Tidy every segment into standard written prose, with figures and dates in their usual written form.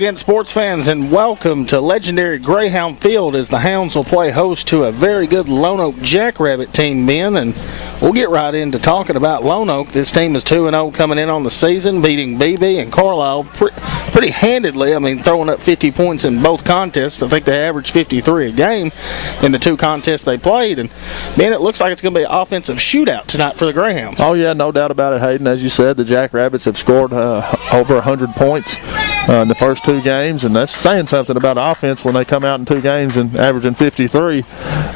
again, sports fans, and welcome to legendary Greyhound Field as the Hounds will play host to a very good Lonoke Jackrabbit team, Ben, and we'll get right into talking about Lonoke. This team is 2-0 coming in on the season, beating BB and Carlisle pretty handedly. I mean, throwing up 50 points in both contests. I think they averaged 53 a game in the two contests they played, and, man, it looks like it's going to be an offensive shootout tonight for the Greyhounds. Oh, yeah, no doubt about it, Hayden. As you said, the Jackrabbits have scored over 100 points in the first two games, and that's saying something about offense when they come out in two games and averaging 53.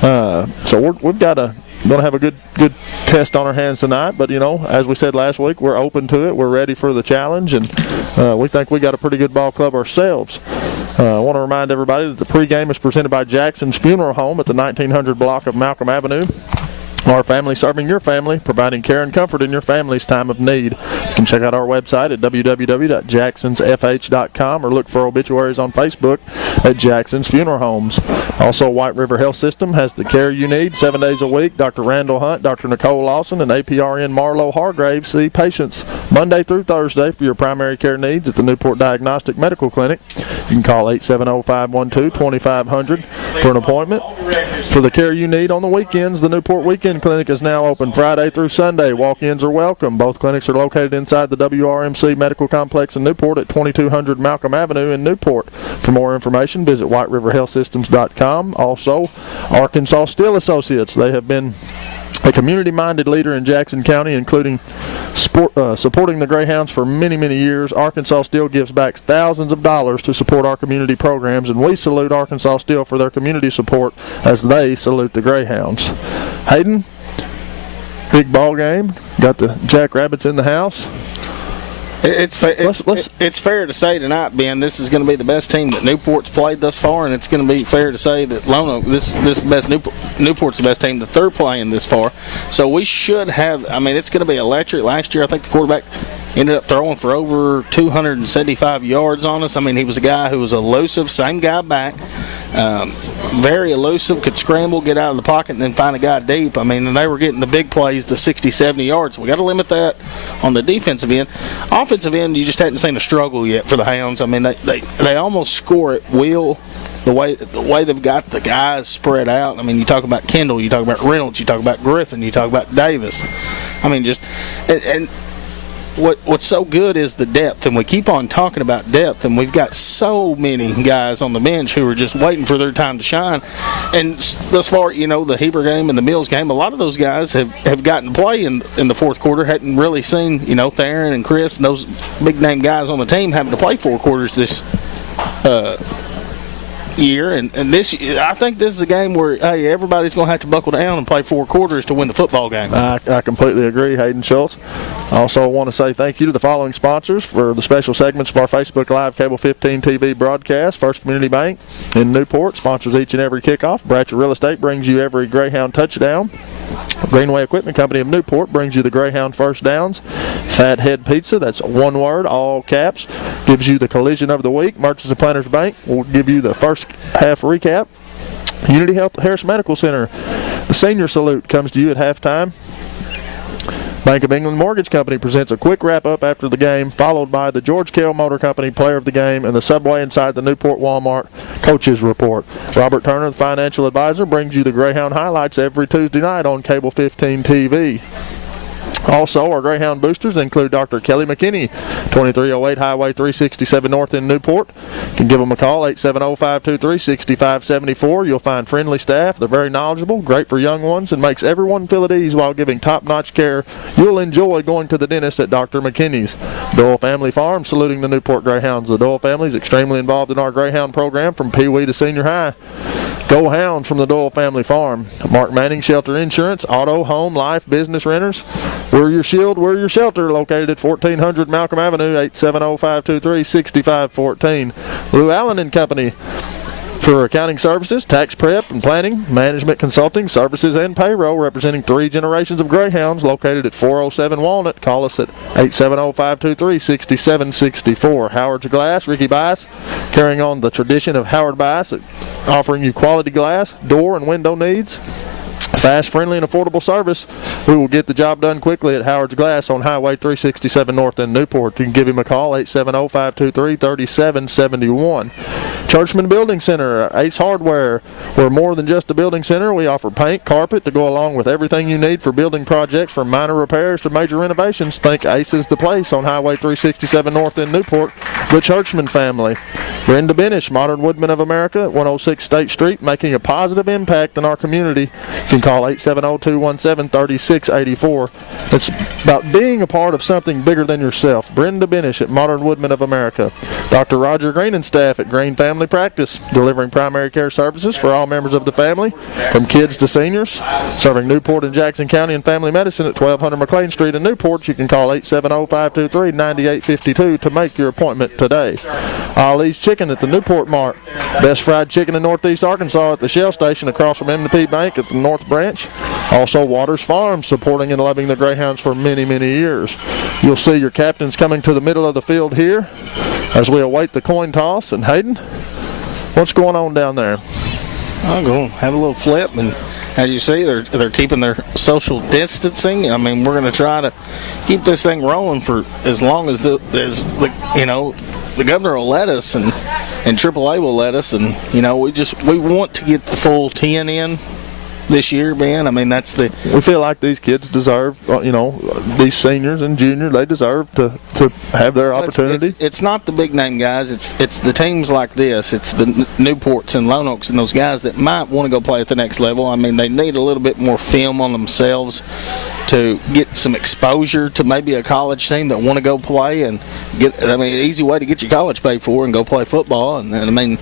So we've got going to have a good test on our hands tonight. But, you know, as we said last week, we're open to it. We're ready for the challenge, and we think we got a pretty good ball club ourselves. I want to remind everybody that the pregame is presented by Jackson's Funeral Home at the 1900 block of Malcolm Avenue. Our family serving your family, providing care and comfort in your family's time of need. You can check out our website at www.jacksonsfh.com or look for obituaries on Facebook at Jackson's Funeral Homes. Also, White River Health System has the care you need 7 days a week. Dr. Randall Hunt, Dr. Nicole Lawson, and APRN Marlo Hargraves see patients Monday through Thursday for your primary care needs at the Newport Diagnostic Medical Clinic. You can call 870-512-2500 for an appointment. For the care you need on the weekends, the Newport Weekend Clinic is now open Friday through Sunday. Walk-ins are welcome. Both clinics are located inside the WRMC Medical Complex in Newport at 2200 Malcolm Avenue in Newport. For more information, visit whiteriverhealthsystems.com. Also, Arkansas Steel Associates. They have been a community-minded leader in Jackson County, including supporting the Greyhounds for many, many years. Arkansas Steel gives back thousands of dollars to support our community programs, and we salute Arkansas Steel for their community support as they salute the Greyhounds. Hayden, big ball game. Got the Jackrabbits in the house. It's fair to say tonight, Ben, this is going to be the best team that Newport's played thus far, and it's going to be fair to say that Lonoke, this is the best Newport's the best team that they're playing this far. So we should have, I mean, it's going to be electric. Last year, I think the quarterback ended up throwing for over 275 yards on us. I mean, he was a guy who was elusive, same guy back, very elusive, could scramble, get out of the pocket, and then find a guy deep. I mean, and they were getting the big plays, the 60, 70 yards. We got to limit that on the defensive end. Offensive end, you just hadn't seen a struggle yet for the Hounds. I mean, they almost score at will. The way they've got the guys spread out. I mean, you talk about Kendall, you talk about Reynolds, you talk about Griffin, you talk about Davis. I mean, just and what's so good is the depth, and we keep on talking about depth, and we've got so many guys on the bench who are just waiting for their time to shine. And thus far, you know, the Heber game and the Mills game, a lot of those guys have gotten to play in the fourth quarter. Hadn't really seen, you know, Theron and Chris and those big name guys on the team having to play 4 quarters this year, and this, I think this is a game where, hey, everybody's going to have to buckle down and play 4 quarters to win the football game. I completely agree, Hayden Schultz. Also want to say thank you to the following sponsors for the special segments of our Facebook Live Cable 15 TV broadcast. First Community Bank in Newport sponsors each and every kickoff. Bratcher Real Estate brings you every Greyhound touchdown. Greenway Equipment Company of Newport brings you the Greyhound first downs. Fathead Pizza, that's one word, all caps, gives you the collision of the week. Merchants and Planters Bank will give you the first half recap. Unity Health Harris Medical Center, the senior salute comes to you at halftime. Bank of England Mortgage Company presents a quick wrap-up after the game, followed by the George Kell Motor Company Player of the Game and the Subway inside the Newport Walmart Coaches Report. Robert Turner, the financial advisor, brings you the Greyhound highlights every Tuesday night on Cable 15 TV. Also, our Greyhound boosters include Dr. Kelly McKinney, 2308 Highway 367 North in Newport. You can give them a call, 870-523-6574. You'll find friendly staff. They're very knowledgeable, great for young ones, and makes everyone feel at ease while giving top-notch care. You'll enjoy going to the dentist at Dr. McKinney's. Doyle Family Farm, saluting the Newport Greyhounds. The Doyle family is extremely involved in our Greyhound program from Pee Wee to senior high. Go Hounds from the Doyle Family Farm. Mark Manning Shelter Insurance, auto, home, life, business renters. We're your shield, we're your shelter, located at 1400 Malcolm Avenue, 870-523-6514. Lou Allen and Company for accounting services, tax prep and planning, management consulting, services, and payroll, representing 3 generations of Greyhounds, located at 407 Walnut. Call us at 870-523-6764. Howard's Glass, Ricky Bias, carrying on the tradition of Howard Bias, offering you quality glass, door, and window needs. Fast, friendly, and affordable service. We will get the job done quickly at Howard's Glass on Highway 367 North in Newport. You can give him a call, 870-523-3771. Churchman Building Center, Ace Hardware. We're more than just a building center. We offer paint, carpet to go along with everything you need for building projects, from minor repairs to major renovations. Think Ace is the place on Highway 367 North in Newport. The Churchman family. Brenda Benish, Modern Woodman of America at 106 State Street, making a positive impact in our community. You can call 870-217-3684. It's about being a part of something bigger than yourself. Brenda Benish at Modern Woodman of America. Dr. Roger Green and staff at Green Family Practice, delivering primary care services for all members of the family, from kids to seniors, serving Newport and Jackson County and family medicine at 1200 McLean Street in Newport. You can call 870-523-9852 to make your appointment today. Ali's Chicken at the Newport Mart. Best fried chicken in Northeast Arkansas at the Shell Station across from M&P Bank at the North Branch. Also Waters Farms, supporting and loving the Greyhounds for many, many years. You'll see your captains coming to the middle of the field here as we await the coin toss. And Hayden, what's going on down there? I'm going to have a little flip, and as you see, they're keeping their social distancing. I mean, we're going to try to keep this thing rolling for as long as the governor will let us, and AAA will let us, and we want to get the full 10 in this year, Ben. I mean, we feel like these kids deserve, these seniors and juniors, they deserve to have their opportunity. It's not the big name guys. It's the teams like this. It's the Newports and Lonokes and those guys that might want to go play at the next level. I mean, they need a little bit more film on themselves to get some exposure to maybe a college team that want to go play and an easy way to get your college paid for and go play football. And I mean,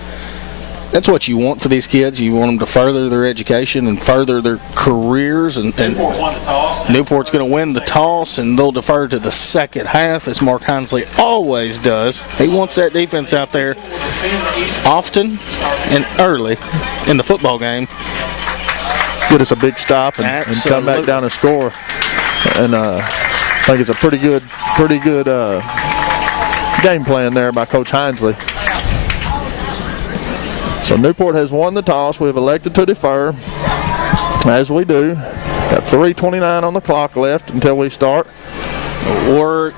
that's what you want for these kids. You want them to further their education and further their careers. And Newport won the toss. Newport's going to win the toss, and they'll defer to the second half, as Mark Hinsley always does. He wants that defense out there often and early in the football game. Get us a big stop and come back down and score. And I think it's a pretty good game plan there by Coach Hinsley. So Newport has won the toss. We've elected to defer, as we do. Got 3:29 on the clock left until we start.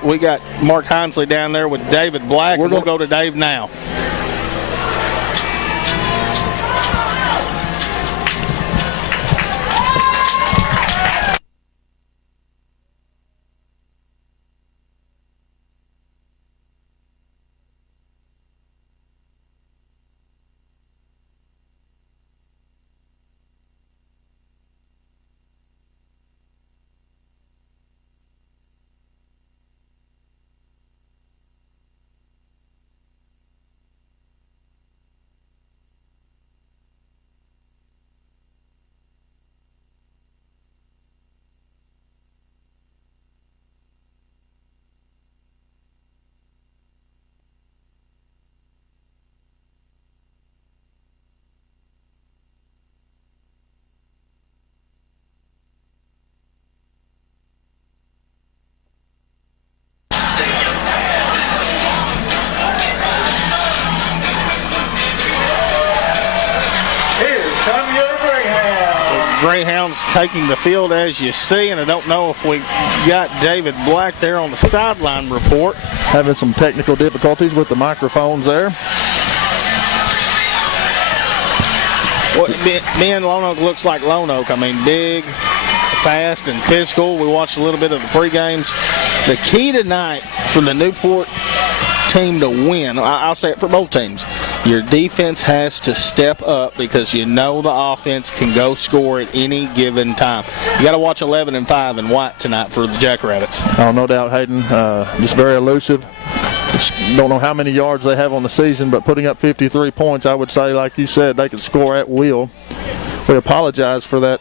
We got Mark Hinsley down there with David Black. We'll go to Dave now. Greyhounds taking the field, as you see, and I don't know if we got David Black there on the sideline report. Having some technical difficulties with the microphones there. Well, Ben, Lonoke looks like Lonoke. I mean, big, fast, and physical. We watched a little bit of the pre-games. The key tonight for the Newport team to win, I'll say it for both teams, your defense has to step up, because the offense can go score at any given time. You got to watch 11 and 5 and White tonight for the Jackrabbits. Oh, no doubt, Hayden. Just very elusive. Just don't know how many yards they have on the season, but putting up 53 points, I would say, like you said, they can score at will. We apologize for that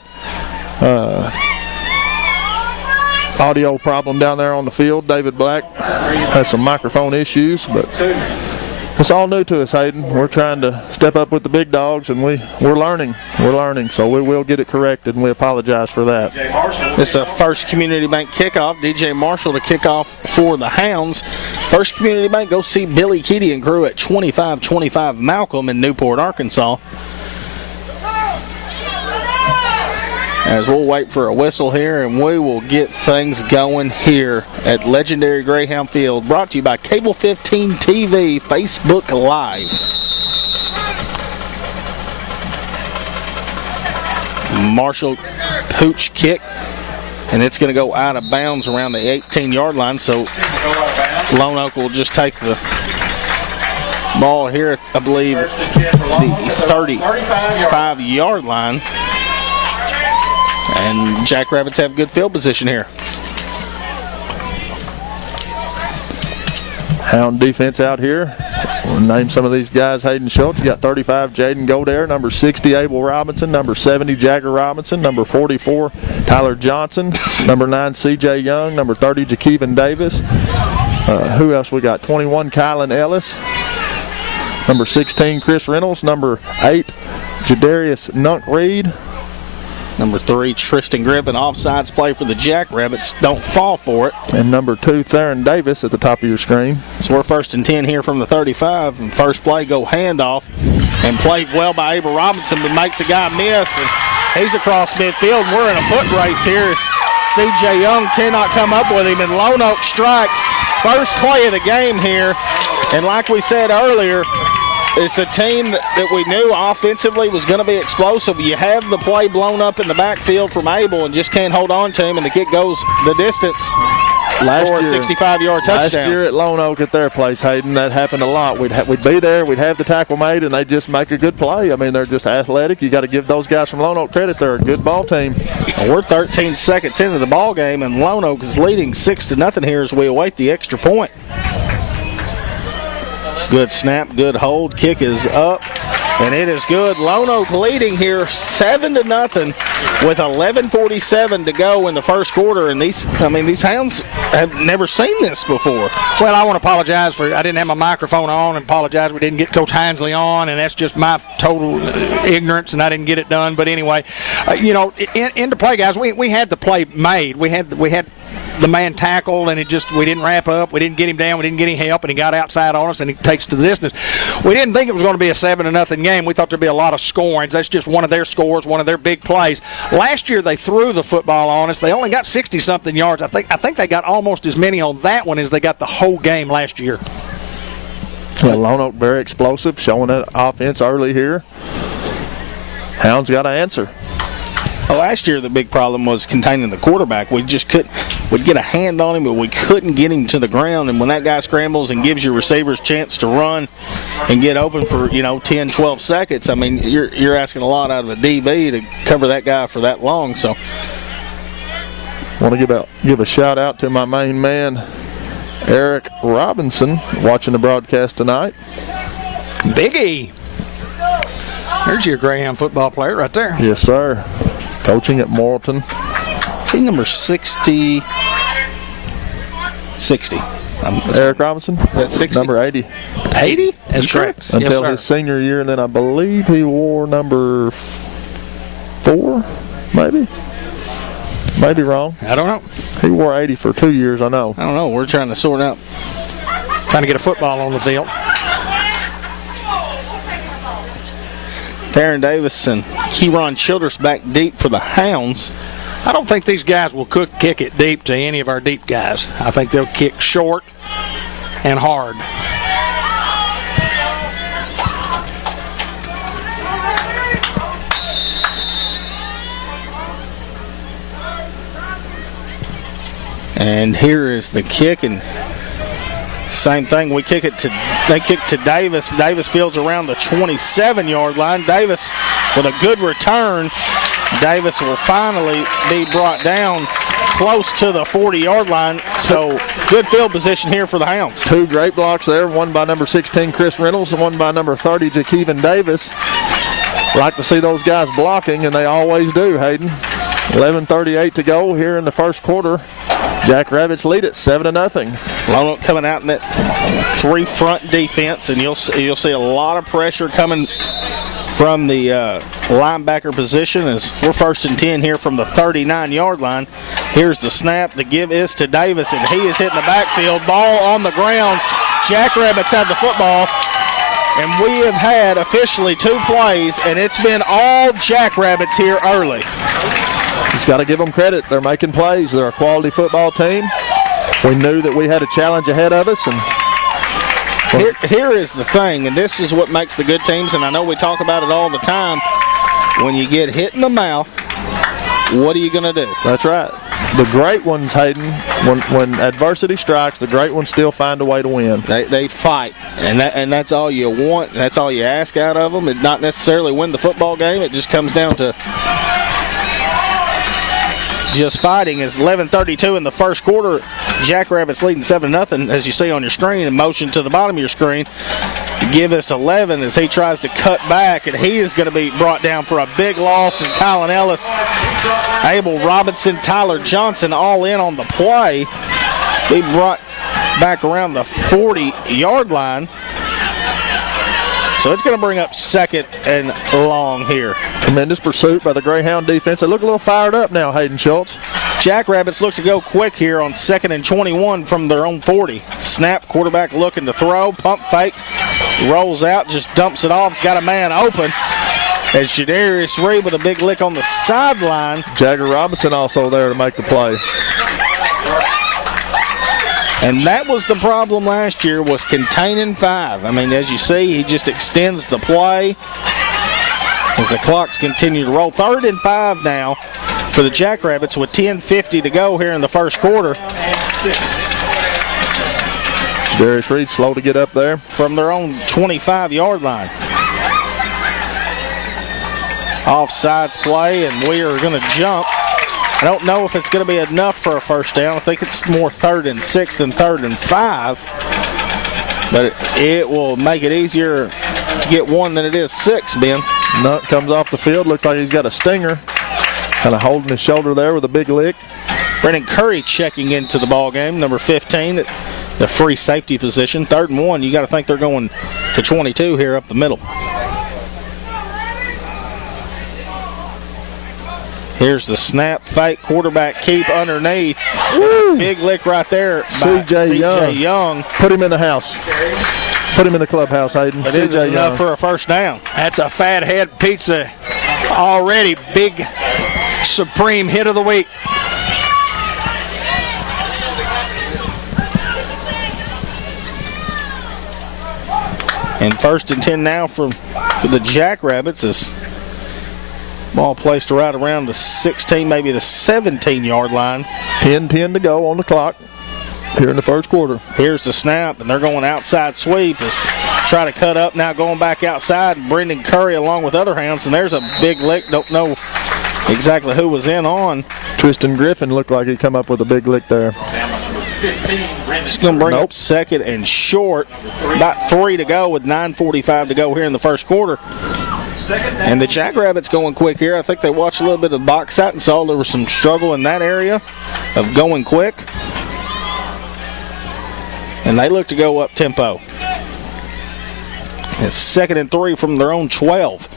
audio problem down there on the field. David Black has some microphone issues, but it's all new to us, Hayden. We're trying to step up with the big dogs, and we're learning. So we will get it corrected, and we apologize for that. This is a First Community Bank kickoff. DJ Marshall to kick off for the Hounds. First Community Bank, go see Billy Keaty and crew at 2525 Malcolm in Newport, Arkansas. as we'll wait for a whistle here, and we will get things going here at legendary Greyhound Field, brought to you by Cable 15 TV, Facebook Live. Marshall pooch kick, and it's going to go out of bounds around the 18-yard line, so Lonoke will just take the ball here, I believe, the 35-yard line. And Jackrabbits have good field position here. Hound defense out here. We'll name some of these guys. Hayden Schultz. You got 35, Jaden Godare. Number 60, Abel Robinson. Number 70, Jagger Robinson. Number 44, Tyler Johnson. Number 9, C.J. Young. Number 30, Jakeevan Davis. Who else we got? 21, Kylan Ellis. Number 16, Chris Reynolds. Number 8, Jadarius Nunk Reed. Number 3, Tristan Griffin. Offsides play for the Jackrabbits. Don't fall for it. And number 2, Theron Davis at the top of your screen. So we're 1st and 10 here from the 35. And first play, go handoff. And played well by Abel Robinson, but makes a guy miss. And he's across midfield. We're in a foot race here as C.J. Young cannot come up with him. And Lonoke strikes. First play of the game here. And like we said earlier, it's a team that we knew offensively was going to be explosive. You have the play blown up in the backfield from Abel and just can't hold on to him, and the kick goes the distance for a 65-yard touchdown. Last year at Lonoke at their place, Hayden, that happened a lot. We'd be there, we'd have the tackle made, and they just make a good play. I mean, they're just athletic. You got to give those guys from Lonoke credit. They're a good ball team. Well, we're 13 seconds into the ball game, and Lonoke is leading 6-0 here as we await the extra point. Good snap, good hold. Kick is up, and it is good. Lonoke leading here 7-0 with 11:47 to go in the first quarter. And these Hounds have never seen this before. Well, I want to apologize for I didn't have my microphone on, and apologize we didn't get Coach Hinesley on, and that's just my total ignorance, and I didn't get it done. But anyway, into play, guys. We had the play made. We had the man tackled, and we didn't wrap up. We didn't get him down. We didn't get any help, and he got outside on us, and he takes to the distance. We didn't think it was going to be a 7-0 game. We thought there'd be a lot of scoring. That's just one of their scores, one of their big plays. Last year they threw the football on us. They only got 60-something yards. I think they got almost as many on that one as they got the whole game last year. Yeah, Lonoke very explosive, showing that offense early here. Hounds got to answer. Well, last year the big problem was containing the quarterback. We just couldn't. We'd get a hand on him, but we couldn't get him to the ground. And when that guy scrambles and gives your receivers a chance to run and get open for 10, 12 seconds, I mean, you're asking a lot out of a DB to cover that guy for that long. So, want to give a shout out to my main man, Eric Robinson, watching the broadcast tonight. Biggie. There's your Greyhound football player right there. Yes, sir. Coaching at Morrilton. See number 60. Eric Robinson? That's 60. Number 80. 80? That's correct. Until yes, his senior year, and then I believe he wore number 4, maybe? Maybe wrong. I don't know. He wore 80 for 2 years, I know. I don't know. We're trying to sort out. Trying to get a football on the field. Theron Davis and Kieron Childress back deep for the Hounds. I don't think these guys will kick it deep to any of our deep guys. I think they'll kick short and hard. And here is the kick, and same thing. They kick to Davis. Davis fields around the 27-yard line. Davis with a good return. Davis will finally be brought down close to the 40-yard line. So good field position here for the Hounds. 2 great blocks there, one by number 16, Chris Reynolds, and one by number 30, Jakeevan Davis. Like to see those guys blocking, and they always do, Hayden. 11:38 to go here in the first quarter. Jackrabbits lead it 7-0. Lonoke coming out in that 3 front defense, and you'll see a lot of pressure coming from the linebacker position as we're 1st and 10 here from the 39-yard line. Here's the snap. The give is to Davis, and he is hitting the backfield. Ball on the ground. Jackrabbits have the football, and we have had officially 2 plays, and it's been all Jackrabbits here early. Just got to give them credit. They're making plays. They're a quality football team. We knew that we had a challenge ahead of us, and here is the thing, and this is what makes the good teams, and I know we talk about it all the time. When you get hit in the mouth, what are you going to do? That's right. The great ones, Hayden, when adversity strikes, the great ones still find a way to win. They fight, and that's all you want. That's all you ask out of them. It's not necessarily win the football game. It just comes down to just fighting. It's 11:32 in the first quarter. Jackrabbits leading 7-0, as you see on your screen, and motion to the bottom of your screen. Give us 11 as he tries to cut back, and he is going to be brought down for a big loss. And Colin Ellis, Abel Robinson, Tyler Johnson all in on the play. He brought back around the 40-yard line. So it's going to bring up second and long here. Tremendous pursuit by the Greyhound defense. They look a little fired up now, Hayden Schultz. Jackrabbits look to go quick here on 2nd and 21 from their own 40. Snap, quarterback looking to throw, pump fake, rolls out, just dumps it off. It's got a man open. As Jadarius Reed with a big lick on the sideline. Jagger Robinson also there to make the play. And that was the problem last year, was containing 5. I mean, as you see, he just extends the play as the clocks continue to roll. 3rd and 5 now for the Jackrabbits with 10:50 to go here in the first quarter. Darius Reed slow to get up there. From their own 25-yard line. Offsides play, and we are going to jump. I don't know if it's going to be enough for a first down. I think it's more 3rd and 6 than 3rd and 5. But it will make it easier to get 1 than it is 6, Ben. Nutt comes off the field. Looks like he's got a stinger. Kind of holding his shoulder there with a big lick. Brendan Curry checking into the ball game, number 15, at the free safety position. 3rd and 1. You got to think they're going to 22 here up the middle. Here's the snap, fake, quarterback keep underneath. Big lick right there by C.J. Young. Put him in the house. Put him in the clubhouse, Hayden. But it is enough for a first down. That's a fathead pizza already. Big, supreme hit of the week. And 1st and 10 now for the Jackrabbits is ball placed right around the 16, maybe the 17-yard line. 10:10 to go on the clock here in the first quarter. Here's the snap, and they're going outside sweep. As try to cut up now, going back outside. Brendan Curry along with other Hounds, and there's a big lick. Don't know exactly who was in on. Tristan Griffin looked like he'd come up with a big lick there. It's going to bring up 2nd and short. About 3 to go with 9:45 to go here in the first quarter. And the Jackrabbits going quick here. I think they watched a little bit of box out and saw there was some struggle in that area of going quick. And they look to go up tempo. It's 2nd and 3 from their own 12.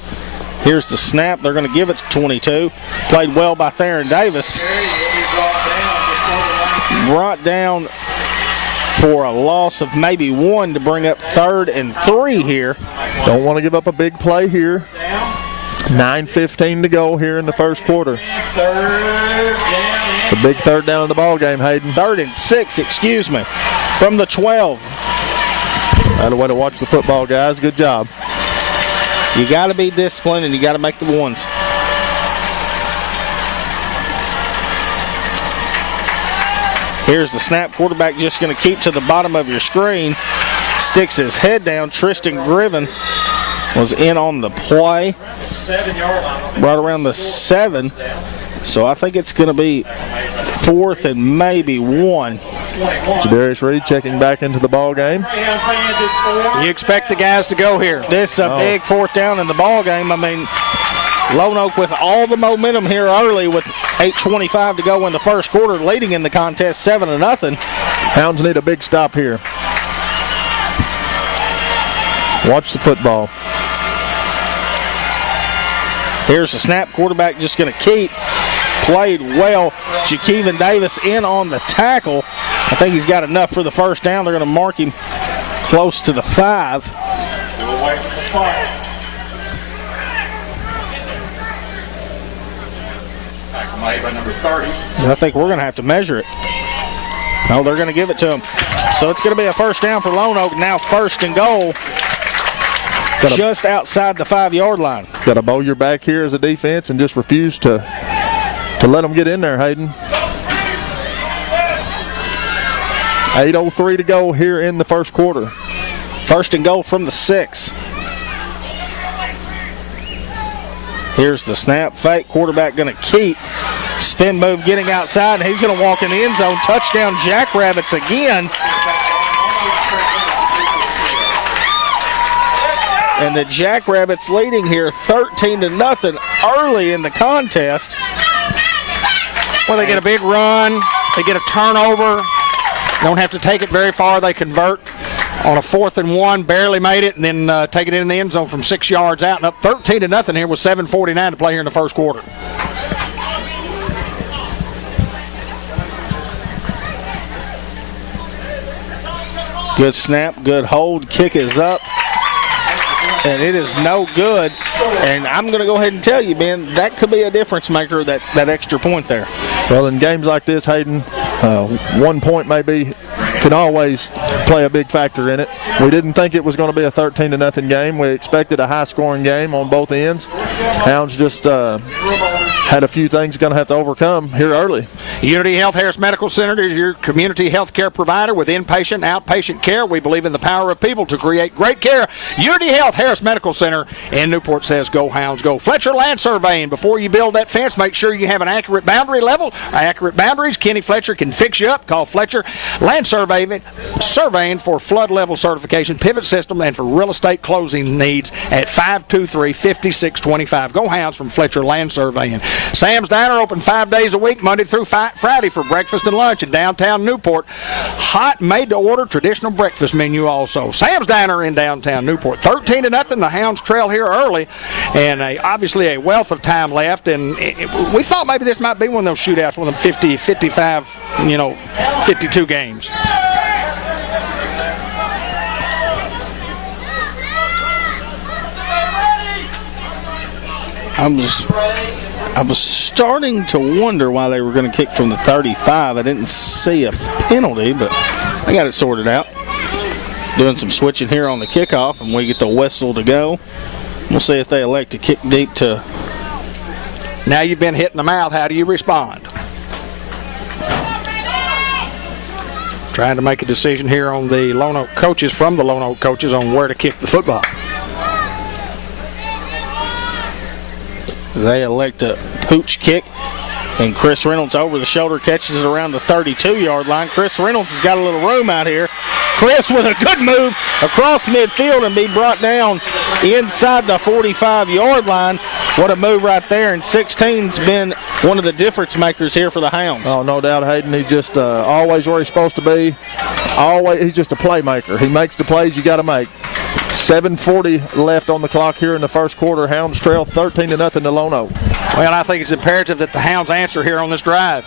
Here's the snap. They're going to give it to 22. Played well by Theron Davis. Brought down for a loss of maybe 1 to bring up 3rd and 3 here. Don't want to give up a big play here. 9:15 to go here in the first quarter. It's a big 3rd down in the ball game, Hayden. 3rd and 6, excuse me, from the 12. That's a way to watch the football, guys. Good job. You got to be disciplined, and you got to make the ones. Here's the snap. Quarterback just going to keep to the bottom of your screen. Sticks his head down. Tristan Griffin was in on the play. Right around the 7. So I think it's going to be 4th and maybe 1. Jadarius Reed checking back into the ball game. You expect the guys to go here. This is a big 4th down in the ball game. I mean, Lonoke with all the momentum here early with 8:25 to go in the first quarter, leading in the contest 7-0. Hounds need a big stop here. Watch the football. Here's the snap. Quarterback just going to keep. Played well. Jakeevan Davis in on the tackle. I think he's got enough for the first down. They're going to mark him close to the 5. We'll wait for the spot. made by number 30. I think we're going to have to measure it. No, they're going to give it to him. So it's going to be a first down for Lonoke. Now 1st and goal. Just outside the 5-yard line. Got to bow your back here as a defense and just refuse to let them get in there, Hayden. 8:03 to go here in the first quarter. 1st and goal from the 6. Here's the snap, fake, quarterback going to keep. Spin move getting outside, and he's going to walk in the end zone. Touchdown, Jackrabbits again. And the Jackrabbits leading here 13-0 early in the contest. Well, they get a big run. They get a turnover. Don't have to take it very far. They convert on a 4th and 1, barely made it, and then take it in the end zone from 6 yards out. And up 13-0 here with 7:49 to play here in the first quarter. Good snap, good hold. Kick is up. And it is no good. And I'm going to go ahead and tell you, Ben, that could be a difference maker, that extra point there. Well, in games like this, Hayden, 1 point can always play a big factor in it. We didn't think it was going to be a 13-0 game. We expected a high-scoring game on both ends. Hounds just had a few things going to have to overcome here early. Unity Health Harris Medical Center is your community health care provider with inpatient and outpatient care. We believe in the power of people to create great care. Unity Health Harris Medical Center in Newport says go Hounds go. Fletcher Land Surveying. Before you build that fence, make sure you have an accurate boundary level. Accurate boundaries. Kenny Fletcher can fix you up. Call Fletcher Land Surveying for flood level certification, pivot system, and for real estate closing needs at 523-5625. Go Hounds from Fletcher Land Surveying. Sam's Diner open 5 days a week, Monday through Friday for breakfast and lunch in downtown Newport. Hot, made-to-order, traditional breakfast menu also. Sam's Diner in downtown Newport. 13-0. The Hounds trail here early, and obviously a wealth of time left. And we thought maybe this might be one of those shootouts, one of them 50, 55, 52 games. I was starting to wonder why they were going to kick from the 35. I didn't see a penalty, but they got it sorted out. Doing some switching here on the kickoff, and we get the whistle to go. We'll see if they elect to kick deep to. Now you've been hit in the mouth. How do you respond? Trying to make a decision here on the Lonoke coaches, from the Lonoke coaches, on where to kick the football. They elect a pooch kick, and Chris Reynolds over the shoulder catches it around the 32-yard line. Chris Reynolds has got a little room out here. Chris with a good move across midfield and be brought down inside the 45-yard line. What a move right there, and 16's been one of the difference makers here for the Hounds. Oh, no doubt, Hayden. He's just always where he's supposed to be. He's just a playmaker. He makes the plays you got to make. 7:40 left on the clock here in the first quarter. Hounds trail 13-0 to Lonoke. Well, I think it's imperative that the Hounds answer here on this drive.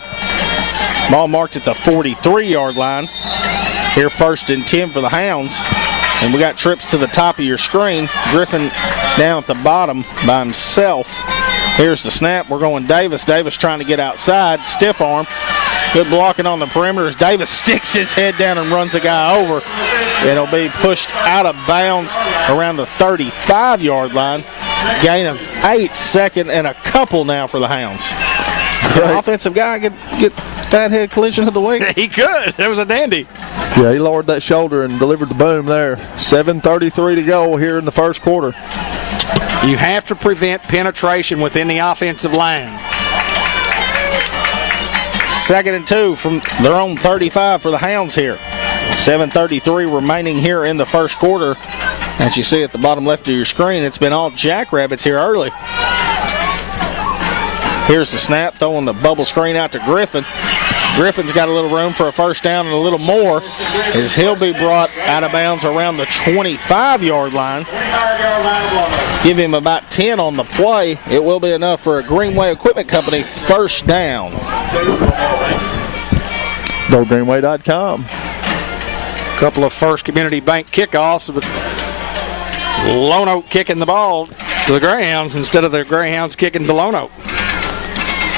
Ball marked at the 43-yard line. Here 1st and 10 for the Hounds. And we got trips to the top of your screen. Griffin down at the bottom by himself. Here's the snap. We're going Davis. Davis trying to get outside. Stiff arm. Good blocking on the perimeter as Davis sticks his head down and runs a guy over. It'll be pushed out of bounds around the 35-yard line. Gain of 8, 2nd and a couple now for the Hounds. The offensive guy could get that head collision of the week. He could. That was a dandy. Yeah, he lowered that shoulder and delivered the boom there. 7:33 to go here in the first quarter. You have to prevent penetration within the offensive line. 2nd and 2 from their own 35 for the Hounds here. 7:33 remaining here in the first quarter. As you see at the bottom left of your screen, it's been all Jackrabbits here early. Here's the snap, throwing the bubble screen out to Griffin. Griffin's got a little room for a first down and a little more, as he'll be brought out of bounds around the 25-yard line. Give him about 10 on the play. It will be enough for a Greenway Equipment Company first down. GoGreenway.com. Couple of First Community Bank kickoffs, but Lonoke kicking the ball to the Greyhounds instead of the Greyhounds kicking to Lonoke.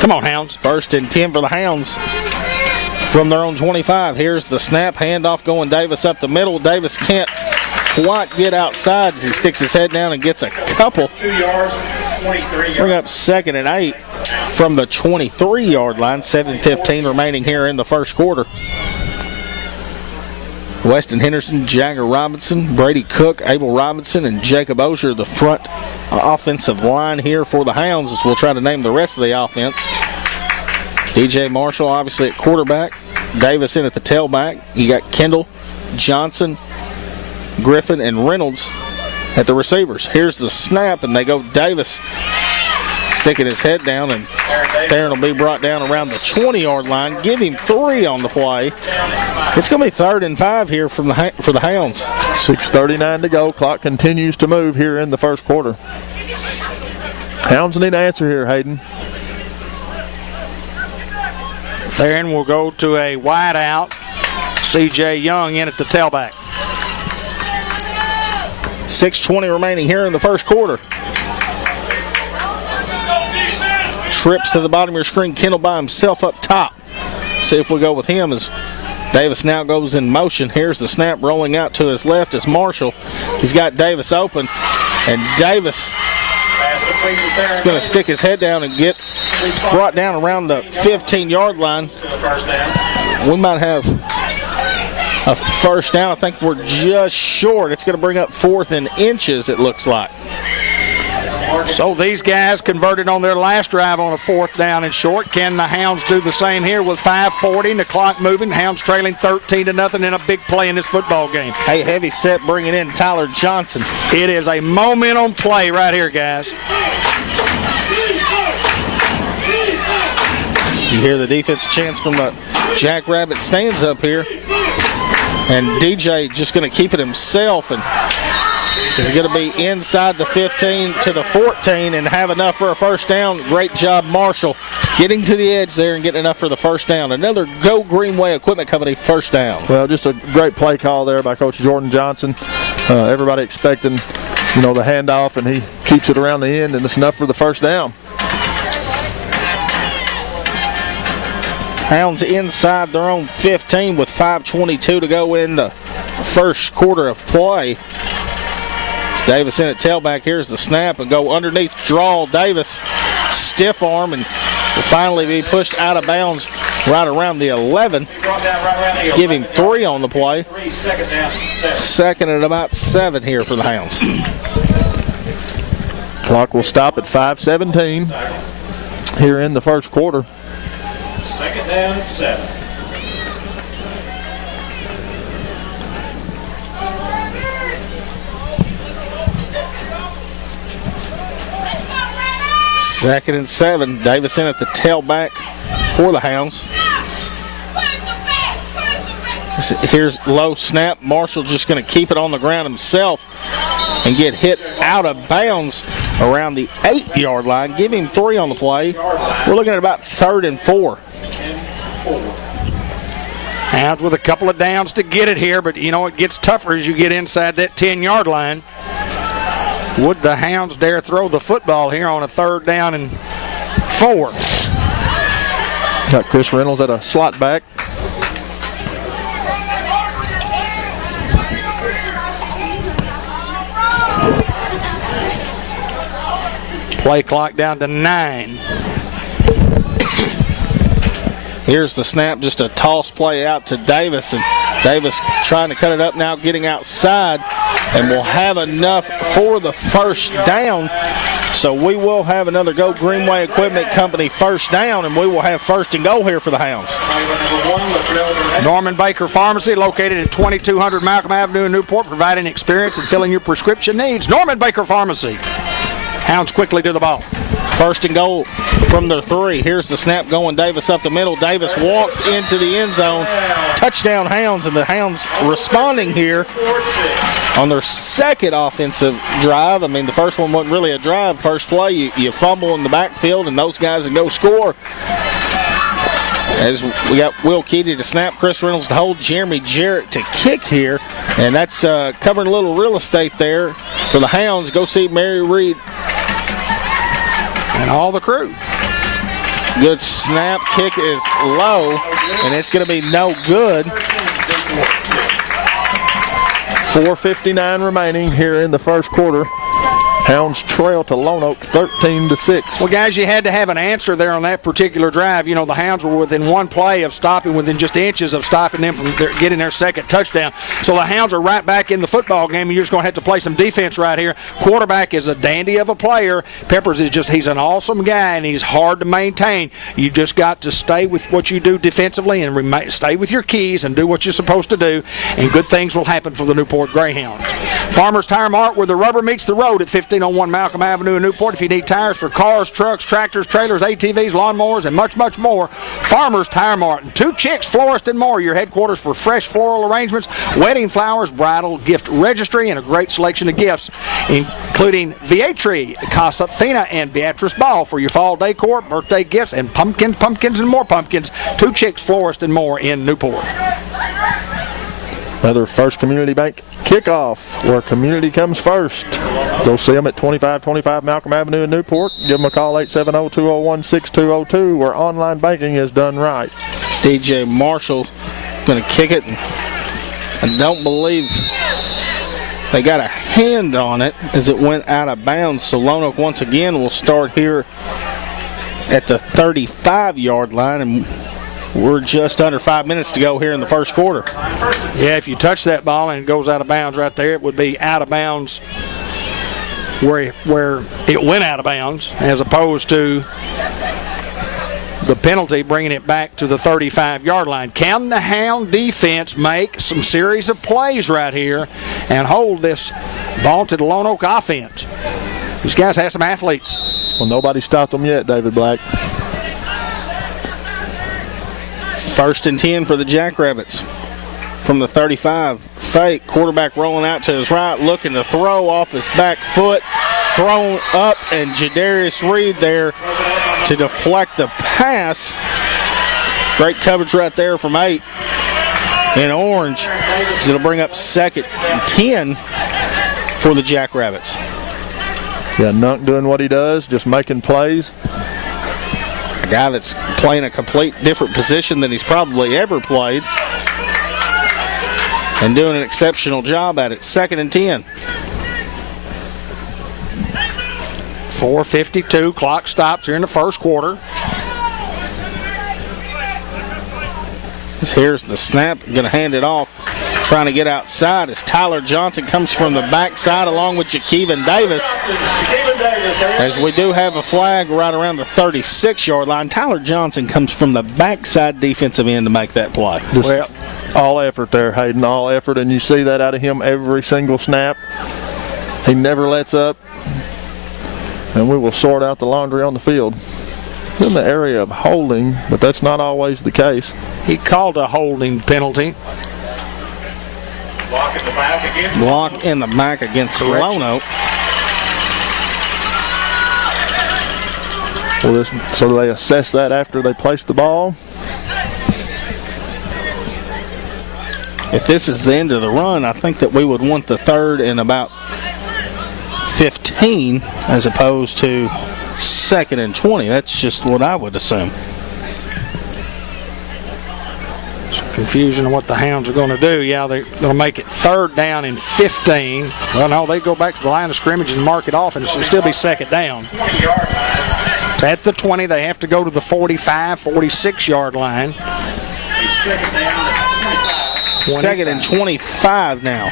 Come on, Hounds. 1st and 10 for the Hounds from their own 25. Here's the snap, handoff going Davis up the middle. Davis can't quite get outside as he sticks his head down and gets a couple. 2 yards, 23 yards. Bring up 2nd and 8 from the 23-yard line. 7:15 remaining here in the first quarter. Weston Henderson, Jagger Robinson, Brady Cook, Abel Robinson, and Jacob Osher, the front offensive line here for the Hounds, as we'll try to name the rest of the offense. DJ Marshall obviously at quarterback. Davis in at the tailback. You got Kendall, Johnson, Griffin, and Reynolds at the receivers. Here's the snap, and they go Davis sticking his head down, and Theron will be brought down around the 20-yard line. Give him 3 on the play. It's going to be 3rd and 5 here for the Hounds. 6:39 to go. Clock continues to move here in the first quarter. Hounds need an answer here, Hayden. Theron will go to a wide out. C.J. Young in at the tailback. 6:20 remaining here in the first quarter. Trips to the bottom of your screen. Kendall by himself up top. See if we go with him as Davis now goes in motion. Here's the snap rolling out to his left is Marshall. He's got Davis open, and Davis is going to stick his head down and get brought down around the 15-yard line. We might have a first down. I think we're just short. It's going to bring up 4th and inches, it looks like. So these guys converted on their last drive on a 4th down and short. Can the Hounds do the same here with 5:40 and the clock moving? Hounds trailing 13-0 in a big play in this football game. Hey, heavy set bringing in Tyler Johnson. It is a momentum play right here, guys. You hear the defense chants from the Jackrabbits stands up here. And DJ just going to keep it himself and is going to be inside the 15 to the 14 and have enough for a first down. Great job, Marshall, getting to the edge there and getting enough for the first down. Another Go Greenway Equipment Company first down. Well, just a great play call there by Coach Jordan Johnson. Everybody expecting, the handoff, and he keeps it around the end, and it's enough for the first down. Hounds inside their own 15 with 5:22 to go in the first quarter of play. Davis in at tailback. Here's the snap and go underneath draw. Davis stiff arm and will finally be pushed out of bounds right around the 11. Give him 3 on the play. 2nd and about 7 here for the Hounds. Clock will stop at 5:17 here in the first quarter. 2nd down and 7. Second and 7. Davis in at the tailback for the Hounds. Here's low snap. Marshall just going to keep it on the ground himself and get hit out of bounds around the 8-yard line. Give him 3 on the play. We're looking at about 3rd and 4. Hounds with a couple of downs to get it here, but it gets tougher as you get inside that 10-yard line. Would the Hounds dare throw the football here on a 3rd down and 4? Got Chris Reynolds at a slot back. Play clock down to 9. Here's the snap, just a toss play out to Davis, and Davis trying to cut it up now, getting outside, and will have enough for the first down. So we will have another Go Greenway Equipment Company first down, and we will have 1st and goal here for the Hounds. Norman Baker Pharmacy, located at 2200 Malcolm Avenue in Newport, providing experience in filling your prescription needs. Norman Baker Pharmacy. Hounds quickly to the ball. 1st and goal from their 3. Here's the snap going Davis up the middle. Davis walks into the end zone. Touchdown Hounds, and the Hounds responding here on their 2nd offensive drive. I mean, the first one wasn't really a drive. First play, you fumble in the backfield, and those guys that go score. As we got Will Keaty to snap, Chris Reynolds to hold, Jeremy Jarrett to kick here. And that's covering a little real estate there for the Hounds. Go see Mary Reed and all the crew. Good snap. Kick is low, and it's going to be no good. 4:59 remaining here in the first quarter. Hounds trail to Lonoke 13-6. Well, guys, you had to have an answer there on that particular drive. You know, the Hounds were within one play of stopping, within just inches of stopping them from getting their second touchdown. So the Hounds are right back in the football game, and you're just going to have to play some defense right here. Quarterback is a dandy of a player. Peppers is he's an awesome guy, and he's hard to maintain. You just got to stay with what you do defensively and stay with your keys and do what you're supposed to do, and good things will happen for the Newport Greyhounds. Farmers Tire Mart, where the rubber meets the road at 1501 Malcolm Avenue in Newport. If you need tires for cars, trucks, tractors, trailers, ATVs, lawnmowers, and much, much more, Farmers Tire Mart. And Two Chicks Florist and More, your headquarters for fresh floral arrangements, wedding flowers, bridal gift registry, and a great selection of gifts, including Vietri, Casa Fina, and Beatrice Ball for your fall decor, birthday gifts, and pumpkins, and more pumpkins. Two Chicks Florist and More in Newport. Another First Community Bank kickoff where community comes first. Go see them at 2525 Malcolm Avenue in Newport. Give them a call, 870-201-6202, where online banking is done right. DJ Marshall going to kick it. I don't believe they got a hand on it as it went out of bounds. So Lonoke once again will start here at the 35-yard line, and we're just under 5 minutes to go here in the first quarter. Yeah, if you touch that ball and it goes out of bounds right there, it would be out of bounds where it went out of bounds, as opposed to the penalty bringing it back to the 35-yard line. Can the Hound defense make some series of plays right here and hold this vaunted Lonoke offense? These guys have some athletes. Well, nobody stopped them yet, David Black. 1st and 10 for the Jackrabbits. From the 35, fake, quarterback rolling out to his right, looking to throw off his back foot, thrown up, and Jadarius Reed there to deflect the pass. Great coverage right there from 8 in orange. It'll bring up 2nd and 10 for the Jackrabbits. Yeah, Nunk doing what he does, just making plays. A guy that's playing a complete different position than he's probably ever played, and doing an exceptional job at it. 2nd and 10. 4:52, clock stops here in the first quarter. Here's the snap, going to hand it off. Trying to get outside as Tyler Johnson comes from the backside along with Jakeevan Davis. As we do have a flag right around the 36-yard line. Tyler Johnson comes from the backside defensive end to make that play. Well, all effort there, Hayden, all effort, and you see that out of him every single snap. He never lets up, and we will sort out the laundry on the field. It's in the area of holding, but that's not always the case. He called a holding penalty. Block in the back against Block in the back against Lonoke. Well, so they assess that after they place the ball. If this is the end of the run, I think that we would want the 3rd and about 15 as opposed to 2nd and 20. That's just what I would assume. Confusion on what the Hounds are going to do. Yeah, they're going to make it 3rd down and 15. Well, no, they go back to the line of scrimmage and mark it off, and it should still be 2nd down. At the 20, they have to go to the 45, 46-yard line. 2nd and 25 now.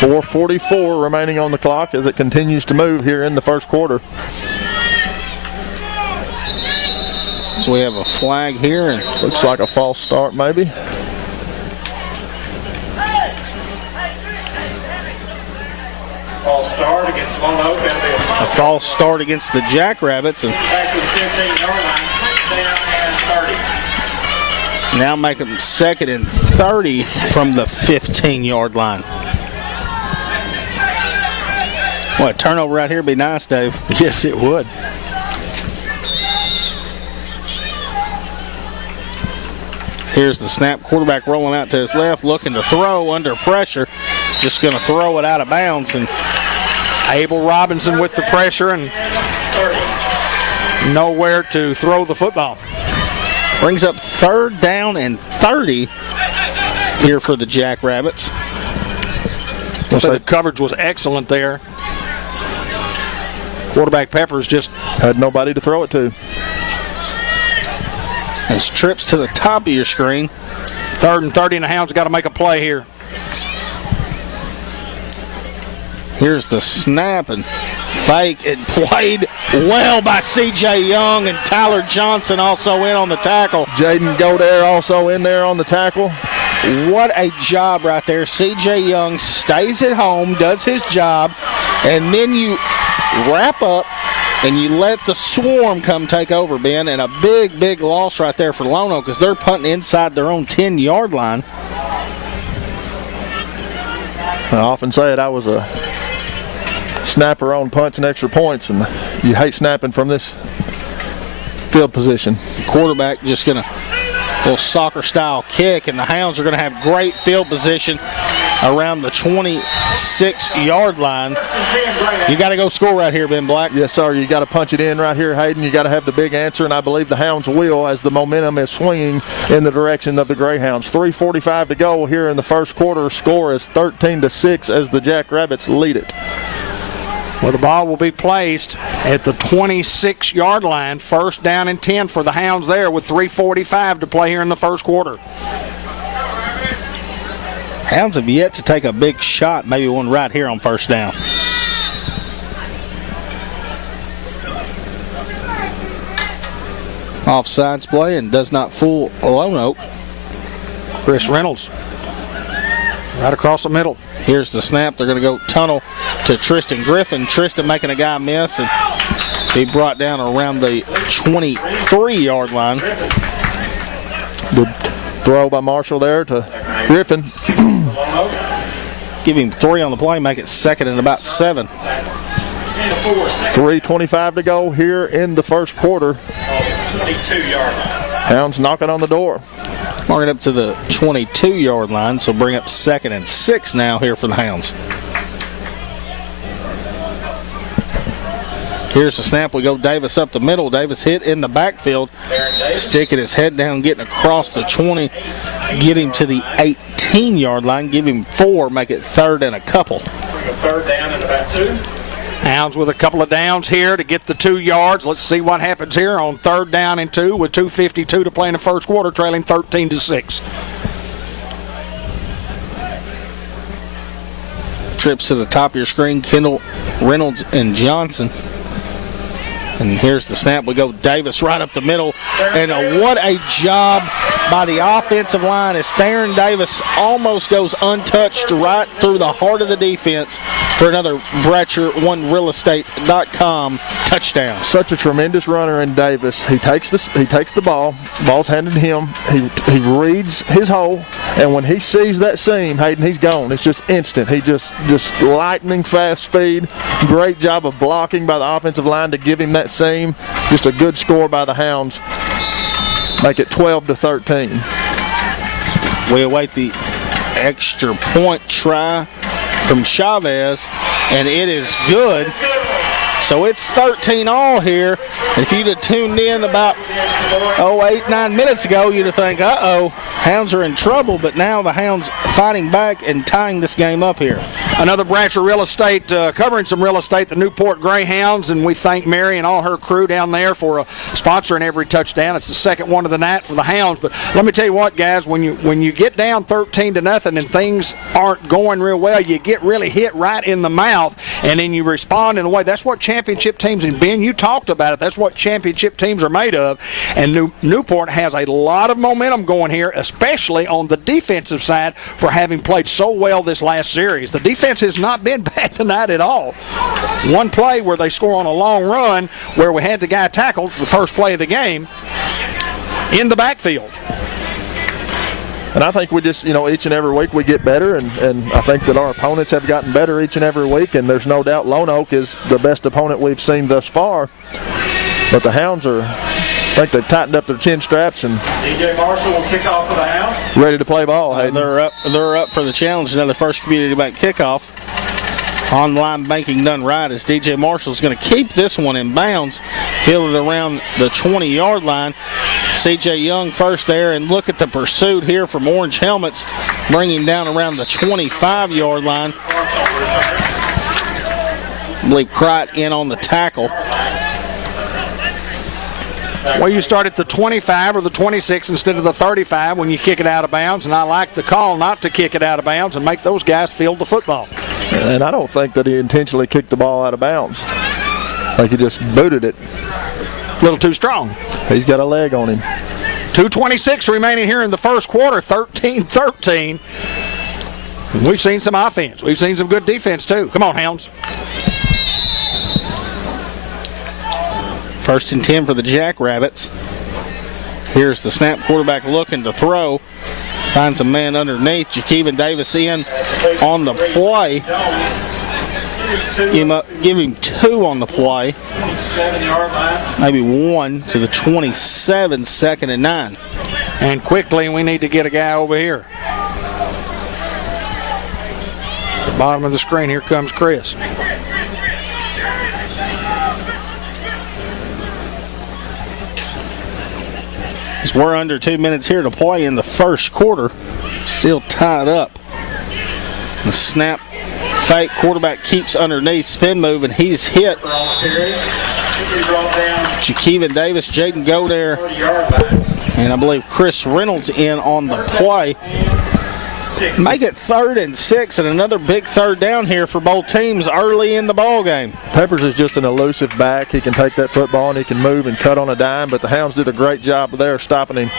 4:44 remaining on the clock as it continues to move here in the first quarter. So we have a flag here. And looks like a false start maybe. false start against Lonoke. A false start against the Jackrabbits. And back to the 15-yard line, 6th down and 30. Now make them 2nd and 30 from the 15-yard line. What, a turnover right here would be nice, Dave. Yes, it would. Here's the snap. Quarterback rolling out to his left, looking to throw under pressure. Just going to throw it out of bounds. And Abel Robinson with the pressure, and nowhere to throw the football. Brings up 3rd down and 30 here for the Jackrabbits. So the coverage was excellent there. Quarterback Peppers just had nobody to throw it to. As trips to the top of your screen. 3rd and 30, and the Hounds got to make a play here. Here's the snap and fake. It played well by C.J. Young, and Tyler Johnson also in on the tackle. Jaden Godair also in there on the tackle. What a job right there. C.J. Young stays at home, does his job, and then you wrap up and you let the swarm come take over, Ben, and a big, big loss right there for Lonoke because they're punting inside their own 10-yard line. I often say it, I was a snapper on punts and extra points, and you hate snapping from this field position. Quarterback just going to little soccer-style kick, and the Hounds are going to have great field position around the 26-yard line. You got to go score right here, Ben Black. Yes, sir. You got to punch it in right here, Hayden. You got to have the big answer, and I believe the Hounds will as the momentum is swinging in the direction of the Greyhounds. 3:45 to go here in the first quarter. Score is 13-6 as the Jackrabbits lead it. Well, the ball will be placed at the 26-yard line. 1st down and 10 for the Hounds there with 3:45 to play here in the first quarter. Hounds have yet to take a big shot, maybe one right here on 1st down. Offsides play and does not fool Lonoke. Chris Reynolds right across the middle. Here's the snap. They're going to go tunnel to Tristan Griffin. Tristan making a guy miss, and he brought down around the 23-yard line. Good throw by Marshall there to Griffin. Give him 3 on the play, make it 2nd and about 7. 3:25 to go here in the first quarter. 22-yard line. Hounds knocking on the door. Mark it up to the 22-yard line, so bring up 2nd and 6 now here for the Hounds. Here's the snap. We go Davis up the middle. Davis hit in the backfield, sticking his head down, getting across the 20, get him to the 18-yard line, give him 4, make it 3rd and a couple. 3rd down and about 2. Hounds with a couple of downs here to get the 2 yards. Let's see what happens here on 3rd down and 2 with 2:52 to play in the first quarter, trailing 13-6. Trips to the top of your screen, Kendall, Reynolds, and Johnson. And here's the snap. We go Davis right up the middle. And what a job by the offensive line as Theron Davis almost goes untouched right through the heart of the defense for another BratcherOneRealEstate.com touchdown. Such a tremendous runner in Davis. He takes the ball. Ball's handed to him. He reads his hole, and when he sees that seam, Hayden, he's gone. It's just instant. He just lightning fast speed. Great job of blocking by the offensive line to give him that seam. Just a good score by the Hounds. Make it 12-13. We await the extra point try from Chavez, and it is good. So it's 13-all here. If you'd have tuned in about 8-9 minutes ago, you'd have think, uh-oh, Hounds are in trouble, but now the Hounds fighting back and tying this game up here. Another branch of real estate, covering some real estate, the Newport Greyhounds, and we thank Mary and all her crew down there for sponsoring every touchdown. It's the second one of the night for the Hounds. But let me tell you what, guys, when you get down 13-0 and things aren't going real well, you get really hit right in the mouth, and then you respond in a way. That's what championship teams, and Ben, you talked about it, that's what championship teams are made of. And Newport has a lot of momentum going here, especially on the defensive side for having played so well this last series. The defense has not been bad tonight at all. One play where they score on a long run where we had the guy tackled, the first play of the game, in the backfield. And I think we just, each and every week we get better, and I think that our opponents have gotten better each and every week, and there's no doubt Lonoke is the best opponent we've seen thus far. But the Hounds I think they've tightened up their chin straps and DJ Marshall will kick off for the Hounds. ready to play ball. They're up for the challenge, another first community bank kickoff. online banking done right as DJ Marshall's going to keep this one in bounds, fielded around the 20-yard line. CJ Young first there, and look at the pursuit here from Orange Helmets, bringing down around the 25-yard line. I believe Cright in on the tackle. Well, you start at the 25 or the 26 instead of the 35 when you kick it out of bounds, and I like the call not to kick it out of bounds and make those guys field the football. And I don't think that he intentionally kicked the ball out of bounds. I think he just booted it. A little too strong. He's got a leg on him. 2:26 remaining here in the first quarter, 13-13. We've seen some offense. We've seen some good defense, too. Come on, Hounds. First and 10 for the Jackrabbits. Here's the snap, quarterback looking to throw. Finds a man underneath. Jakeevan Davis in on the play. Give him 2 on the play. 27-yard line. Maybe 1 to the 27, 2nd and 9. And quickly, we need to get a guy over here. At the bottom of the screen, here comes Chris. We're under 2 minutes here to play in the first quarter. Still tied up. The snap, fake, quarterback keeps underneath, spin move, and he's hit. Jakeevan Davis, Jaden Godare, and I believe Chris Reynolds in on the play. Make it 3rd and 6, and another big third down here for both teams early in the ball game. Peppers is just an elusive back. He can take that football and he can move and cut on a dime, but the Hounds did a great job there stopping him.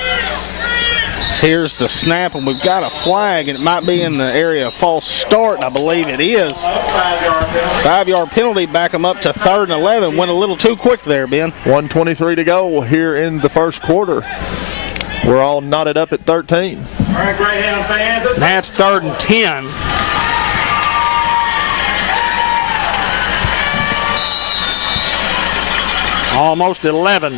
Here's the snap, and we've got a flag, and it might be in the area of false start, and I believe it is. 5-yard penalty, back them up to 3rd and 11. Went a little too quick there, Ben. 1:23 to go here in the first quarter. We're all knotted up at 13. All right, Greyhound fans. That's 3rd and 10. Almost 11.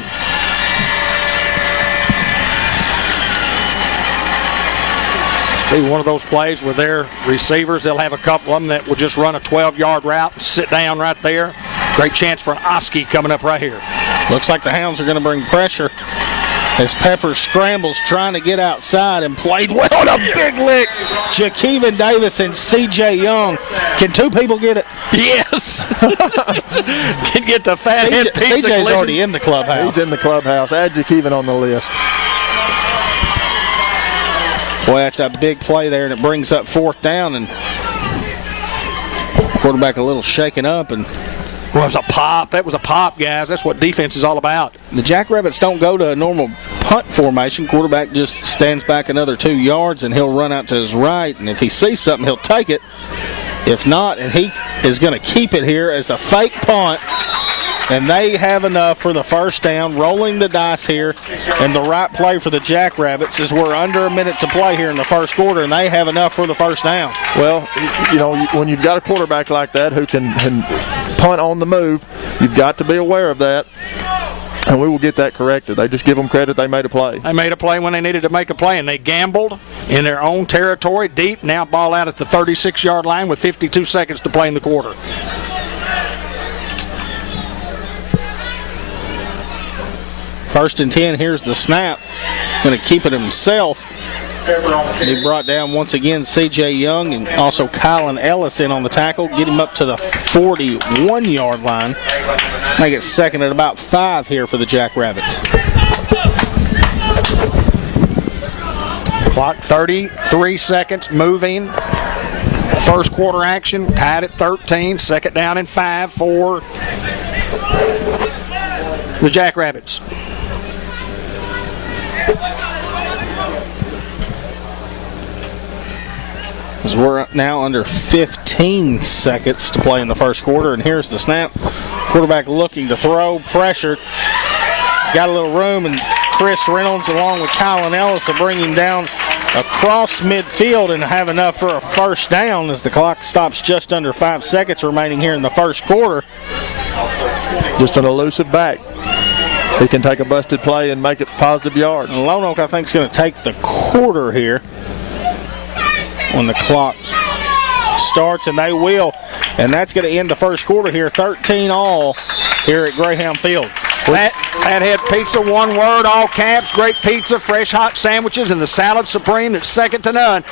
Be one of those plays where their receivers, they'll have a couple of them that will just run a 12-yard route and sit down right there. Great chance for an Oski coming up right here. Looks like the Hounds are going to bring pressure as Peppers scrambles trying to get outside and played well on a big lick. Jakeevan Davis and C.J. Young. Can 2 people get it? Yes. Can get the fat head pizza. C.J.'s already in the clubhouse. He's in the clubhouse. Add Jakeevan on the list. Boy, that's a big play there, and it brings up 4th down, and quarterback a little shaken up, and well, it was a pop. That was a pop, guys. That's what defense is all about. the Jackrabbits don't go to a normal punt formation. Quarterback just stands back another 2 yards, and he'll run out to his right, and if he sees something, he'll take it. If not, and he is going to keep it here as a fake punt, and they have enough for the first down, rolling the dice here, and the right play for the Jackrabbits is we're under a minute to play here in the first quarter, and they have enough for the first down. Well, you know, when you've got a quarterback like that who can punt on the move, you've got to be aware of that, and we will get that corrected. They just give them credit. They made a play. They made a play when they needed to make a play, and they gambled in their own territory, deep, now ball out at the 36-yard line with 52 seconds to play in the quarter. First and 10, here's the snap. Going to keep it himself. He brought down once again C.J. Young and also Kylan Ellis in on the tackle. Get him up to the 41-yard line. Make it 2nd at about 5 here for the Jackrabbits. Clock 33 seconds moving. First quarter action tied at 13. 2nd down and 5 for the Jackrabbits. As we're now under 15 seconds to play in the first quarter, and here's the snap. Quarterback looking to throw, pressured. He's got a little room, and Chris Reynolds along with Kylan Ellis will bring him down across midfield and have enough for a first down as the clock stops just under 5 seconds remaining here in the first quarter. Just an elusive back. He can take a busted play and make it positive yards. And Lonoke, I think, is going to take the quarter here when the clock starts, and they will. And that's going to end the first quarter here, 13-all here at Greyhound Field. Fathead Pizza, one word, all caps, great pizza, fresh hot sandwiches, and the salad supreme that's second to none.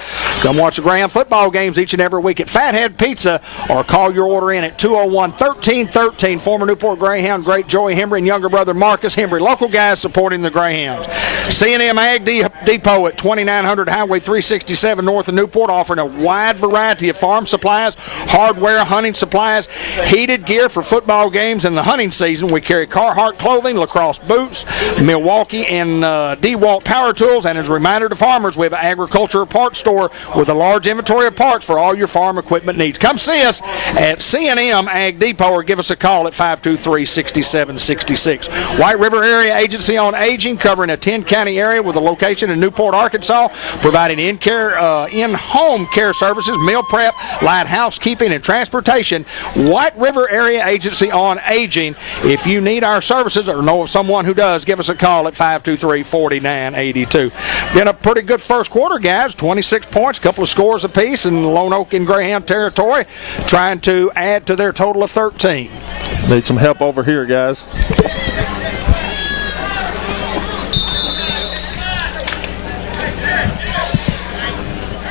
Come watch the Greyhound football games each and every week at Fathead Pizza, or call your order in at 201-1313. Former Newport Greyhound great Joey Hembry and younger brother Marcus Hembry. Local guys supporting the Greyhounds. C&M Ag Depot at 2900 Highway 367 north of Newport, offering a wide variety of farm supplies, hardware, hunting supplies, heated gear for football games and the hunting season. We carry Carhartt clothing, lacrosse boots, Milwaukee and DeWalt power tools. And as a reminder to farmers, we have an agricultural parts store with a large inventory of parts for all your farm equipment needs. Come see us at C&M Ag Depot or give us a call at 523-6766. White River Area Agency on Aging, covering a 10-county area with a location in Newport, Arkansas, providing in-home care services, meal prep, light housekeeping, and transportation. White River Area Agency on Aging. If you need our services or know of someone who does, give us a call at 523-4982. Been a pretty good first quarter, guys. 26 points, a couple of scores apiece in Lonoke and Greyhound territory, trying to add to their total of 13. Need some help over here, guys.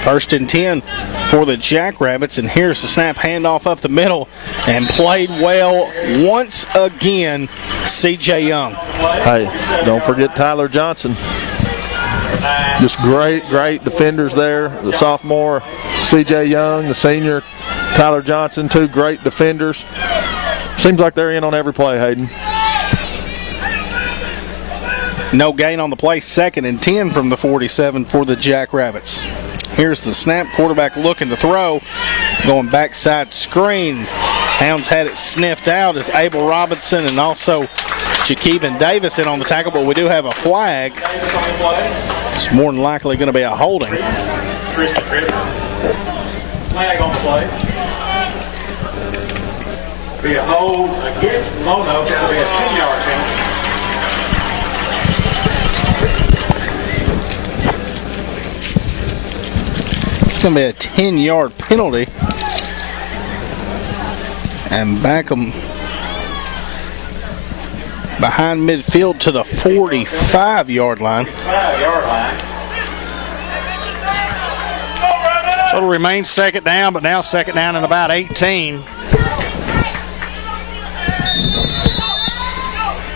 First and 10 for the Jackrabbits, and here's the snap, handoff up the middle, and played well once again, C.J. Young. Hey, don't forget Tyler Johnson. Just great defenders there. The sophomore, C.J. Young, the senior, Tyler Johnson, two great defenders. Seems like they're in on every play, Hayden. No gain on the play, second and 10 from the 47 for the Jackrabbits. Here's the snap, quarterback looking to throw, going backside screen. Hounds had it sniffed out as Abel Robinson and also Jakeevan Davis in on the tackle, but we do have a flag. It's more than likely going to be a holding. Flag on the play. Be a hold against Lonoke. That'll be a 10-yard penalty. It's going to be a 10-yard penalty. And back them behind midfield to the 45-yard line. 5-yard line. So it'll remain second down, but now second down and about 18.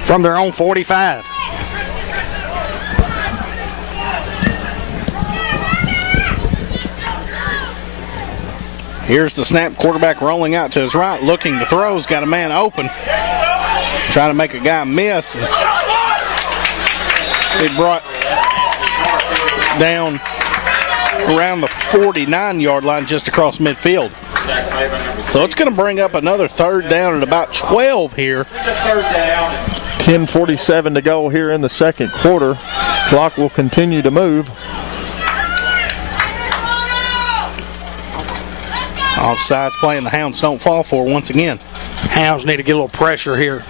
From their own 45. Here's the snap, quarterback rolling out to his right, looking to throw. He's got a man open, trying to make a guy miss. He brought down around the 49-yard line just across midfield. So it's going to bring up another third down at about 12 here. 10:47 to go here in the second quarter. Clock will continue to move. Offsides play, and the Hounds don't fall for once again. Hounds need to get a little pressure here.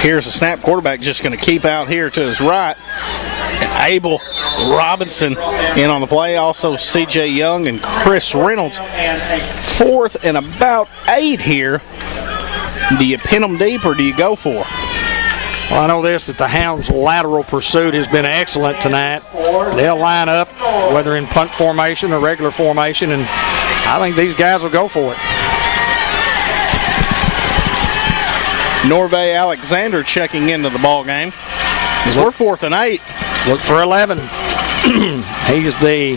Here's the snap, quarterback just going to keep out here to his right. And Abel Robinson in on the play. Also C.J. Young and Chris Reynolds. Fourth and about 8 here. Do you pin them deep or do you go for? Well, I know this, that the Hounds' lateral pursuit has been excellent tonight. They'll line up, whether in punt formation or regular formation, and I think these guys will go for it. Norvay Alexander checking into the ball game. We're 4th and 8. Look for 11. He is the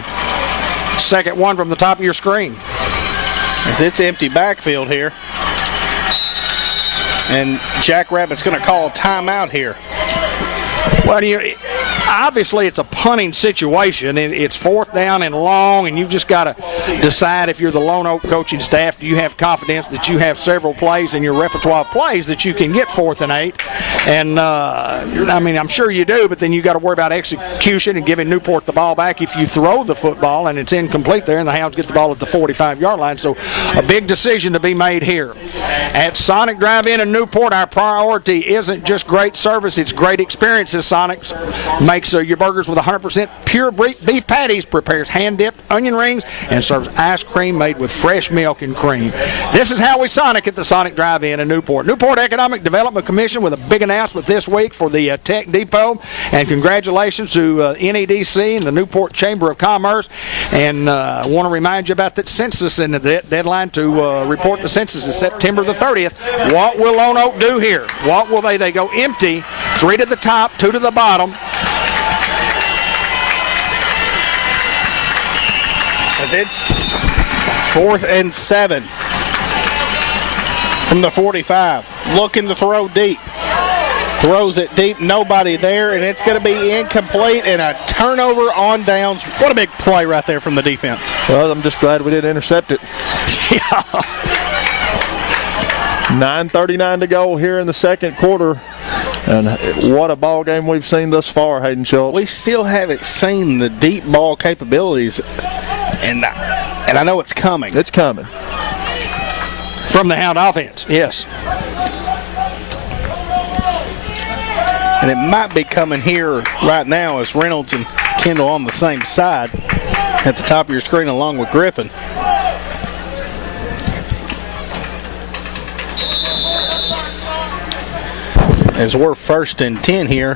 second one from the top of your screen. As it's empty backfield here. And Jackrabbits going to call a timeout here. Well, obviously it's a punting situation. It's 4th down and long, and you've just got to decide, if you're the Lonoke coaching staff, do you have confidence that you have several plays in your repertoire of plays that you can get 4th and 8? And, I mean, I'm sure you do, but then you got to worry about execution and giving Newport the ball back if you throw the football and it's incomplete there, and the Hounds get the ball at the 45-yard line. So a big decision to be made here. At Sonic Drive-In in Newport, our priority isn't just great service, it's great experiences. Sonic makes your burgers with 100% pure beef patties, prepares hand-dipped onion rings, and serves ice cream made with fresh milk and cream. This is how we Sonic at the Sonic Drive-In in Newport. Newport Economic Development Commission with a big announcement this week for the Tech Depot, and congratulations to NEDC and the Newport Chamber of Commerce. And I want to remind you about that census, and the deadline to report the census is September the 30th. What will Lonoke do here? What will they? They go empty, 3 to the top, 2 to the bottom. As it's 4th and 7 from the 45. Looking to throw deep. Throws it deep, nobody there, and it's going to be incomplete and a turnover on downs. What a big play right there from the defense. Well, I'm just glad we didn't intercept it. Yeah. 9:39 to go here in the second quarter. And what a ball game we've seen thus far, Hayden Schultz. We still haven't seen the deep ball capabilities, and I know it's coming. It's coming. From the Hound offense, yes. And it might be coming here right now as Reynolds and Kendall on the same side at the top of your screen along with Griffin. As we're 1st and 10 here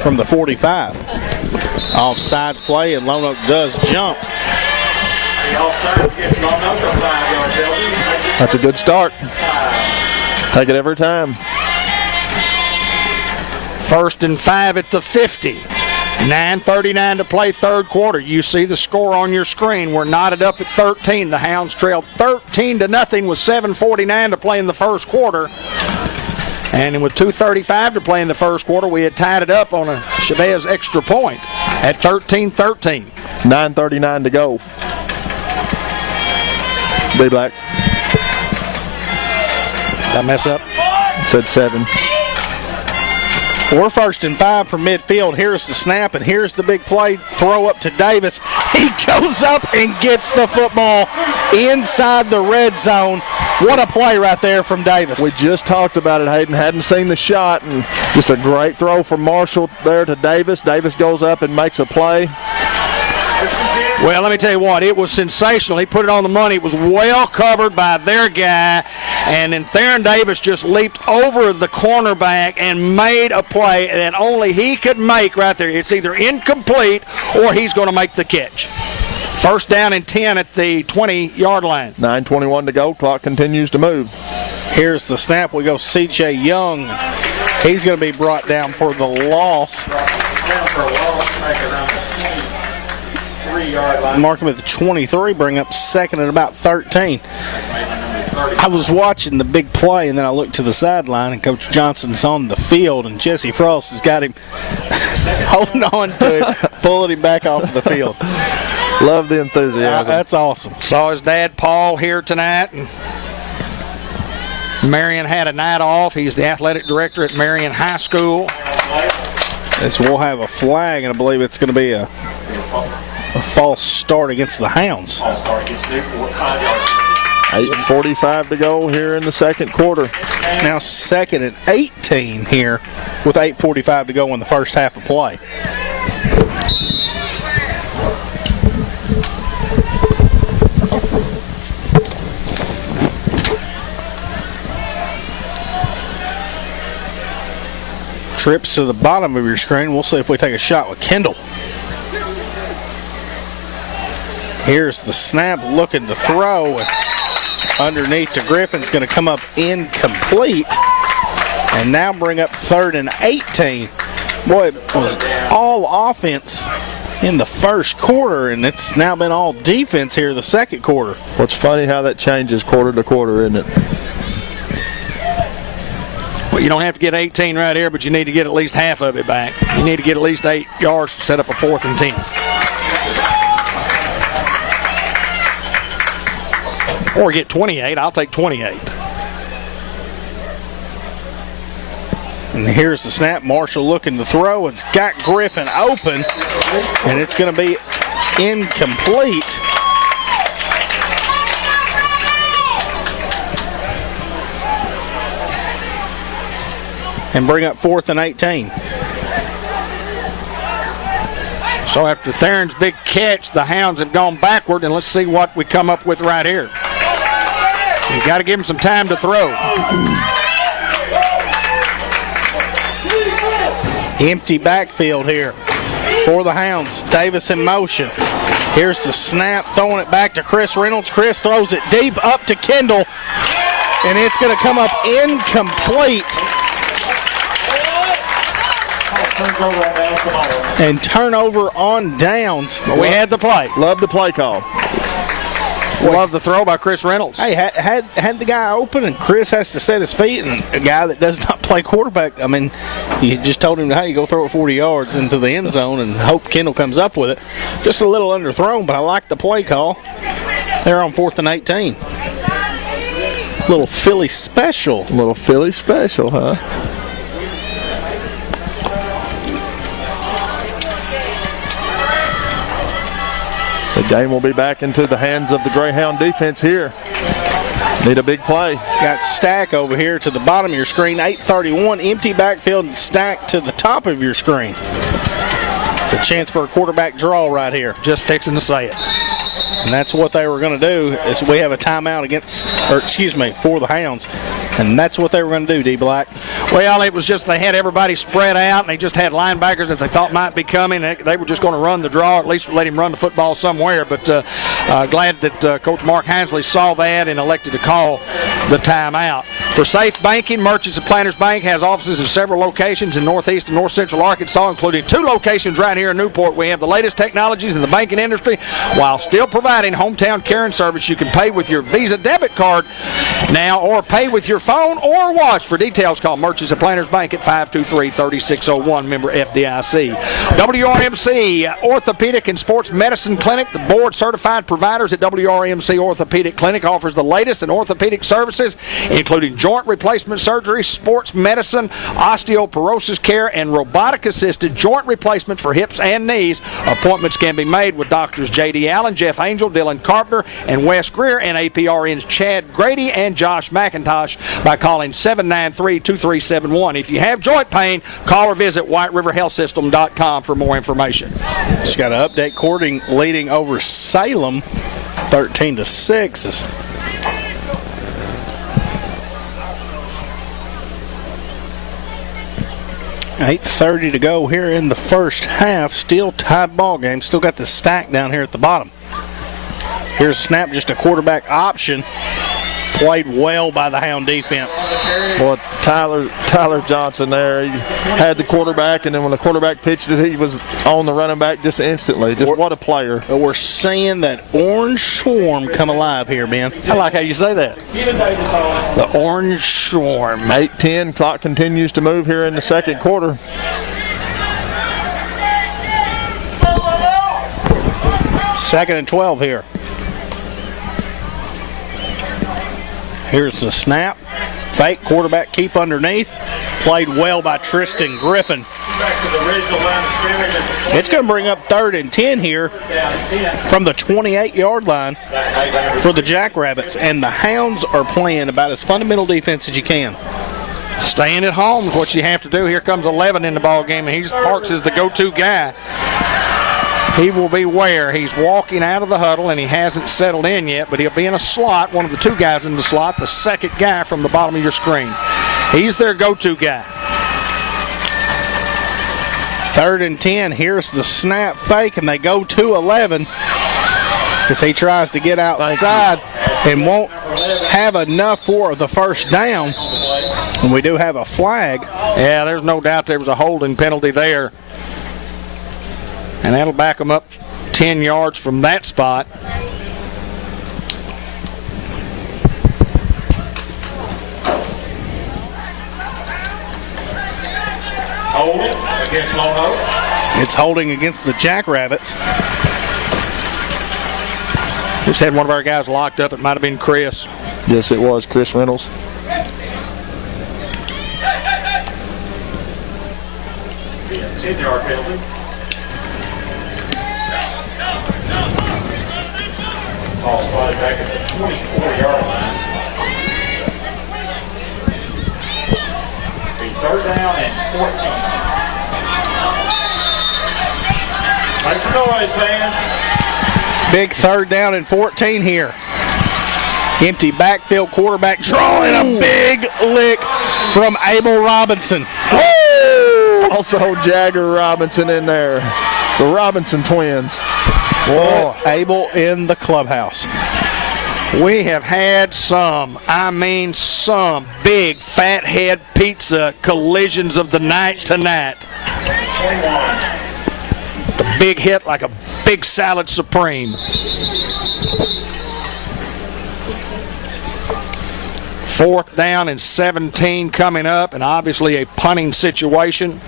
from the 45. Offsides play, and Lonoke does jump. The offside gets Lonoke a 5-yard penalty. That's a good start. Take it every time. 1st and 5 at the 50. 9:39 to play third quarter. You see the score on your screen. We're knotted up at 13. The Hounds trailed 13-0 with 7:49 to play in the first quarter. And with 2:35 to play in the first quarter, we had tied it up on a Chavez extra point at 13-13. 9:39 to go. B-Black. Did I mess up? Said 7. We're 1st and 5 from midfield. Here's the snap, and here's the big play. Throw up to Davis. He goes up and gets the football inside the red zone. What a play right there from Davis. We just talked about it, Hayden. Hadn't seen the shot, and just a great throw from Marshall there to Davis. Davis goes up and makes a play. Well, let me tell you what, it was sensational. He put it on the money. It was well covered by their guy, and then Theron Davis just leaped over the cornerback and made a play that only he could make right there. It's either incomplete or he's going to make the catch. 1st down and 10 at the 20-yard line. 9:21 to go. Clock continues to move. Here's the snap. We go C.J. Young. He's going to be brought down for the loss. Mark him at the 23, bring up 2nd at about 13. I was watching the big play, and then I looked to the sideline, and Coach Johnson's on the field, and Jesse Frost has got him holding on to him, pulling him back off the field. Love the enthusiasm. That's awesome. Saw his dad, Paul, here tonight. And Marion had a night off. He's the athletic director at Marion High School. As we'll have a flag, and I believe it's going to be a false start against the Hounds. 8:45 to go here in the second quarter. Now 2nd and 18 here with 8:45 to go in the first half of play. Trips to the bottom of your screen. We'll see if we take a shot with Kendall. Here's the snap, looking to throw, and underneath to Griffin's going to come up incomplete, and now bring up 3rd and 18. Boy, it was all offense in the first quarter, and it's now been all defense here the second quarter. What's funny how that changes quarter to quarter, isn't it? Well, you don't have to get 18 right here, but you need to get at least half of it back. You need to get at least 8 yards to set up a 4th and 10. Or get 28. I'll take 28. And here's the snap. Marshall looking to throw. It's got Griffin open, and it's going to be incomplete. and bring up 4th and 18. So after Theron's big catch, the Hounds have gone backward, and let's see what we come up with right here. You got to give him some time to throw. Empty backfield here for the Hounds. Davis in motion. Here's the snap, throwing it back to Chris Reynolds. Chris throws it deep up to Kendall, and it's going to come up incomplete. And turnover on downs. But we had the play. Love the play call. Love the throw by Chris Reynolds. Hey, had the guy open, and Chris has to set his feet, and a guy that does not play quarterback, I mean, you just told him, hey, go throw it 40 yards into the end zone and hope Kendall comes up with it. Just a little underthrown, but I like the play call. They're on 4th and 18. Little Philly special. Little Philly special, huh? The game will be back into the hands of the Greyhound defense here. Need a big play. Got Stack over here to the bottom of your screen. 8:31, empty backfield, and Stack to the top of your screen. The chance for a quarterback draw right here. Just fixing to say it. And that's what they were going to do. Is we have a timeout for the Hounds. And that's what they were going to do, D. Black. Well, it was just they had everybody spread out, and they just had linebackers that they thought might be coming. They were just going to run the draw, or at least let him run the football somewhere. But glad that Coach Mark Hinesley saw that and elected to call the timeout. For safe banking, Merchants of Planters Bank has offices in several locations in northeast and north central Arkansas, including 2 locations right here in Newport. We have the latest technologies in the banking industry while still providing hometown care and service. You can pay with your Visa debit card now or pay with your phone or watch. For details, call Merchants of Planters Bank at 523-3601, member FDIC. WRMC Orthopedic and Sports Medicine Clinic, the board certified providers at WRMC Orthopedic Clinic, offers the latest in orthopedic services, including joint replacement surgery, sports medicine, osteoporosis care, and robotic assisted joint replacement for hips and knees. Appointments can be made with Doctors J.D. Allen, Jeff Angel, Dylan Carpenter, and Wes Greer, and APRN's Chad Grady and Josh McIntosh by calling 793-2371. If you have joint pain, call or visit whiteriverhealthsystem.com for more information. Just got an update. Courting leading over Salem 13-6. 8:30 to go here in the first half. Still tied ball game. Still got the stack down here at the bottom. Here's a snap, just a quarterback option. Played well by the Hound defense. Boy, Tyler Johnson there, he had the quarterback, and then when the quarterback pitched it, he was on the running back just instantly. Just what a player. We're seeing that orange swarm come alive here, Ben. I like how you say that. The orange swarm. 8-10, clock continues to move here in the second quarter. Second and 12 here. Here's the snap. Fake quarterback keep underneath. Played well by Tristan Griffin. It's going to bring up 3rd and 10 here from the 28-yard line for the Jackrabbits. And the Hounds are playing about as fundamental defense as you can. Staying at home is what you have to do. Here comes 11 in the ball game, and Parks is the go-to guy. He will be where? He's walking out of the huddle, and he hasn't settled in yet, but he'll be in a slot, one of the 2 guys in the slot, the second guy from the bottom of your screen. He's their go-to guy. 3rd and 10. Here's the snap fake, and they go to 11 as he tries to get outside and won't have enough for the first down. And we do have a flag. Yeah, there's no doubt there was a holding penalty there. And that'll back them up 10 yards from that spot. Holding against Lonoke. It's holding against the Jackrabbits. Just had one of our guys locked up. It might have been Chris. Yes, it was Chris Reynolds. Ten-yard penalty. Ball spotted back at the 24-yard line. 3rd down and 14. Make some noise, fans. Big third down and 14 here. Empty backfield, quarterback drawing a big lick from Abel Robinson. Woo! Also Jagger Robinson in there. The Robinson twins. Boy, Abel in the clubhouse. We have had some big fathead pizza collisions of the night tonight. 21. The big hit like a big salad supreme. Fourth down and 17 coming up, and obviously a punting situation.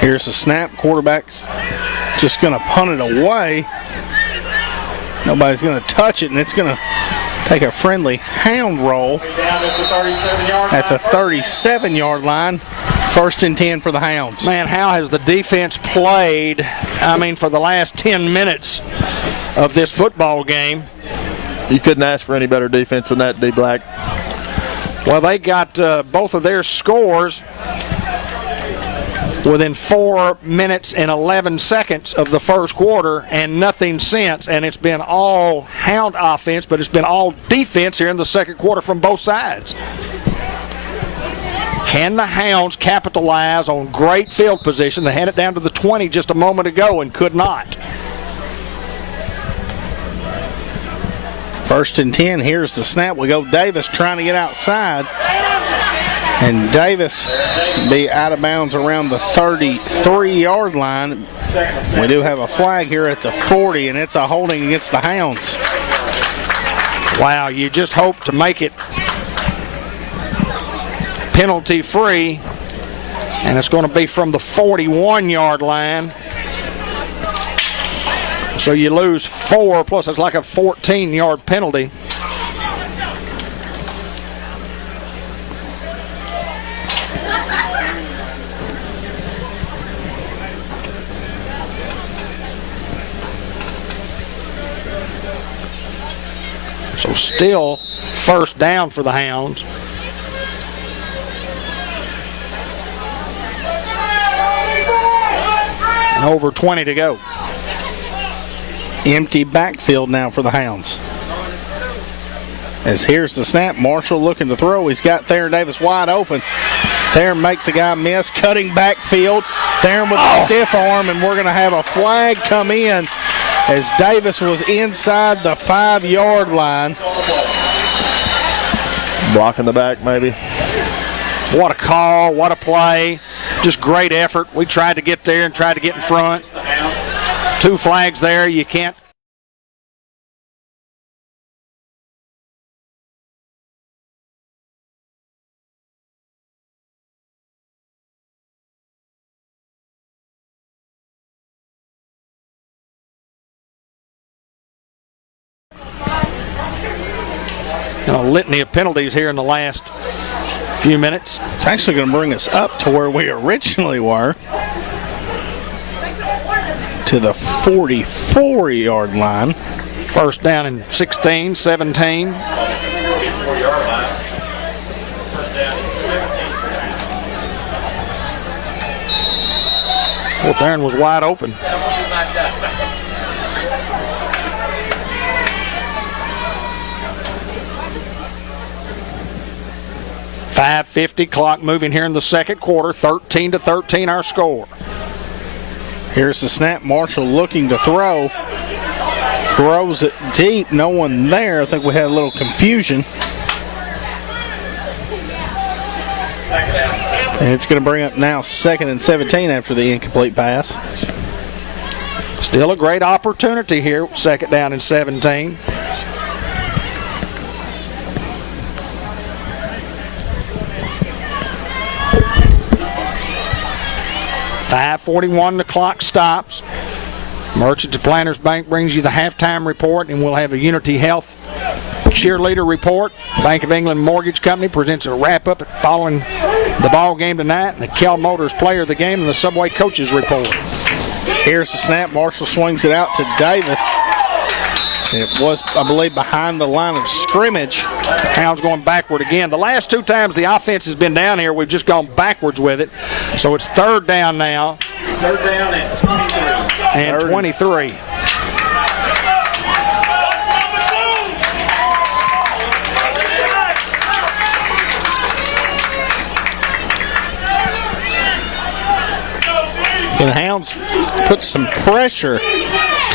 Here's the snap. Quarterback's just going to punt it away. Nobody's going to touch it, and it's going to take a friendly hound roll Down at the 37-yard at the 37-yard line. First and 10 for the Hounds. Man, how has the defense played, for the last 10 minutes of this football game? You couldn't ask for any better defense than that, D-Black. Well, they got both of their scores within 4 minutes and 11 seconds of the first quarter, and nothing since. And it's been all Hound offense, but it's been all defense here in the second quarter from both sides. Can the Hounds capitalize on great field position? They had it down to the 20 just a moment ago and could not. First and 10. Here's the snap. We go Davis trying to get outside. And Davis be out of bounds around the 33-yard line. We do have a flag here at the 40, and it's a holding against the Hounds. Wow, you just hope to make it penalty-free, and it's going to be from the 41-yard line. So you lose 4, plus it's like a 14-yard penalty. So still first down for the Hounds. And over 20 to go. Empty backfield now for the Hounds. As here's the snap. Marshall looking to throw. He's got Theron Davis wide open. Theron makes a guy miss. Cutting backfield. Theron with a stiff arm, and we're going to have a flag come in as Davis was inside the 5-yard line. Blocking the back, maybe. What a call, what a play. Just great effort. We tried to get there and tried to get in front. 2 flags there. You can't. A litany of penalties here in the last few minutes. It's actually going to bring us up to where we originally were, to the 44-yard line. First down and 16, 17. 44-yard line. First down and 17. Well, Theron was wide open. 5:50 clock moving here in the second quarter. 13-13 our score. Here's the snap. Marshall looking to throw. Throws it deep. No one there. I think we had a little confusion. And it's going to bring up now 2nd and 17 after the incomplete pass. Still a great opportunity here. 2nd down and 17. .541 the clock stops. Merchants of Planters Bank brings you the halftime report, and we'll have a Unity Health cheerleader report. Bank of England Mortgage Company presents a wrap-up following the ball game tonight. And the Kell Motors player of the game and the Subway coaches report. Here's the snap. Marshall swings it out to Davis. It was, I believe, behind the line of scrimmage. Hounds going backward again. The last 2 times the offense has been down here, we've just gone backwards with it. So it's 3rd down now. 3rd down and 23. And 23. The Hounds put some pressure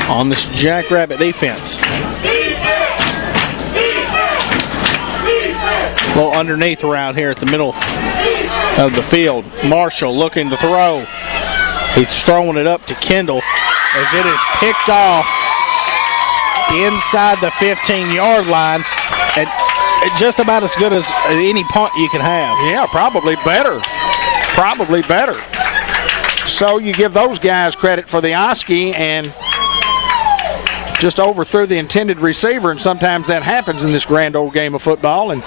on this Jackrabbit defense. A little underneath around here at the middle of the field. Marshall looking to throw. He's throwing it up to Kendall as it is picked off inside the 15-yard line. And just about as good as any punt you can have. Yeah, probably better. Probably better. So you give those guys credit for the Oski and just overthrew the intended receiver, and sometimes that happens in this grand old game of football. And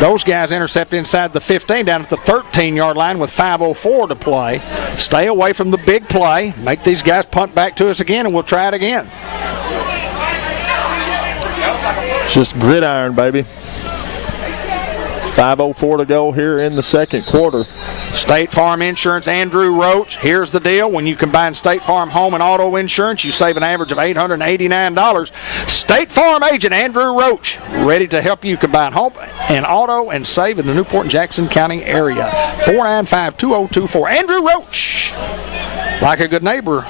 those guys intercept inside the 15 down at the 13-yard line with 5:04 to play. Stay away from the big play. Make these guys punt back to us again, and we'll try it again. It's just gridiron, baby. 5:04 to go here in the second quarter. State Farm Insurance, Andrew Roach. Here's the deal. When you combine State Farm home and auto insurance, you save an average of $889. State Farm agent Andrew Roach, ready to help you combine home and auto and save in the Newport and Jackson County area. 495-2024. Andrew Roach. Like a good neighbor,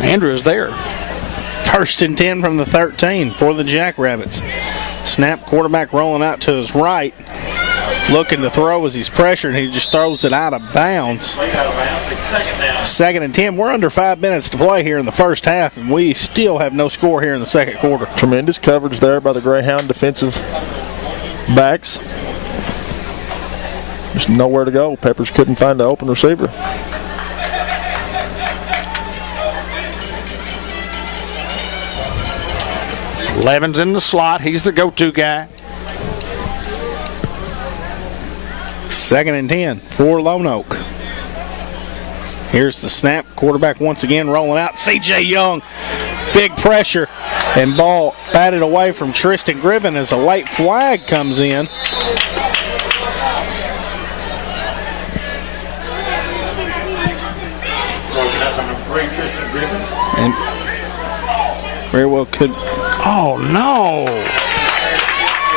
Andrew is there. 1st and 10 from the 13 for the Jackrabbits. Snap, quarterback rolling out to his right. Looking to throw as he's pressured, and he just throws it out of bounds. 2nd and 10. We're under 5 minutes to play here in the first half, and we still have no score here in the second quarter. Tremendous coverage there by the Greyhound defensive backs. Just nowhere to go. Peppers couldn't find an open receiver. Levin's in the slot. He's the go-to guy. 2nd and 10 for Lonoke. Here's the snap. Quarterback once again rolling out. C.J. Young, big pressure, and ball batted away from Tristan Griffin as a late flag comes in. And very well could. Oh, no.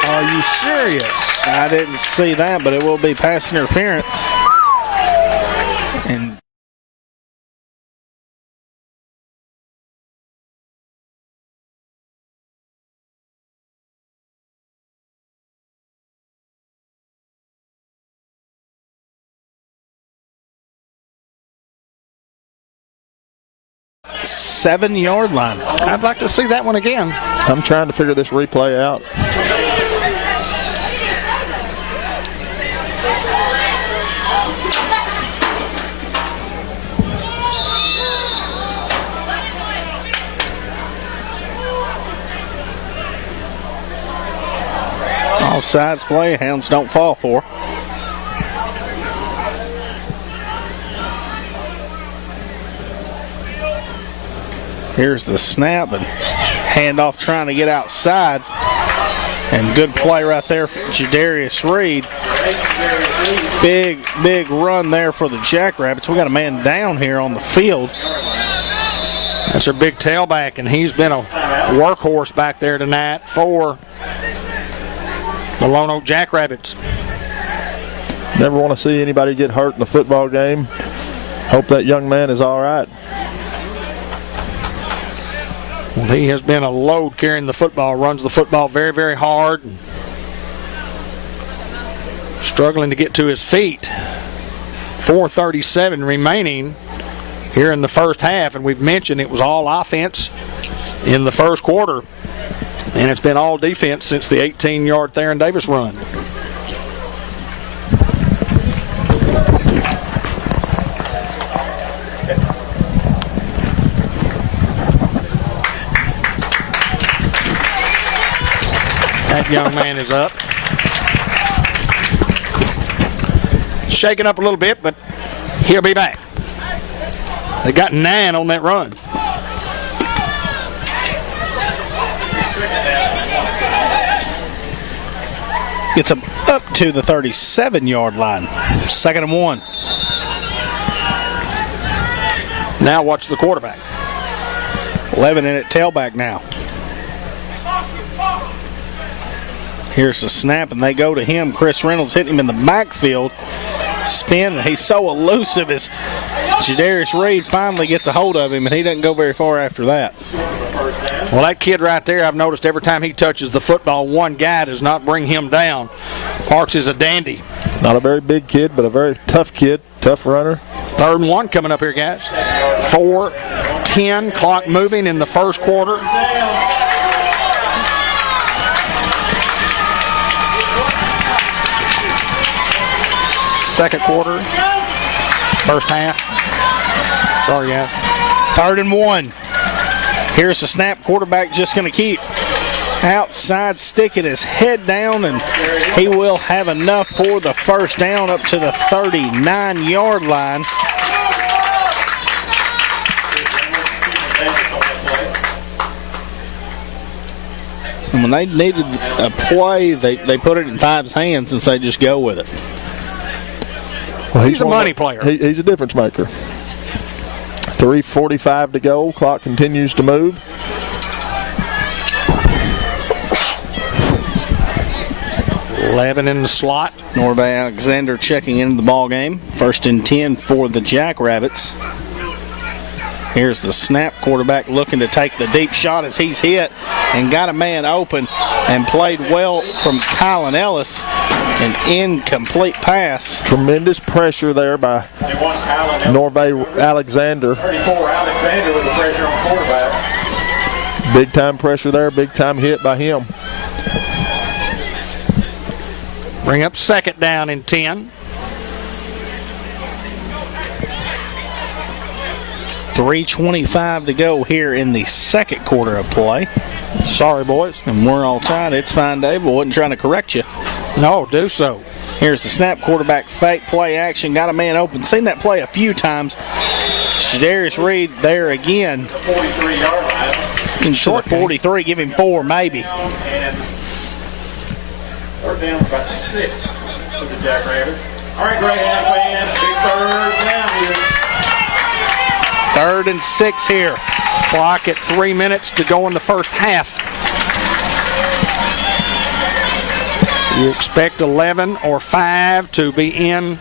Are you serious? I didn't see that, but it will be pass interference. And seven-yard line. I'd like to see that one again. I'm trying to figure this replay out. Offsides play, Hounds don't fall for. Here's the snap and handoff trying to get outside. And good play right there for Jadarius Reed. Big run there for the Jackrabbits. We got a man down here on the field. That's their big tailback, and he's been a workhorse back there tonight for the Lonoke Jackrabbits. Never want to see anybody get hurt in a football game. Hope that young man is all right. Well, he has been a load carrying the football, runs the football very, very hard. And struggling to get to his feet. 4:37 remaining here in the first half, and we've mentioned it was all offense in the first quarter, and it's been all defense since the 18-yard Theron Davis run. That young man is up. Shaking up a little bit, but he'll be back. They got 9 on that run. Gets him up to the 37-yard line. 2nd and 1. Now watch the quarterback. 11 in at tailback now. Here's the snap, and they go to him. Chris Reynolds hitting him in the backfield. Spin, and he's so elusive as Jadarius Reed finally gets a hold of him, and he doesn't go very far after that. Well, that kid right there, I've noticed every time he touches the football, one guy does not bring him down. Parks is a dandy. Not a very big kid, but a very tough kid, tough runner. 3rd and 1 coming up here, guys. 4:10, clock moving in the first quarter. Second quarter, first half. Sorry, guys. 3rd and 1. Here's the snap. Quarterback just going to keep outside, sticking his head down, and he will have enough for the first down up to the 39-yard line. And when they needed a play, they put it in Five's hands and say, just go with it. Well, he's a money player. He's a difference maker. 3:45 to go. Clock continues to move. Levin in the slot. Norvay Alexander checking into the ball game. 1st and 10 for the Jackrabbits. Here's the snap. Quarterback looking to take the deep shot as he's hit and got a man open and played well from Kylan Ellis. An incomplete pass. Tremendous pressure there by Norvay Alexander. 34 Alexander with the pressure on the quarterback. Big time pressure there, big time hit by him. Bring up 2nd down and 10. 3:25 to go here in the second quarter of play. Sorry, boys. And we're all tied. It's fine, Dave. I wasn't trying to correct you. No, do so. Here's the snap. Quarterback fake play action. Got a man open. Seen that play a few times. Jadarius Reed there again. 43-yard line. In short 43. Give him 4 maybe. And 3rd down about 6 for the Jackrabbits. All right, Greyhound fans, big 3rd down here. 3rd and 6 here. Clock at 3 minutes to go in the first half. You expect 11 or 5 to be in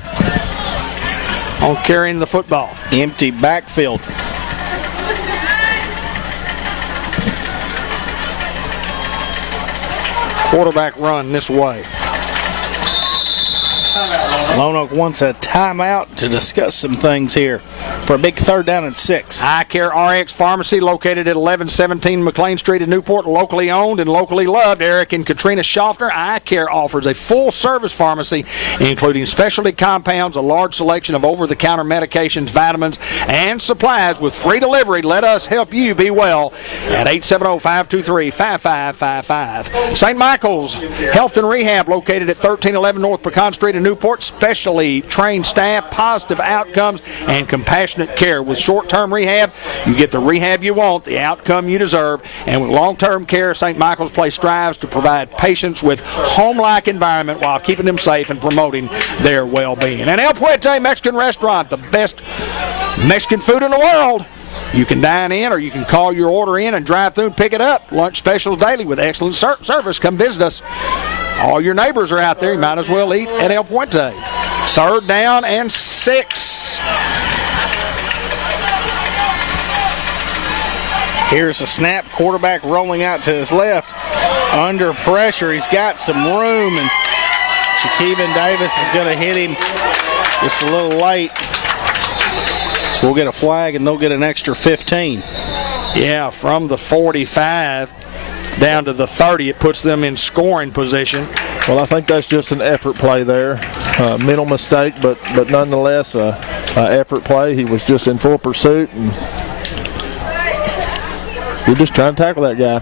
on carrying the football. Empty backfield. Quarterback run this way. Lonoke wants a timeout to discuss some things here for a big 3rd down and 6. Eye Care RX Pharmacy, located at 1117 McLean Street in Newport, locally owned and locally loved. Eric and Katrina Schaffner. Eye Care offers a full-service pharmacy, including specialty compounds, a large selection of over-the-counter medications, vitamins, and supplies with free delivery. Let us help you be well at 870-523-5555. St. Michael's Health and Rehab, located at 1311 North Pecan Street in Newport. Specially trained staff, positive outcomes, and compassionate care. With short-term rehab, you get the rehab you want, the outcome you deserve. And with long-term care, St. Michael's Place strives to provide patients with home-like environment while keeping them safe and promoting their well-being. And El Puente Mexican Restaurant, the best Mexican food in the world. You can dine in or you can call your order in and drive through and pick it up. Lunch specials daily with excellent service. Come visit us. All your neighbors are out there. You might as well eat at El Puente. 3rd down and 6. Here's the snap. Quarterback rolling out to his left. Under pressure. He's got some room, and Shaquivin Davis is going to hit him just a little late. So we'll get a flag, and they'll get an extra 15. Yeah, from the 45 down to the 30, it puts them in scoring position. Well, I think that's just an effort play there. Mental mistake, but nonetheless, effort play. He was just in full pursuit, and we're just trying to tackle that guy.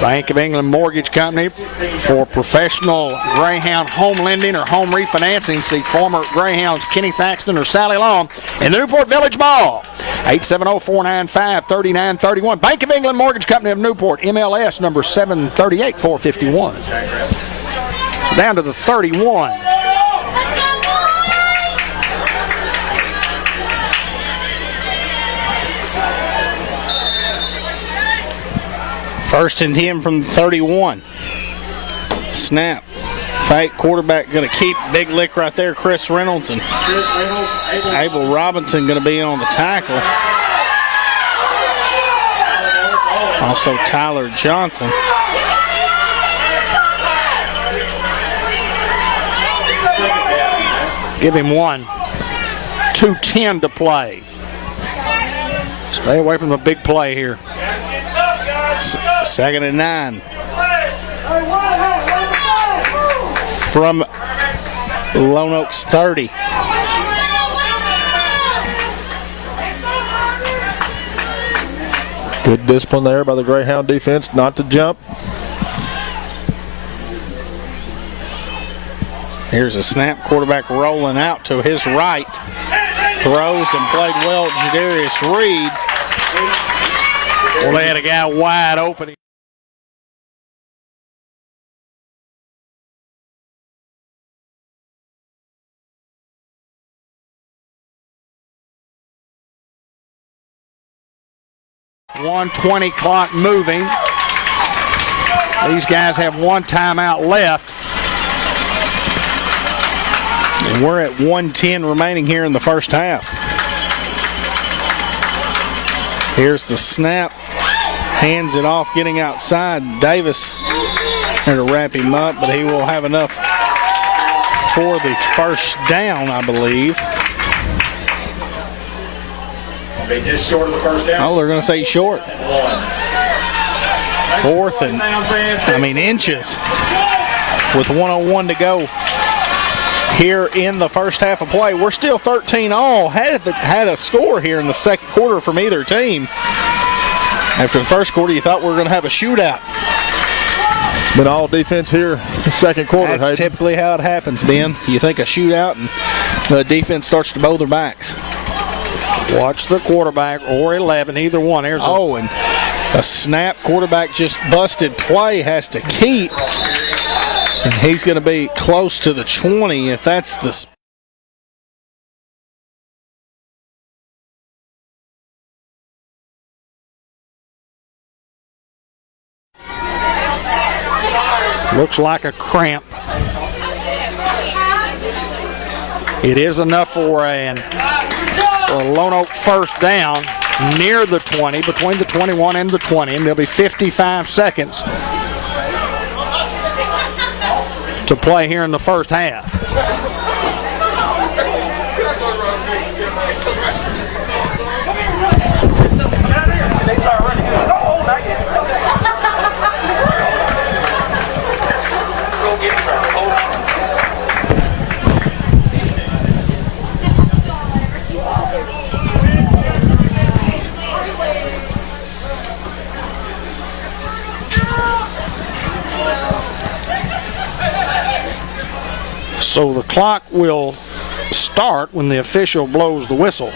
Bank of England Mortgage Company. For professional Greyhound home lending or home refinancing, see former Greyhounds Kenny Thaxton or Sally Long in the Newport Village Mall. 870-495-3931. Bank of England Mortgage Company of Newport, MLS number 738-451. Down to the 31. First and 10 from the 31. Snap. Fake quarterback going to keep. Big lick right there. Chris Reynolds and Abel Robinson going to be on the tackle. Also Tyler Johnson. Give him one. 2:10 to play. Stay away from the big play here. Second and 9. From Lonoke's 30. Good discipline there by the Greyhound defense not to jump. Here's a snap. Quarterback rolling out to his right. Throws and played well. Jadarius Reed. Well, they had a guy wide open. .120 clock moving. These guys have one timeout left. And we're at 1:10 remaining here in the first half. Here's the snap. Hands it off, getting outside. Davis there to wrap him up, but he will have enough for the first down, I believe. They just short of the first down. Oh, they're going to say short. Fourth and, inches with 1:01 to go here in the first half of play. We're still 13-all. Had a score here in the second quarter from either team. After the first quarter, you thought we were going to have a shootout. Been all defense here the second quarter. That's typically how it happens, Ben. You think a shootout and the defense starts to bow their backs. Watch the quarterback or 11, either one. There's and a snap. Quarterback just busted play, has to keep. And he's going to be close to the 20 if that's the... Looks like a cramp. It is enough for a Lonoke first down near the 20, between the 21 and the 20, and there'll be 55 seconds to play here in the first half. So the clock will start when the official blows the whistle.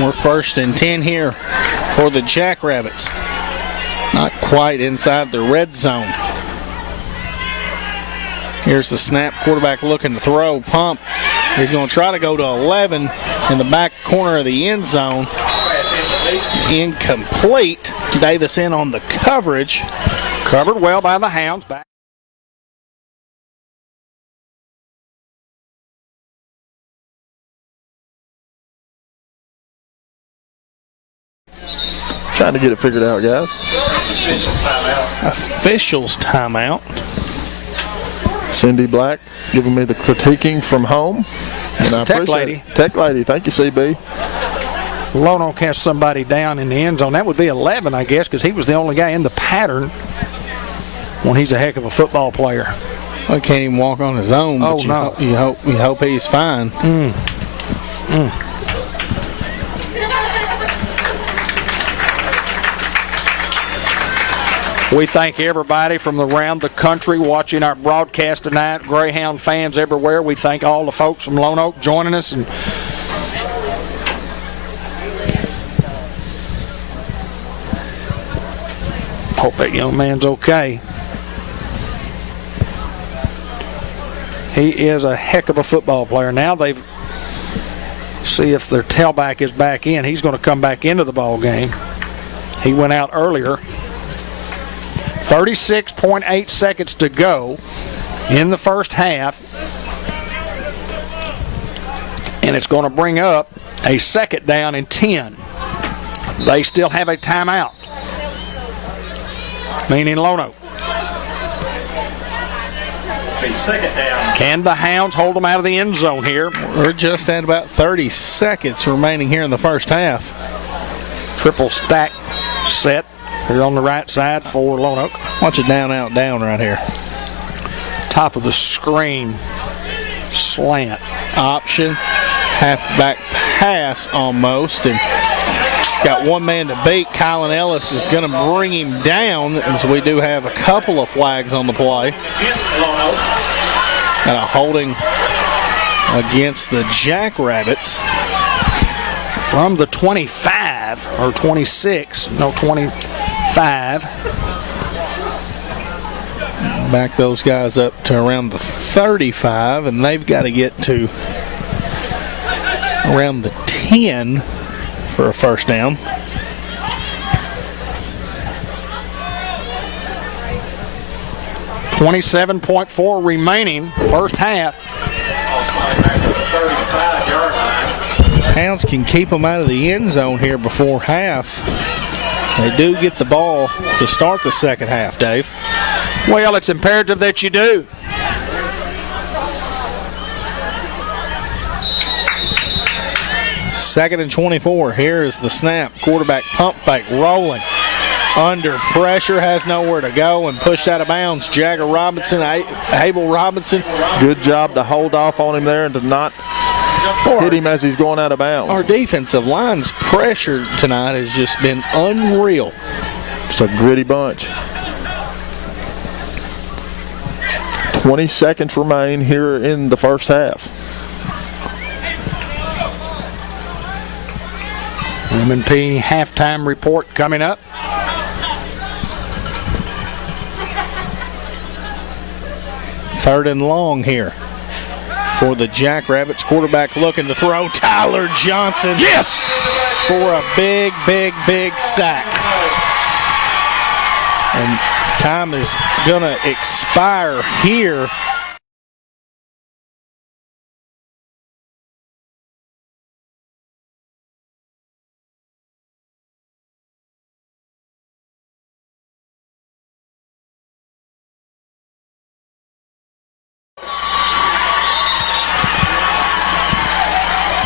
We're first and 10 here for the Jackrabbits. Not quite inside the red zone. Here's the snap. Quarterback looking to throw. Pump. He's going to try to go to 11 in the back corner of the end zone. Incomplete. Davis in on the coverage. Covered well by the Hounds. Back. Trying to get it figured out, guys. Officials timeout. Cindy Black giving me the critiquing from home. And I Tech appreciate lady. it. Tech lady. Thank you, CB. Lonoke has somebody down in the end zone. That would be 11, I guess, because he was the only guy in the pattern when he's a heck of a football player. Well, he can't even walk on his own. But you hope he's fine. We thank everybody from around the country watching our broadcast tonight. Greyhound fans everywhere. We thank all the folks from Lonoke joining us. And hope that young man's okay. He is a heck of a football player. Now they've see if their tailback is back in. He's going to come back into the ball game. He went out earlier. 36.8 seconds to go in the first half. And it's going to bring up a second down and 10. They still have a timeout, meaning Lonoke. Second down. Can the Hounds hold them out of the end zone here? We're just at about 30 seconds remaining here in the first half. Triple stack set here on the right side for Lonoke. Watch it down, out, down right here. Top of the screen. Slant. Option. Halfback pass almost. And got one man to beat. Kylan Ellis is going to bring him down, as we do have a couple of flags on the play. Against Lonoke. And a holding against the Jackrabbits. From the 25 or 26, no 25. Back those guys up to around the 35, and they've got to get to around the 10 for a first down. $27.4 remaining, first half. 35-yard line. Hounds can keep them out of the end zone here before half. They do get the ball to start the second half, Dave. Well, it's imperative that you do. Second and 24. Here is the snap. Quarterback pump fake rolling. Under pressure, has nowhere to go and pushed out of bounds. Jagger Robinson, Abel Robinson. Good job to hold off on him there and to not hit him as he's going out of bounds. Our defensive line's pressure tonight has just been unreal. It's a gritty bunch. 20 seconds remain here in the first half. M&P halftime report coming up. Third and long here for the Jackrabbits. Quarterback looking to throw. Tyler Johnson. Yes! For a big, big, big sack. And time is going to expire here.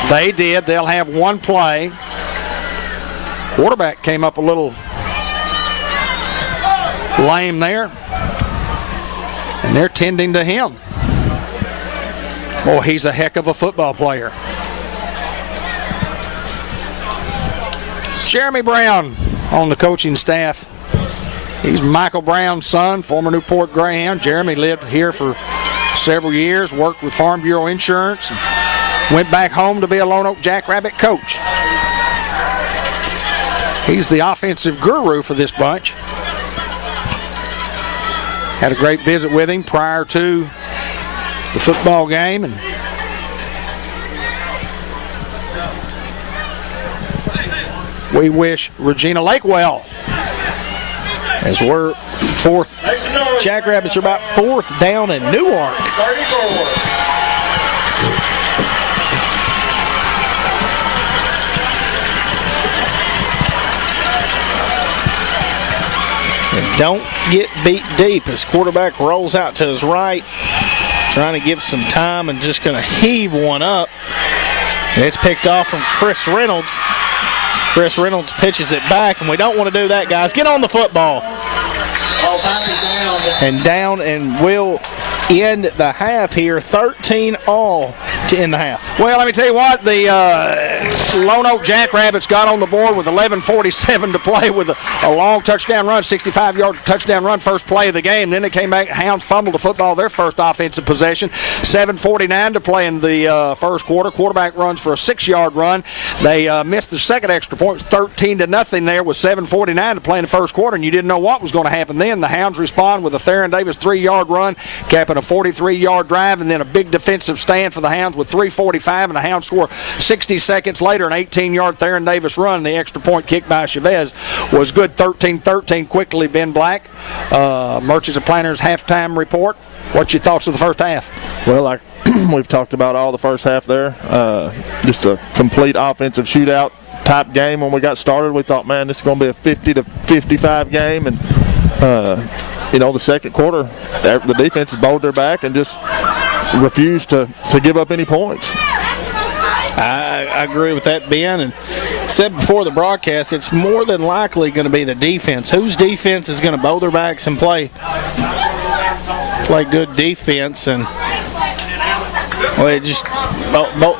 They did. They'll have one play. Quarterback came up a little lame there. And they're tending to him. Oh, he's a heck of a football player. Jeremy Brown on the coaching staff. He's Michael Brown's son, former Newport Greyhound. Jeremy lived here for several years, worked with Farm Bureau Insurance, and went back home to be a Lonoke Jackrabbit coach. He's the offensive guru for this bunch. Had a great visit with him prior to the football game. And we wish Regina Lake well. As we're fourth. Jackrabbits are about fourth down in Newark. 34. And don't get beat deep as quarterback rolls out to his right, trying to give some time and just going to heave one up. And it's picked off from Chris Reynolds. Chris Reynolds pitches it back, and we don't want to do that, guys. Get on the football. And down and will in the half here, 13-all in the half. Well, let me tell you what, the Lonoke Jackrabbits got on the board with 11:47 to play with a long touchdown run, 65-yard touchdown run, first play of the game. Then they came back, Hounds fumbled the football, their first offensive possession. 7:49 to play in the first quarter. Quarterback runs for a 6-yard run. They missed the second extra point, 13-0 there with 7:49 to play in the first quarter, and you didn't know what was going to happen then. The Hounds respond with a Theron Davis 3-yard run, capping a 43-yard drive, and then a big defensive stand for the Hounds with 3:45, and the Hounds score 60 seconds later, an 18-yard Theron Davis run. The extra point kick by Chavez was good. 13-13 quickly, Ben Black. Merchants and Planters halftime report. What's your thoughts of the first half? Well, we've talked about all the first half there. Just a complete offensive shootout type game when we got started. We thought, man, this is going to be a 50-55 game, and the second quarter, the defense bowled their back and just refused to give up any points. I agree with that, Ben, and said before the broadcast, it's more than likely going to be the defense. Whose defense is going to bow their backs and play good defense? And well, it just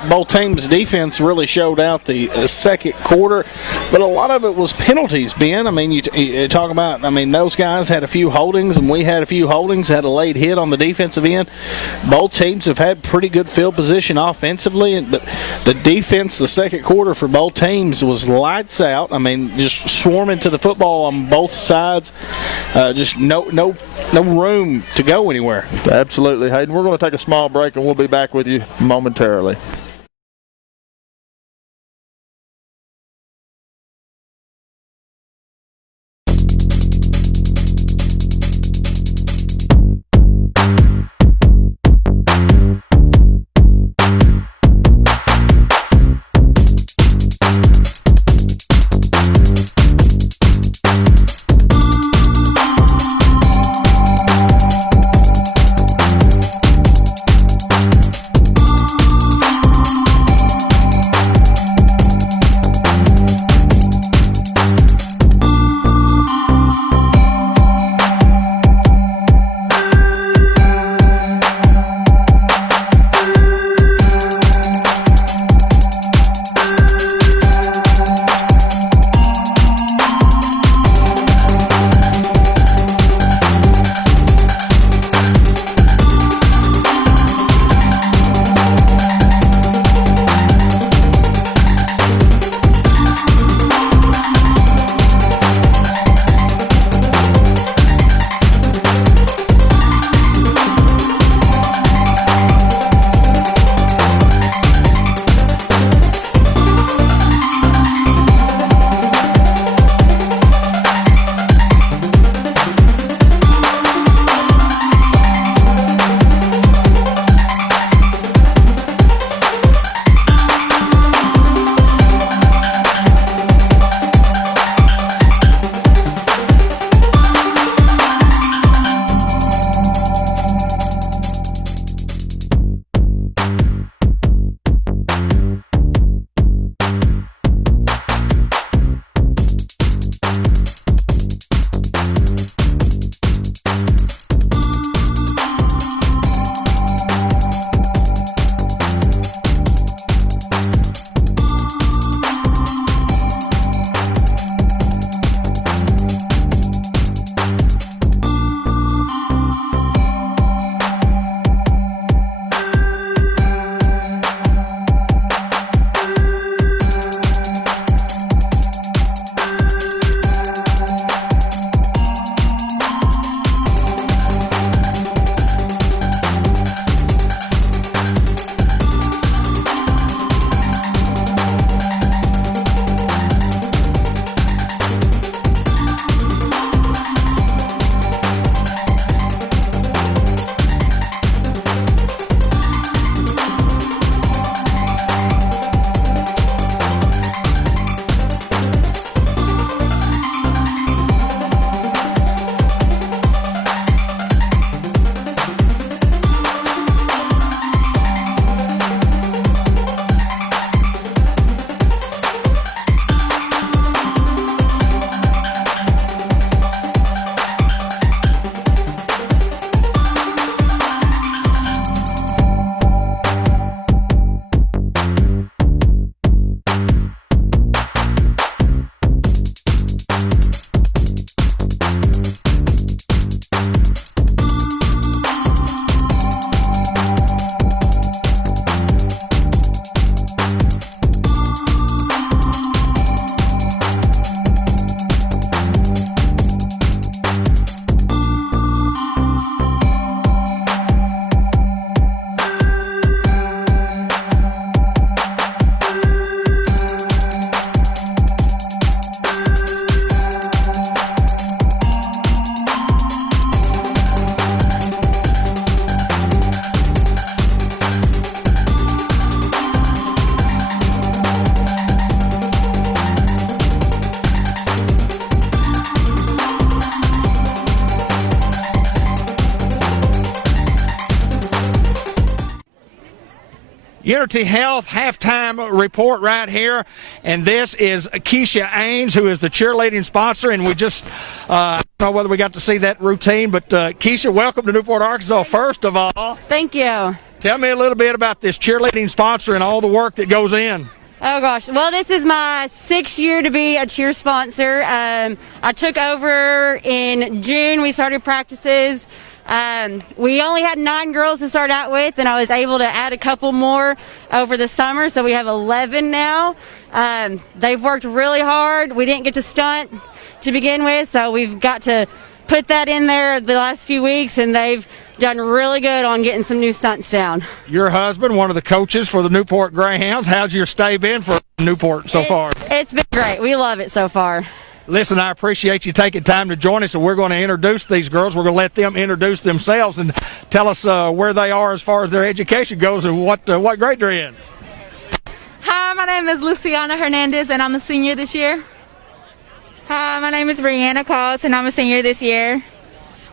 both teams' defense really showed out the second quarter, but a lot of it was penalties, Ben. I mean, you talk about, those guys had a few holdings, and we had a few holdings, had a late hit on the defensive end. Both teams have had pretty good field position offensively, but the defense, the second quarter for both teams was lights out. Just swarming to the football on both sides. Just no room to go anywhere. Absolutely, Hayden. We're going to take a small break, and we'll be back with you momentarily. Unity Health halftime report right here, and this is Keisha Ains, who is the cheerleading sponsor, and we just I don't know whether we got to see that routine, but Keisha, welcome to Newport, Arkansas, first of all. Thank you. Tell me a little bit about this cheerleading sponsor and all the work that goes in. Oh gosh, well this is my 6th year to be a cheer sponsor. I took over in June. We started practices. We only had 9 girls to start out with, and I was able to add a couple more over the summer, so we have 11 now. They've worked really hard. We didn't get to stunt to begin with, so we've got to put that in there the last few weeks, and they've done really good on getting some new stunts down. Your husband, one of the coaches for the Newport Greyhounds. How's your stay been for Newport so far? It's been great. We love it so far. Listen, I appreciate you taking time to join us, and we're going to introduce these girls. We're going to let them introduce themselves and tell us where they are as far as their education goes and what grade they're in. Hi, my name is Luciana Hernandez, and I'm a senior this year. Hi, my name is Brianna Claus, and I'm a senior this year.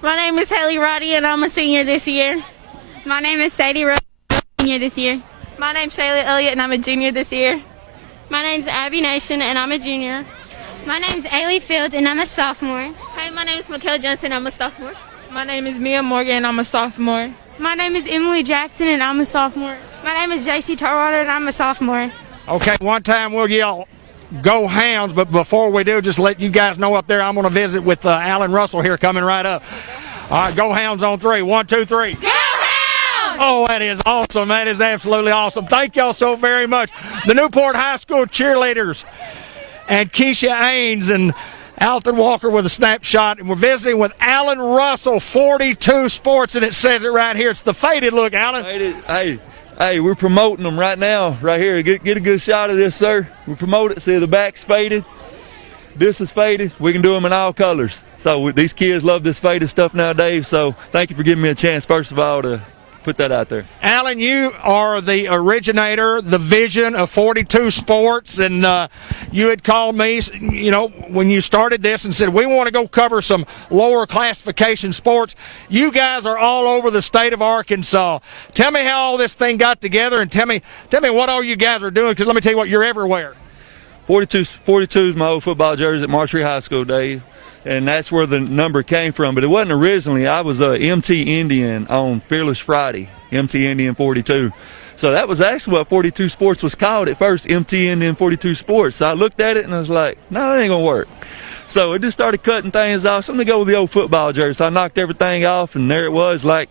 My name is Haley Roddy, and I'm a senior this year. My name is Sadie Rose, and I'm a senior this year. My name's Shayla Elliott, and I'm a junior this year. My name's Abby Nation, and I'm a junior. My name's Ailey Fields, and I'm a sophomore. Hi, my name is Mikkel Johnson, I'm a sophomore. My name is Mia Morgan, and I'm a sophomore. My name is Emily Jackson, and I'm a sophomore. My name is JC Tarwater, and I'm a sophomore. Okay, one time we'll yell, "Go Hounds," but before we do, just let you guys know up there, I'm going to visit with Alan Russell here coming right up. All right, go Hounds on 3. 1, 2, 3. Go Hounds! Oh, that is awesome. That is absolutely awesome. Thank y'all so very much. The Newport High School cheerleaders and Keisha Ains and Alton Walker with a snapshot. And we're visiting with Alan Russell, 42 Sports, and it says it right here. It's the faded look, Alan. Hey, we're promoting them right now, right here. Get a good shot of this, sir. We promote it. See, the back's faded. This is faded. We can do them in all colors. So these kids love this faded stuff nowadays. So thank you for giving me a chance, first of all, to put that out there. Alan, you are the originator, the vision of 42 Sports, and you had called me, you know, when you started this and said, we want to go cover some lower classification sports. You guys are all over the state of Arkansas. Tell me how all this thing got together, and tell me what all you guys are doing, because let me tell you what, you're everywhere. 42 is my old football jersey at Marshall High School, Dave. And that's where the number came from. But it wasn't originally. I was a MT Indian on Fearless Friday, MT Indian 42. So that was actually what 42 Sports was called at first, MT Indian 42 Sports. So I looked at it and I was like, no, that ain't going to work. So it just started cutting things off. So I'm going to go with the old football jersey. So I knocked everything off, and there it was, like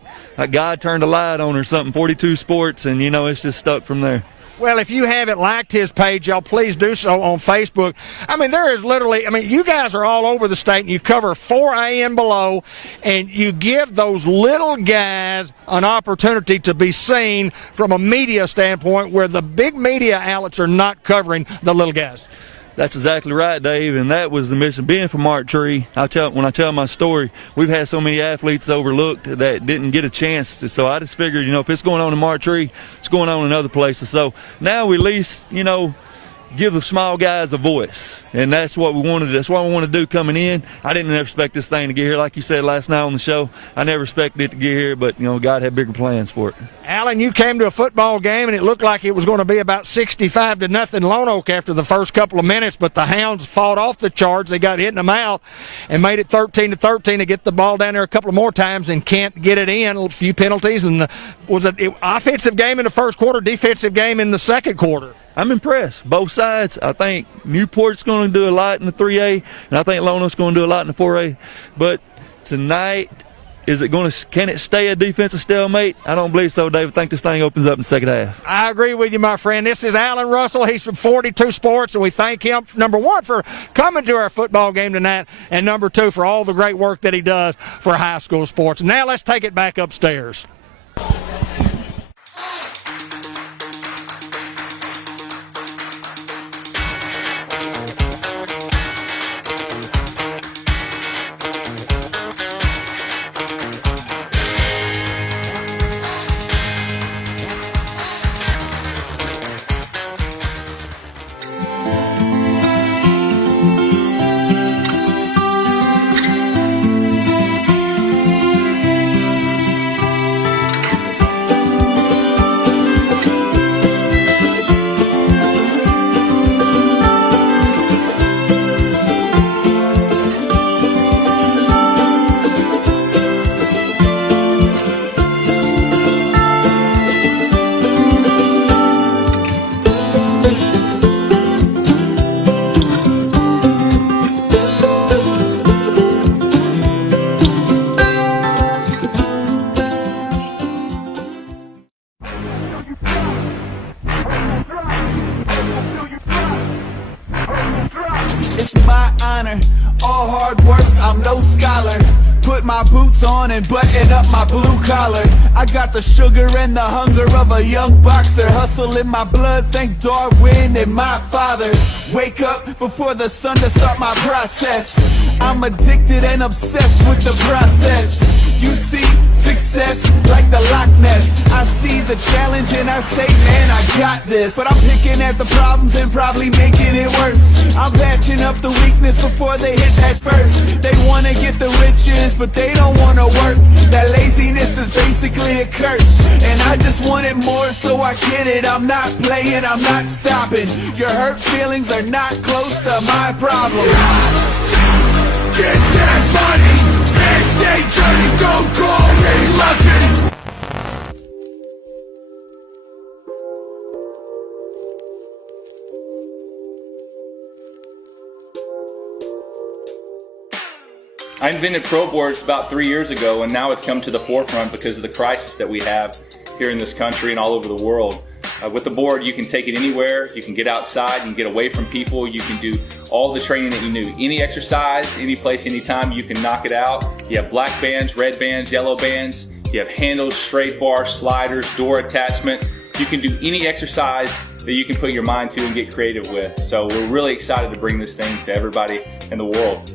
God turned a light on or something, 42 Sports, and, you know, it's just stuck from there. Well, if you haven't liked his page, y'all please do so on Facebook. I mean, there is literally, you guys are all over the state, and you cover 4A and below, and you give those little guys an opportunity to be seen from a media standpoint where the big media outlets are not covering the little guys. That's exactly right, Dave, and that was the mission. Being from Archery, when I tell my story, we've had so many athletes overlooked that didn't get a chance. So I just figured, if it's going on in Archery, it's going on in other places. So now we at least, give the small guys a voice, and that's what we wanted. That's what we want to do coming in. I didn't ever expect this thing to get here, like you said last night on the show. I never expected it to get here, but God had bigger plans for it. Alan, you came to a football game, and it looked like it was going to be about 65-0 Lonoke after the first couple of minutes, but the Hounds fought off the charge. They got hit in the mouth and made it 13-13 to get the ball down there a couple of more times and can't get it in. A few penalties, and was it offensive game in the first quarter, defensive game in the second quarter? I'm impressed. Both sides. I think Newport's going to do a lot in the 3A, and I think Lonoke's going to do a lot in the 4A. But tonight, can it stay a defensive stalemate? I don't believe so, Dave. I think this thing opens up in the second half. I agree with you, my friend. This is Alan Russell. He's from 42 Sports, and we thank him, number one, for coming to our football game tonight, and number two, for all the great work that he does for high school sports. Now let's take it back upstairs. designer. All hard work, I'm no scholar. Put my boots on and button up my blue collar. I got the sugar and the hunger of a young boxer. Hustle in my blood, thank Darwin and my father. Wake up before the sun to start my process. I'm addicted and obsessed with the process. You see success like the Loch Ness. I see the challenge and I say, man, I got this. But I'm picking at the problems and probably making it worse. I'm patching up the weakness before they hit that first. They wanna get the riches, but they don't wanna work. That laziness is basically a curse, and I just want it more, so I get it. I'm not playing, I'm not stopping. Your hurt feelings are not close to my problem. Get that money, and stay dirty, don't call me lucky. I invented pro boards about 3 years ago, and now it's come to the forefront because of the crisis that we have here in this country and all over the world. With the board, you can take it anywhere, you can get outside, you can get away from people, you can do all the training that you need. Any exercise, any place, anytime, you can knock it out. You have black bands, red bands, yellow bands, you have handles, straight bars, sliders, door attachment. You can do any exercise that you can put your mind to and get creative with. So we're really excited to bring this thing to everybody in the world.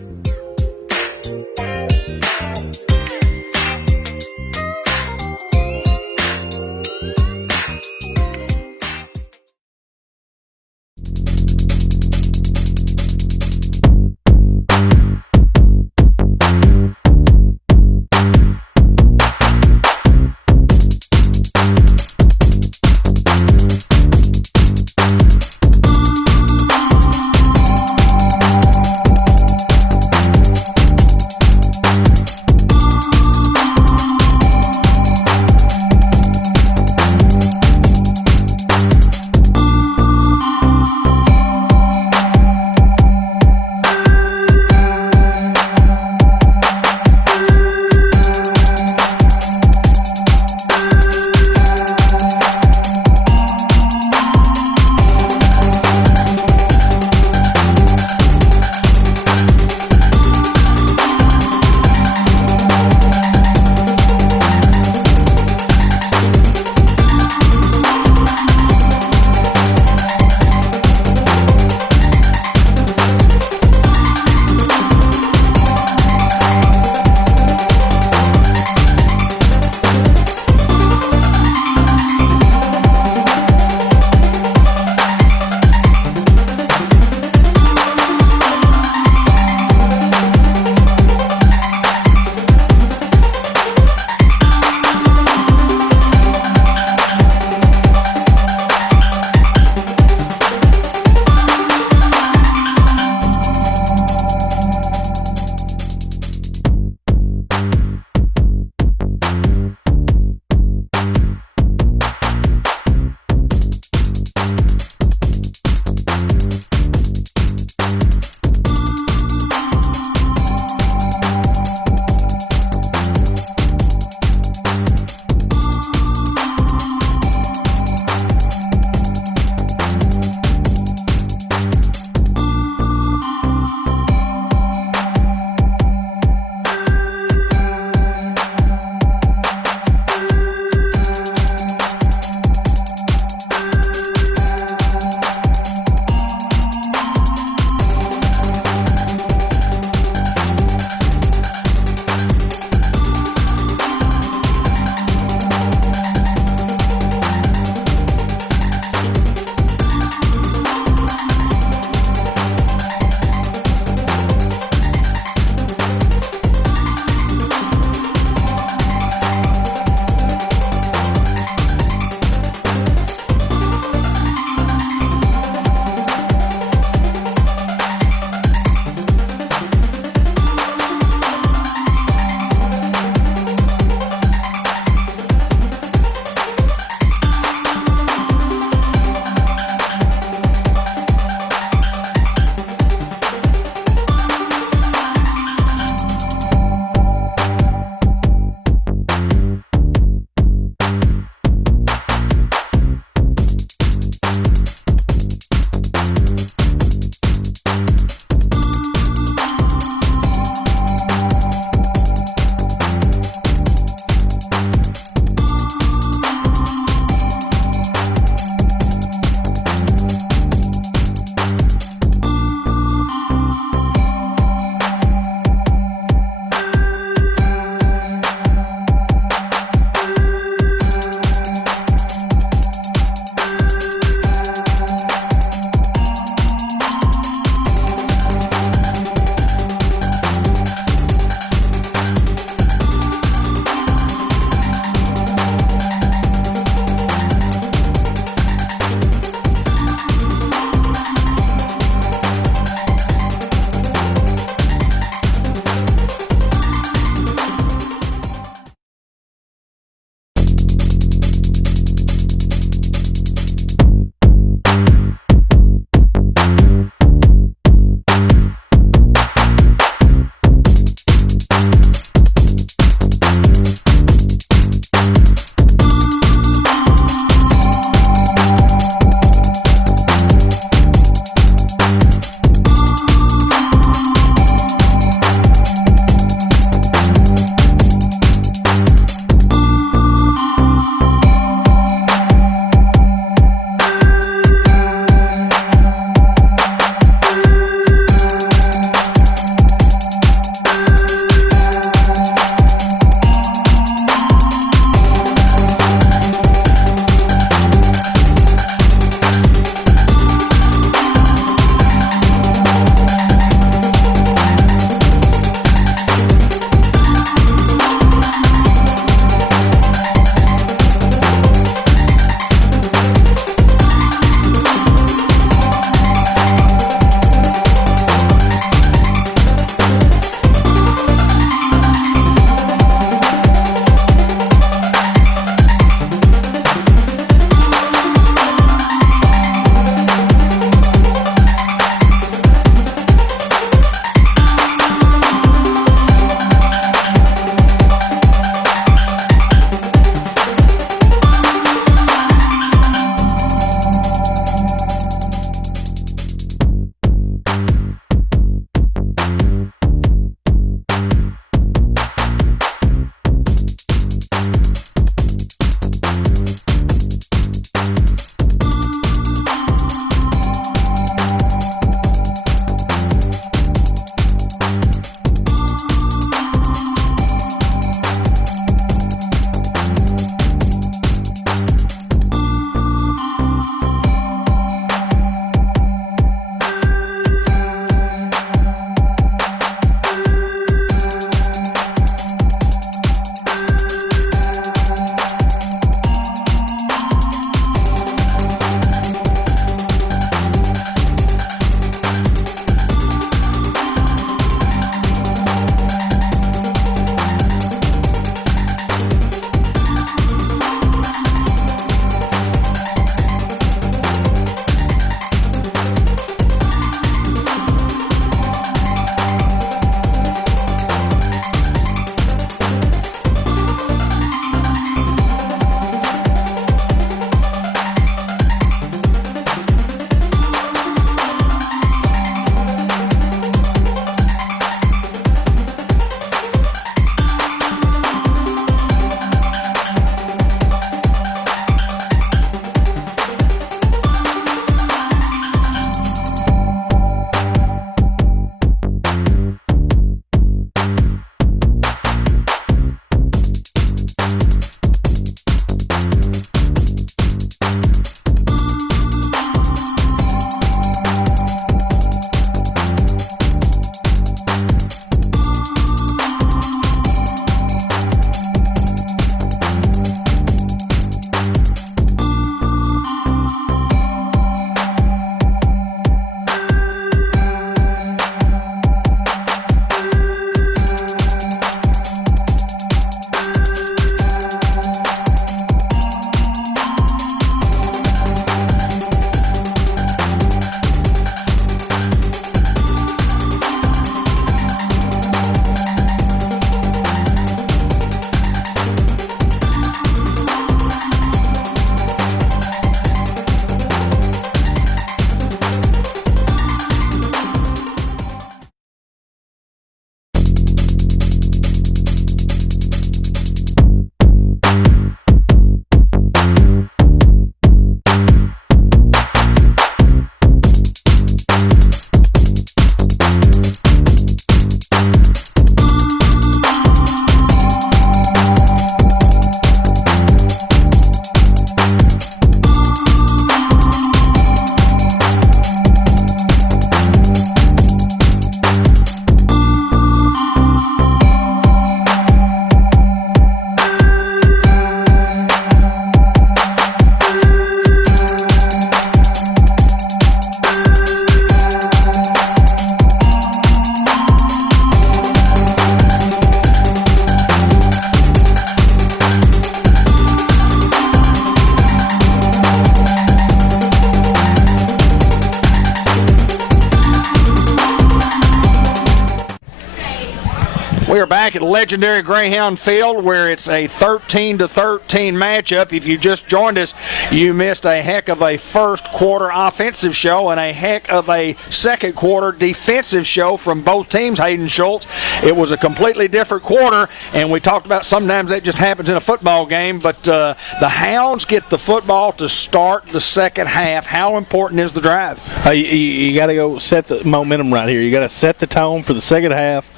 We are back at legendary Greyhound Field where it's a 13-13 matchup. If you just joined us, you missed a heck of a first quarter offensive show and a heck of a second quarter defensive show from both teams, Hayden Schultz. It was a completely different quarter, and we talked about sometimes that just happens in a football game, but the Hounds get the football to start the second half. How important is the drive? You got to go set the momentum right here. You got to set the tone for the second half.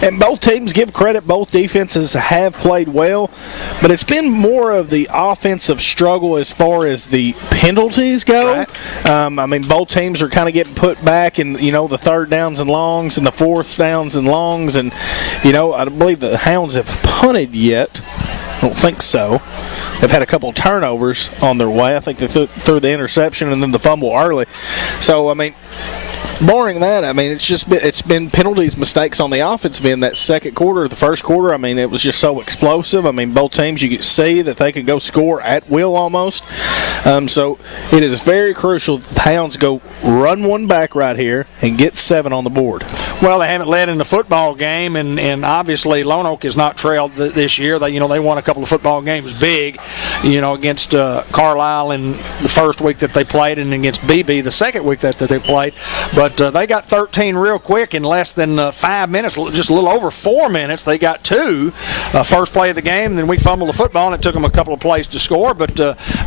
And both teams, give credit, both defenses have played well, but it's been more of the offensive struggle as far as the penalties go. Right. Both teams are kind of getting put back in, the third downs and longs and the fourth downs and longs, and, I believe the Hounds have punted yet. I don't think so. They've had a couple turnovers on their way. I think they threw the interception and then the fumble early. So, barring that, it's been penalties, mistakes on the offensive end. That second quarter, the first quarter, it was just so explosive. Both teams, you could see that they could go score at will almost. So it is very crucial that the Hounds go run one back right here and get 7 on the board. Well, they haven't led in the football game, and obviously Lonoke has not trailed this year. They won a couple of football games big, against Carlisle in the first week that they played and against BB the second week that they played. But they got 13 real quick in less than 5 minutes, just a little over 4 minutes. They got 2 first play of the game, and then we fumbled the football, and it took them a couple of plays to score. But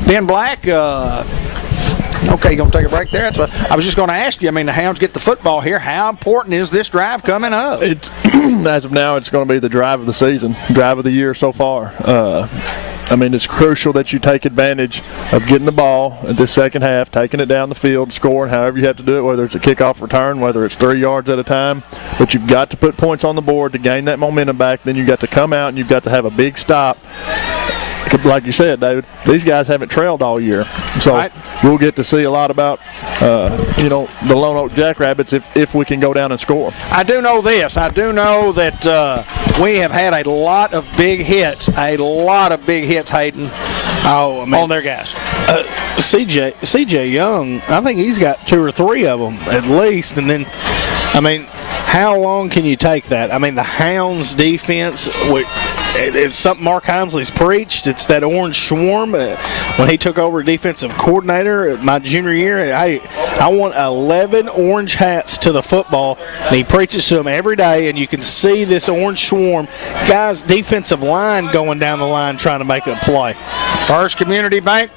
Ben Black, okay, you going to take a break there? That's what I was just going to ask you. The Hounds get the football here. How important is this drive coming up? As of now, it's going to be the drive of the season, drive of the year so far. It's crucial that you take advantage of getting the ball at this second half, taking it down the field, scoring, however you have to do it, whether it's a kickoff return, whether it's 3 yards at a time. But you've got to put points on the board to gain that momentum back. Then you've got to come out and you've got to have a big stop. Like you said, David, these guys haven't trailed all year. So we'll get to see a lot about, the Lonoke Jackrabbits if we can go down and score. I do know this. I do know that we have had a lot of big hits, Hayden, on their guys. CJ Young, I think he's got 2 or 3 of them at least. And then, how long can you take that? The Hounds defense, it's something Mark Hinsley's preached. It's that orange swarm. When he took over defensive coordinator my junior year, I want 11 orange hats to the football. And he preaches to them every day, and you can see this orange swarm. Guys, defensive line going down the line trying to make a play. First Community Bank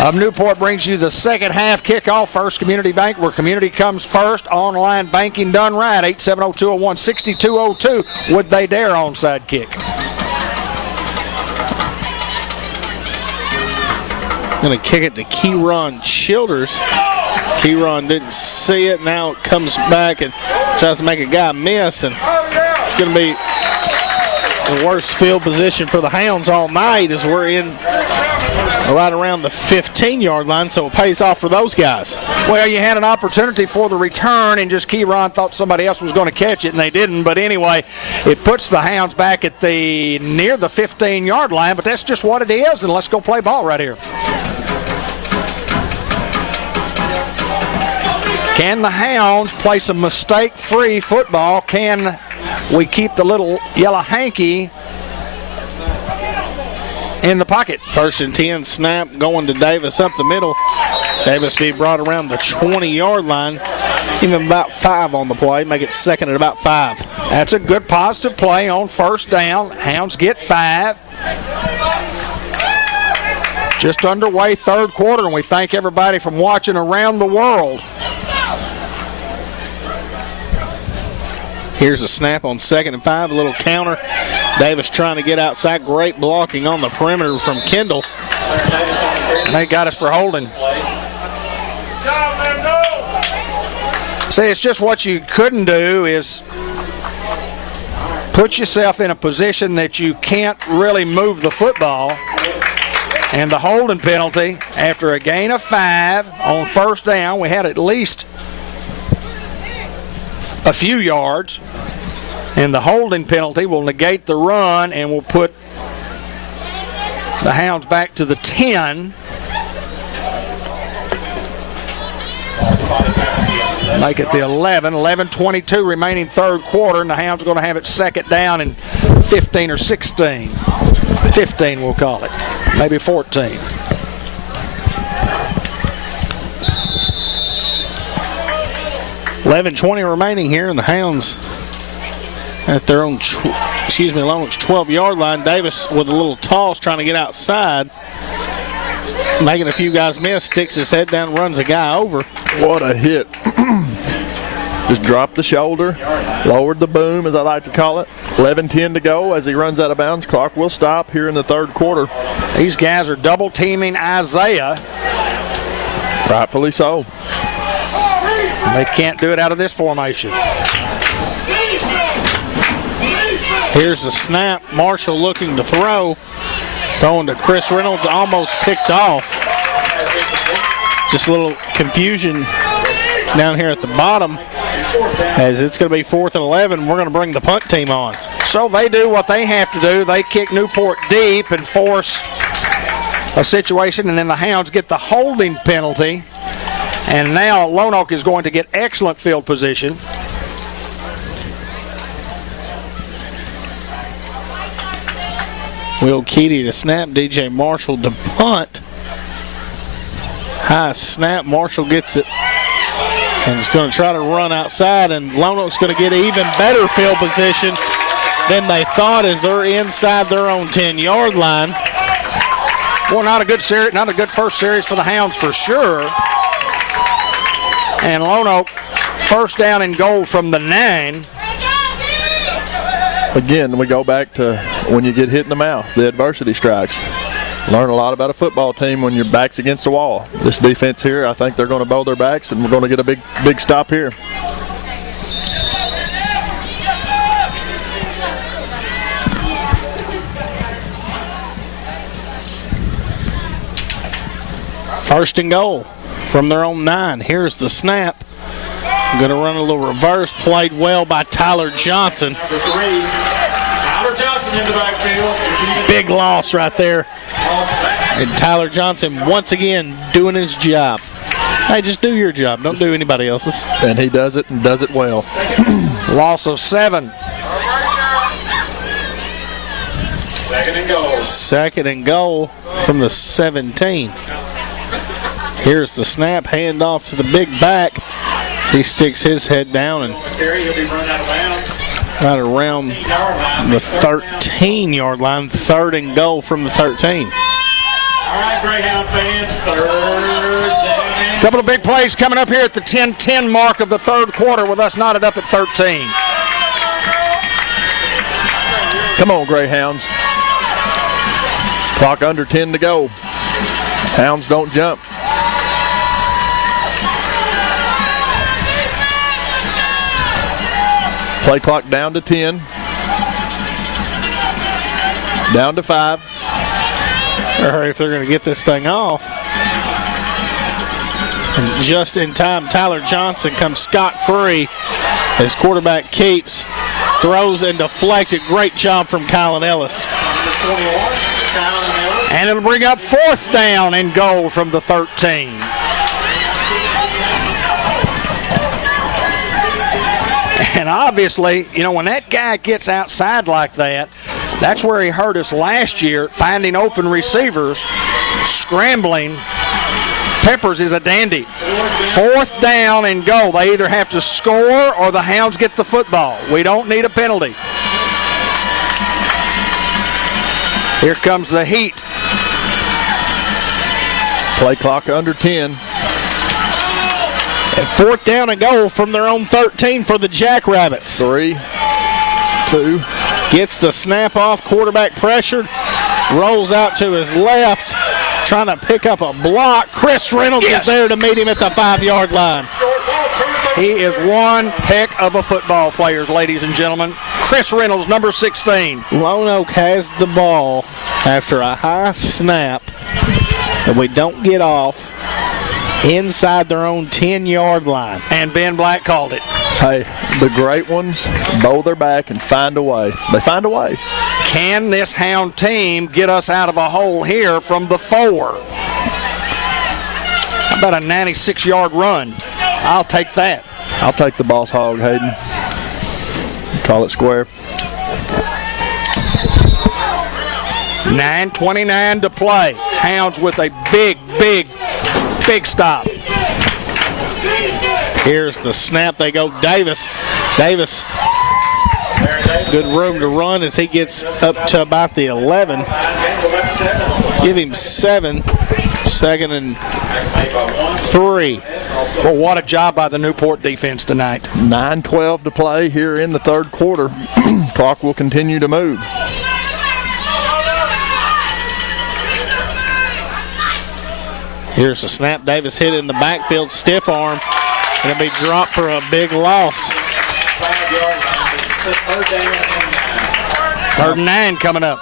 of Newport brings you the second half kickoff. First Community Bank, where community comes first. Online banking done right. 870-201-6202. Would they dare onside kick? Going to kick it to Keyron Childers. Keyron didn't see it. Now it comes back and tries to make a guy miss. And it's going to be the worst field position for the Hounds all night as we're in right around the 15-yard line, so it pays off for those guys. Well, you had an opportunity for the return, and just Keyron thought somebody else was going to catch it, and they didn't. But anyway, it puts the Hounds back at near the 15-yard line, but that's just what it is, and let's go play ball right here. Can the Hounds play some mistake-free football? Can we keep the little yellow hanky in the pocket? 1st and 10 snap going to Davis up the middle. Davis be brought around the 20-yard line. Even about 5 on the play. Make it 2nd at about 5. That's a good positive play on first down. Hounds get 5. Just underway third quarter, and we thank everybody from watching around the world. Here's a snap on 2nd and 5, a little counter. Davis trying to get outside. Great blocking on the perimeter from Kendall. And they got us for holding. See, it's just what you couldn't do is put yourself in a position that you can't really move the football. And the holding penalty, after a gain of 5 on first down, we had at least a few yards. And the holding penalty will negate the run and will put the Hounds back to the 10. Make it the 11:22 remaining third quarter, and the Hounds are going to have it second down and 15 or 16. 15 we'll call it, maybe 14. $11:20 remaining here, and the Hounds at their own, Lonoke's 12-yard line. Davis with a little toss trying to get outside, making a few guys miss. Sticks his head down, runs a guy over. What a hit. Just dropped the shoulder, lowered the boom, as I like to call it. 11:10 to go as he runs out of bounds. Clock will stop here in the third quarter. These guys are double teaming Isaiah. Rightfully so. They can't do it out of this formation. Here's the snap. Marshall looking to throw. Throwing to Chris Reynolds, almost picked off. Just a little confusion down here at the bottom, as it's going to be 4th and 11. We're going to bring the punt team on. So they do what they have to do. They kick Newport deep and force a situation, and then the Hounds get the holding penalty. And now Lonoke is going to get excellent field position. Will Keedy to snap, DJ Marshall to punt. High snap, Marshall gets it and is going to try to run outside, and Lonoke's going to get even better field position than they thought as they're inside their own 10-yard line. Well, not a good series, not a good first series for the Hounds for sure. And Lonoke, first down and goal from the 9. Again, we go back to when you get hit in the mouth, the adversity strikes. Learn a lot about a football team when your back's against the wall. This defense here, I think they're going to bow their backs, and we're going to get a big stop here. First and goal from their own 9. Here's the snap. Going to run a little reverse. Played well by Tyler Johnson. Number 3, Tyler Johnson in the backfield. Big loss right there. And Tyler Johnson once again doing his job. Hey, just do your job. Don't do anybody else's. And he does it, and does it well. Loss of 7. Second and goal. Second and goal from the 17. Here's the snap, hand off to the big back. He sticks his head down and He'll be run out of bounds. right around the 13-yard line. Third and goal from the 13. All right, Greyhound fans, third down. Couple of big plays coming up here at the 10-10 mark of the third quarter with us knotted up at 13. Come on, Greyhounds. Clock under 10 to go. Hounds don't jump. Play clock down to 10. Down to 5. Hurry if they're going to get this thing off. And just in time, Tyler Johnson comes scot-free as quarterback keeps, throws and deflected. Great job from Kylan Ellis. And it'll bring up 4th down and goal from the 13. And obviously, you know, when that guy gets outside like that, that's where he hurt us last year, finding open receivers, scrambling. Peppers is a dandy. 4th down and goal. They either have to score or the Hounds get the football. We don't need a penalty. Here comes the heat. Play clock under 10. And 4th down and goal from their own 13 for the Jackrabbits. 3, 2. Gets the snap off, quarterback pressured, rolls out to his left, trying to pick up a block. Chris Reynolds is there to meet him at the 5-yard line. He is one heck of a football player, ladies and gentlemen. Chris Reynolds, number 16. Lonoke has the ball after a high snap that we don't get off inside their own 10-yard line. And Ben Black called it. Hey, the great ones bow their back and find a way. They find a way. Can this Hound team get us out of a hole here from the 4? How about a 96-yard run? I'll take that. I'll take the boss hog, Hayden. Call it square. 9:29 to play. Hounds with a big stop. Here's the snap. They go Davis. Davis, good room to run as he gets up to about the 11. Give him 7. 2nd and 3. Well, what a job by the Newport defense tonight. 9:12 to play here in the third quarter. Clock will continue to move. Here's the snap. Davis hit in the backfield, stiff arm. It'll be dropped for a big loss. 3rd and 9 coming up.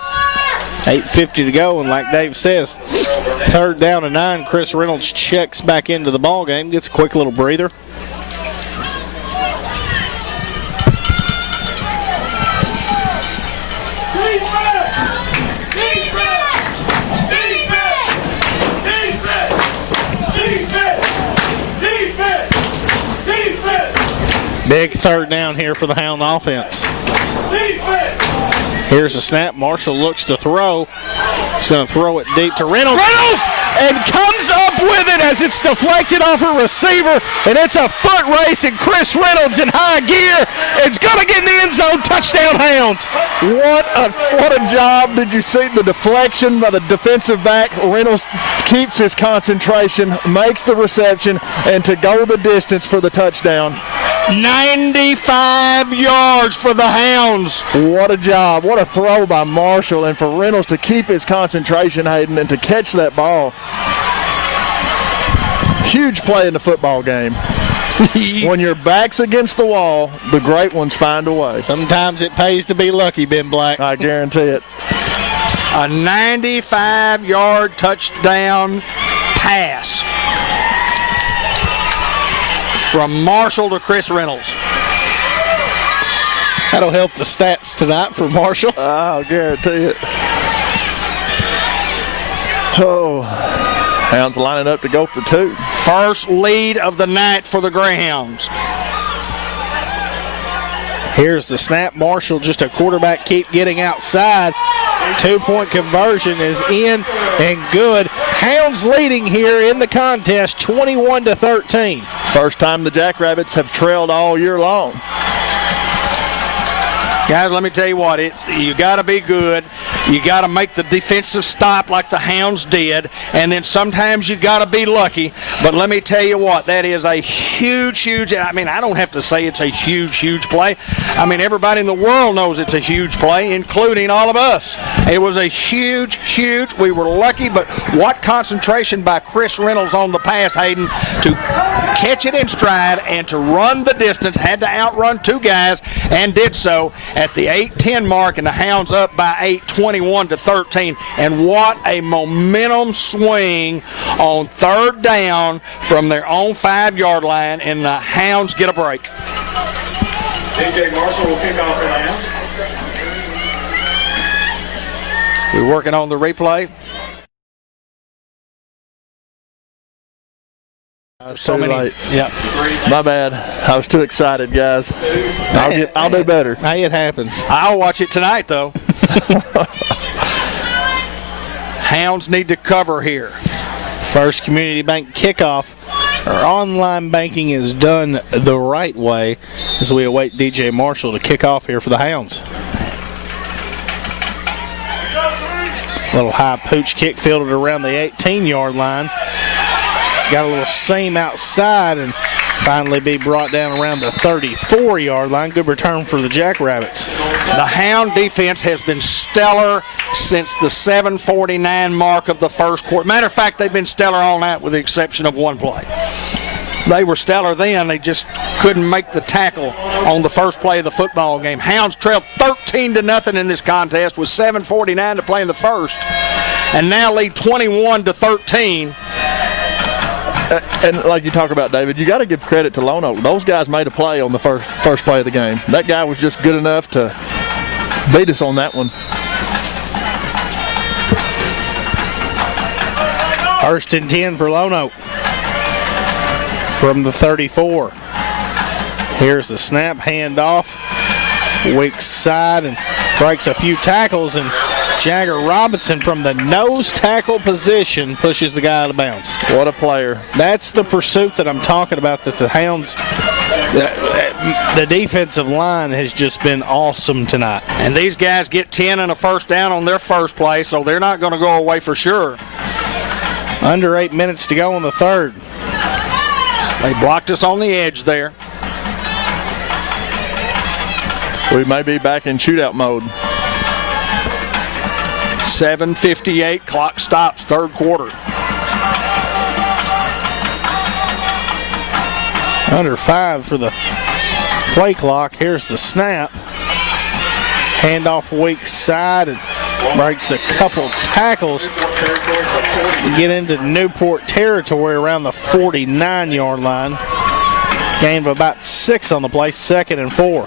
8:50 to go, and like Dave says, 3rd down and 9. Chris Reynolds checks back into the ball game, gets a quick little breather. Big 3rd down here for the Hound offense. Here's the snap. Marshall looks to throw. He's going to throw it deep to Reynolds. Reynolds! And comes up with it as it's deflected off a receiver. And it's a foot race, and Chris Reynolds in high gear. It's going to get in the end zone. Touchdown, Hounds. What a job. Did you see the deflection by the defensive back? Reynolds keeps his concentration, makes the reception, and to go the distance for the touchdown. 95 yards for the Hounds. What a job. What a throw by Marshall. And for Reynolds to keep his concentration, Hayden, and to catch that ball. Huge play in the football game. When your back's against the wall, the great ones find a way. Sometimes it pays to be lucky, Ben Black. I guarantee it. A 95-yard touchdown pass from Marshall to Chris Reynolds. That'll help the stats tonight for Marshall. I'll guarantee it. Oh, Hounds lining up to go for 2. First lead of the night for the Greyhounds. Here's the snap. Marshall, just a quarterback keep getting outside. 2-point conversion is in and good. Hounds leading here in the contest, 21-13. First time the Jackrabbits have trailed all year long. Guys, let me tell you what, you got to be good. You got to make the defensive stop like the Hounds did, and then sometimes you got to be lucky. But let me tell you what, that is a huge, I mean, I don't have to say it's a huge play. I mean, everybody in the world knows it's a huge play, including all of us. It was a huge, we were lucky, but what concentration by Chris Reynolds on the pass, Hayden, to catch it in stride and to run the distance, had to outrun 2 guys, and did so at the 8-10 mark, and the Hounds up by 8, 21-13. And what a momentum swing on 3rd down from their own 5-yard line, and the Hounds get a break. DJ Marshall will kick off for the Hounds. We're working on the replay. So many. Late. Yeah. My bad. I was too excited, guys. I'll do better. Hey, it happens. I'll watch it tonight, though. Hounds need to cover here. First Community Bank kickoff. Our online banking is done the right way as we await DJ Marshall to kick off here for the Hounds. Little high pooch kick fielded around the 18-yard line. Got a little seam outside and finally be brought down around the 34-yard line. Good return for the Jackrabbits. The Hound defense has been stellar since the 7:49 mark of the first quarter. Matter of fact, they've been stellar all night with the exception of one play. They were stellar then. They just couldn't make the tackle on the first play of the football game. Hounds trailed 13-0 in this contest with 7:49 to play in the first, and now lead 21-13. And like you talk about, David, you got to give credit to Lonoke. Those guys made a play on the first play of the game. That guy was just good enough to beat us on that one. First and 10 for Lonoke from the 34. Here's the snap, handoff. Weak side and breaks a few tackles, and Jagger Robinson from the nose tackle position pushes the guy out of bounds. What a player. That's the pursuit that I'm talking about, that the Hounds, the defensive line has just been awesome tonight. And these guys get 10 and a first down on their first play, so they're not going to go away for sure. Under 8 minutes to go in the third. They blocked us on the edge there. We may be back in shootout mode. 7:58, clock stops, third quarter. Under 5 for the play clock. Here's the snap. Handoff weak side and breaks a couple tackles. Get into Newport territory around the 49-yard line. Gain of about 6 on the play, 2nd and 4.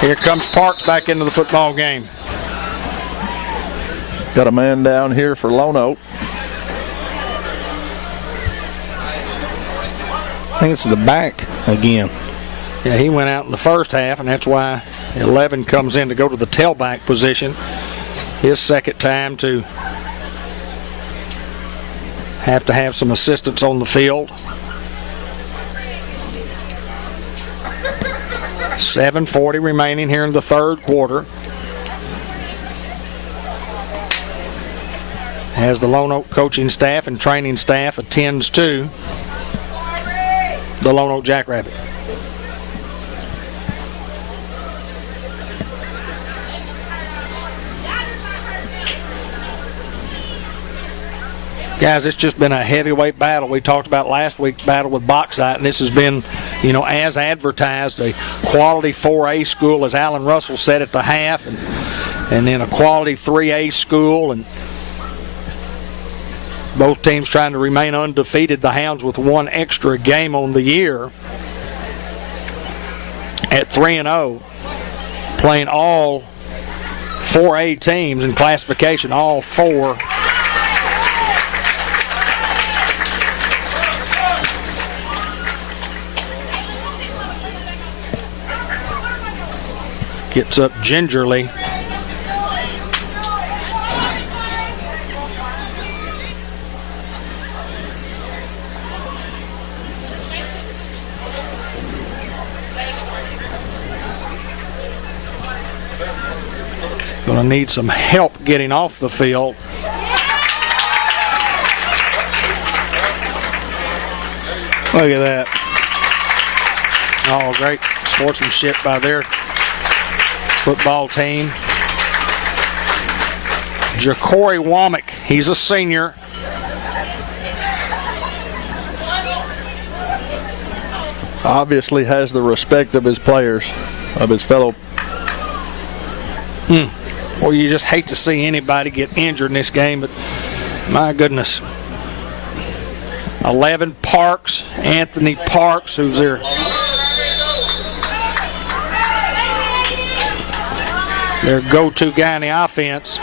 Here comes Parks back into the football game. Got a man down here for Lonoke. I think it's the back again. Yeah, he went out in the first half, and that's why 11 comes in to go to the tailback position. His second time to have some assistance on the field. 7:40 remaining here in the third quarter. As the Lonoke coaching staff and training staff attends to the Lonoke Jackrabbit. Guys, it's just been a heavyweight battle. We talked about last week's battle with Bauxite, and this has been, as advertised, a quality 4A school, as Alan Russell said at the half, and then a quality 3A school, and both teams trying to remain undefeated. The Hounds with one extra game on the year at 3-0, playing all 4A teams in classification, all 4. Gets up gingerly. Going to need some help getting off the field. Look at that. Oh, great sportsmanship by their football team. Ja'Cory Womack, he's a senior. Obviously has the respect of his players, of his fellow. Well, you just hate to see anybody get injured in this game, but my goodness. 11, Parks, Anthony Parks, who's their go-to guy in the offense.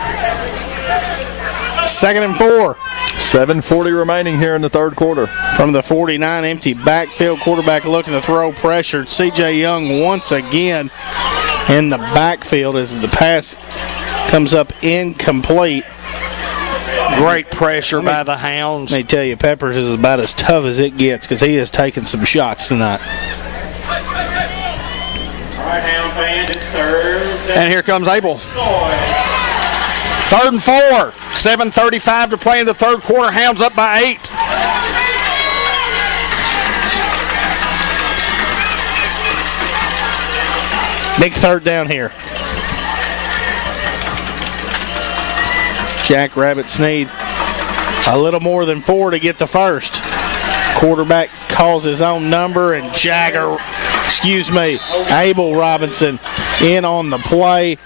2nd and 4. 7:40 remaining here in the third quarter. From the 49, empty backfield, quarterback looking to throw, pressured. C.J. Young once again in the backfield as the pass comes up incomplete. Great pressure by the Hounds. Let me tell you, Peppers is about as tough as it gets because he has taken some shots tonight. All right, Hound fans, it's third. And here comes Abel. 3rd and 4. 7:35 to play in the third quarter. Hounds up by 8. Big third down here. Jackrabbits need a little more than 4 to get the first. Quarterback calls his own number, and Abel Robinson in on the play.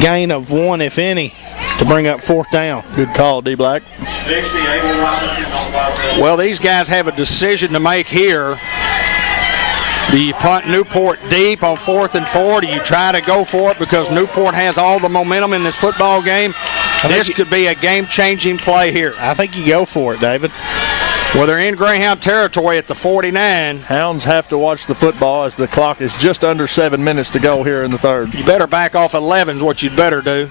Gain of 1, if any, to bring up 4th down. Good call, D. Black. 60, Abel Robinson on 5. Well, these guys have a decision to make here. Do you punt Newport deep on 4th and 4? Do you try to go for it because Newport has all the momentum in this football game? This could be a game-changing play here. I think you go for it, David. Well, they're in Greyhound territory at the 49. Hounds have to watch the football as the clock is just under 7 minutes to go here in the third. You better back off 11 is what you'd better do.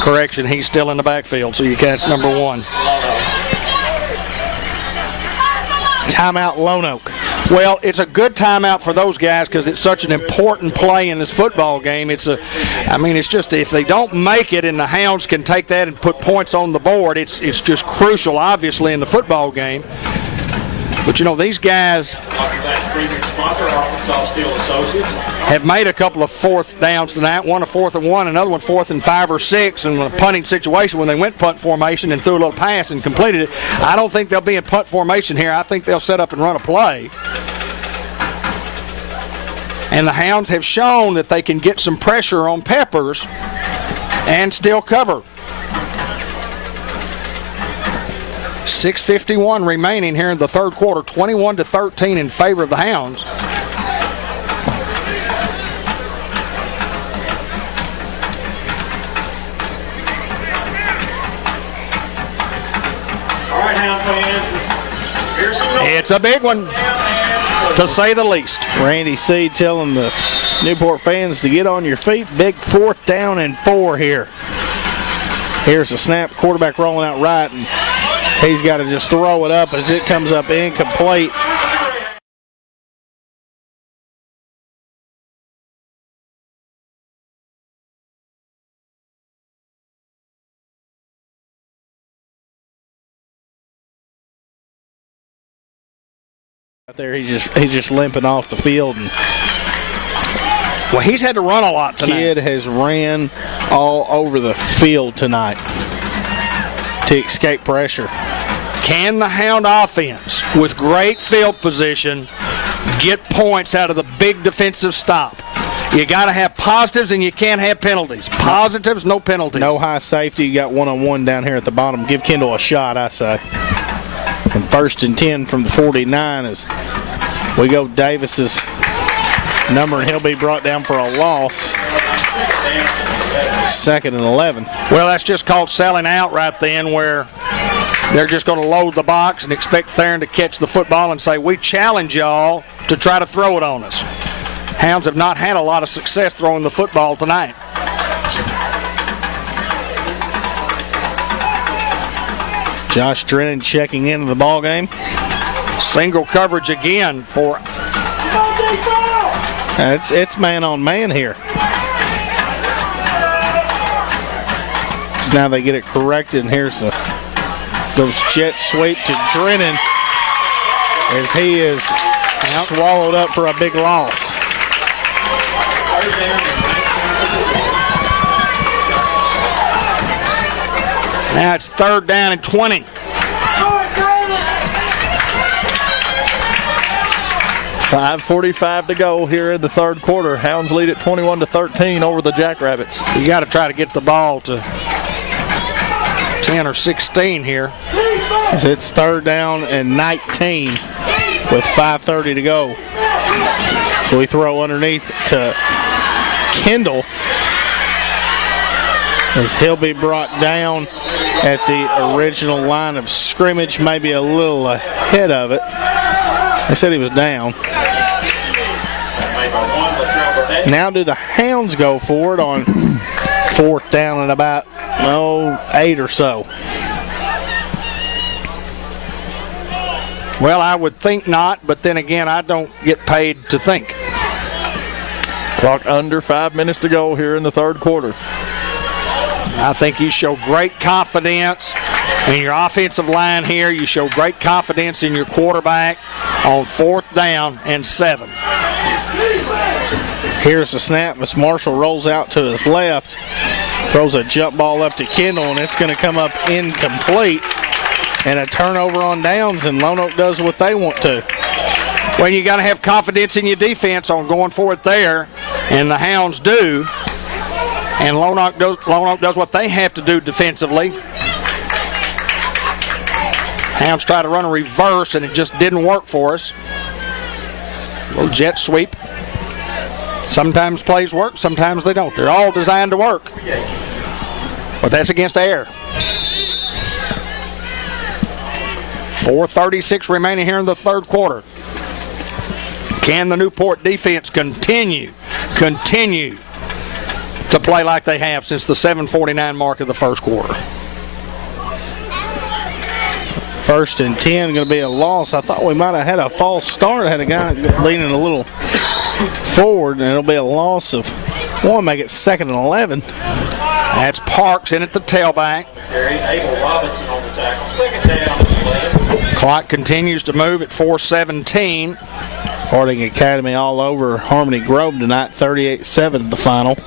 Correction, he's still in the backfield, so you catch number 1. Timeout, Lonoke. Well, it's a good timeout for those guys because it's such an important play in this football game. It's just if they don't make it and the Hounds can take that and put points on the board, it's just crucial, obviously, in the football game. But, you know, these guys have made a couple of fourth downs tonight, one a 4th and 1, another one 4th and 5 or 6, in a punting situation when they went punt formation and threw a little pass and completed it. I don't think they'll be in punt formation here. I think they'll set up and run a play. And the Hounds have shown that they can get some pressure on Peppers and still cover. 6:51 remaining here in the third quarter, 21-13 in favor of the Hounds. All right, Hound fans, here's some noise. It's a big one, to say the least. Randy C. telling the Newport fans to get on your feet. Big 4th down and 4 here. Here's the snap, quarterback rolling out right, and he's got to just throw it up as it comes up incomplete. Out there, he's just limping off the field. And well, he's had to run a lot tonight. Kid has ran all over the field tonight to escape pressure. Can the Hound offense, with great field position, get points out of the big defensive stop? You got to have positives and you can't have penalties. Positives, no penalties. No high safety. You got one-on-one down here at the bottom. Give Kendall a shot, I say. And 1st and 10 from the 49 as we go Davis's number, and he'll be brought down for a loss. 2nd and 11. Well, that's just called selling out right then, where they're just going to load the box and expect Theron to catch the football and say, we challenge y'all to try to throw it on us. Hounds have not had a lot of success throwing the football tonight. Josh Drennan checking into the ball game. Single coverage again for... It's man on man here. So now they get it corrected, and here's the goes jet sweep to Drennan as he is swallowed up for a big loss. Now it's 3rd down and 20. .5:45 to go here in the third quarter. Hounds lead at 21-13 over the Jackrabbits. You got to try to get the ball to 10 or 16 here. It's 3rd down and 19 with 5:30 to go. We throw underneath to Kendall as he'll be brought down at the original line of scrimmage, maybe a little ahead of it. They said he was down. Now do the Hounds go for it on 4th down and about 8 or so? Well, I would think not, but then again, I don't get paid to think. Clock under 5 minutes to go here in the third quarter. I think you show great confidence in your offensive line here. You show great confidence in your quarterback on 4th down and 7. Here's the snap. Miss Marshall rolls out to his left, throws a jump ball up to Kendall, and it's going to come up incomplete. And a turnover on downs, and Lonoke does what they want to. Well, you got to have confidence in your defense on going for it there, and the Hounds do. And Lonoke does what they have to do defensively. Hounds try to run a reverse, and it just didn't work for us. Little jet sweep. Sometimes plays work, sometimes they don't. They're all designed to work. But that's against air. 4:36 remaining here in the third quarter. Can the Newport defense continue to play like they have since the 7:49 mark of the first quarter? 1st and 10, going to be a loss. I thought we might have had a false start. I had a guy leaning a little forward, and it'll be a loss of one. Make it 2nd and 11. That's Parks in at the tailback. Abel Robinson on the tackle. 2nd down, 11. Clock continues to move at 4:17. Harding Academy all over Harmony Grove tonight, 38-7 the final.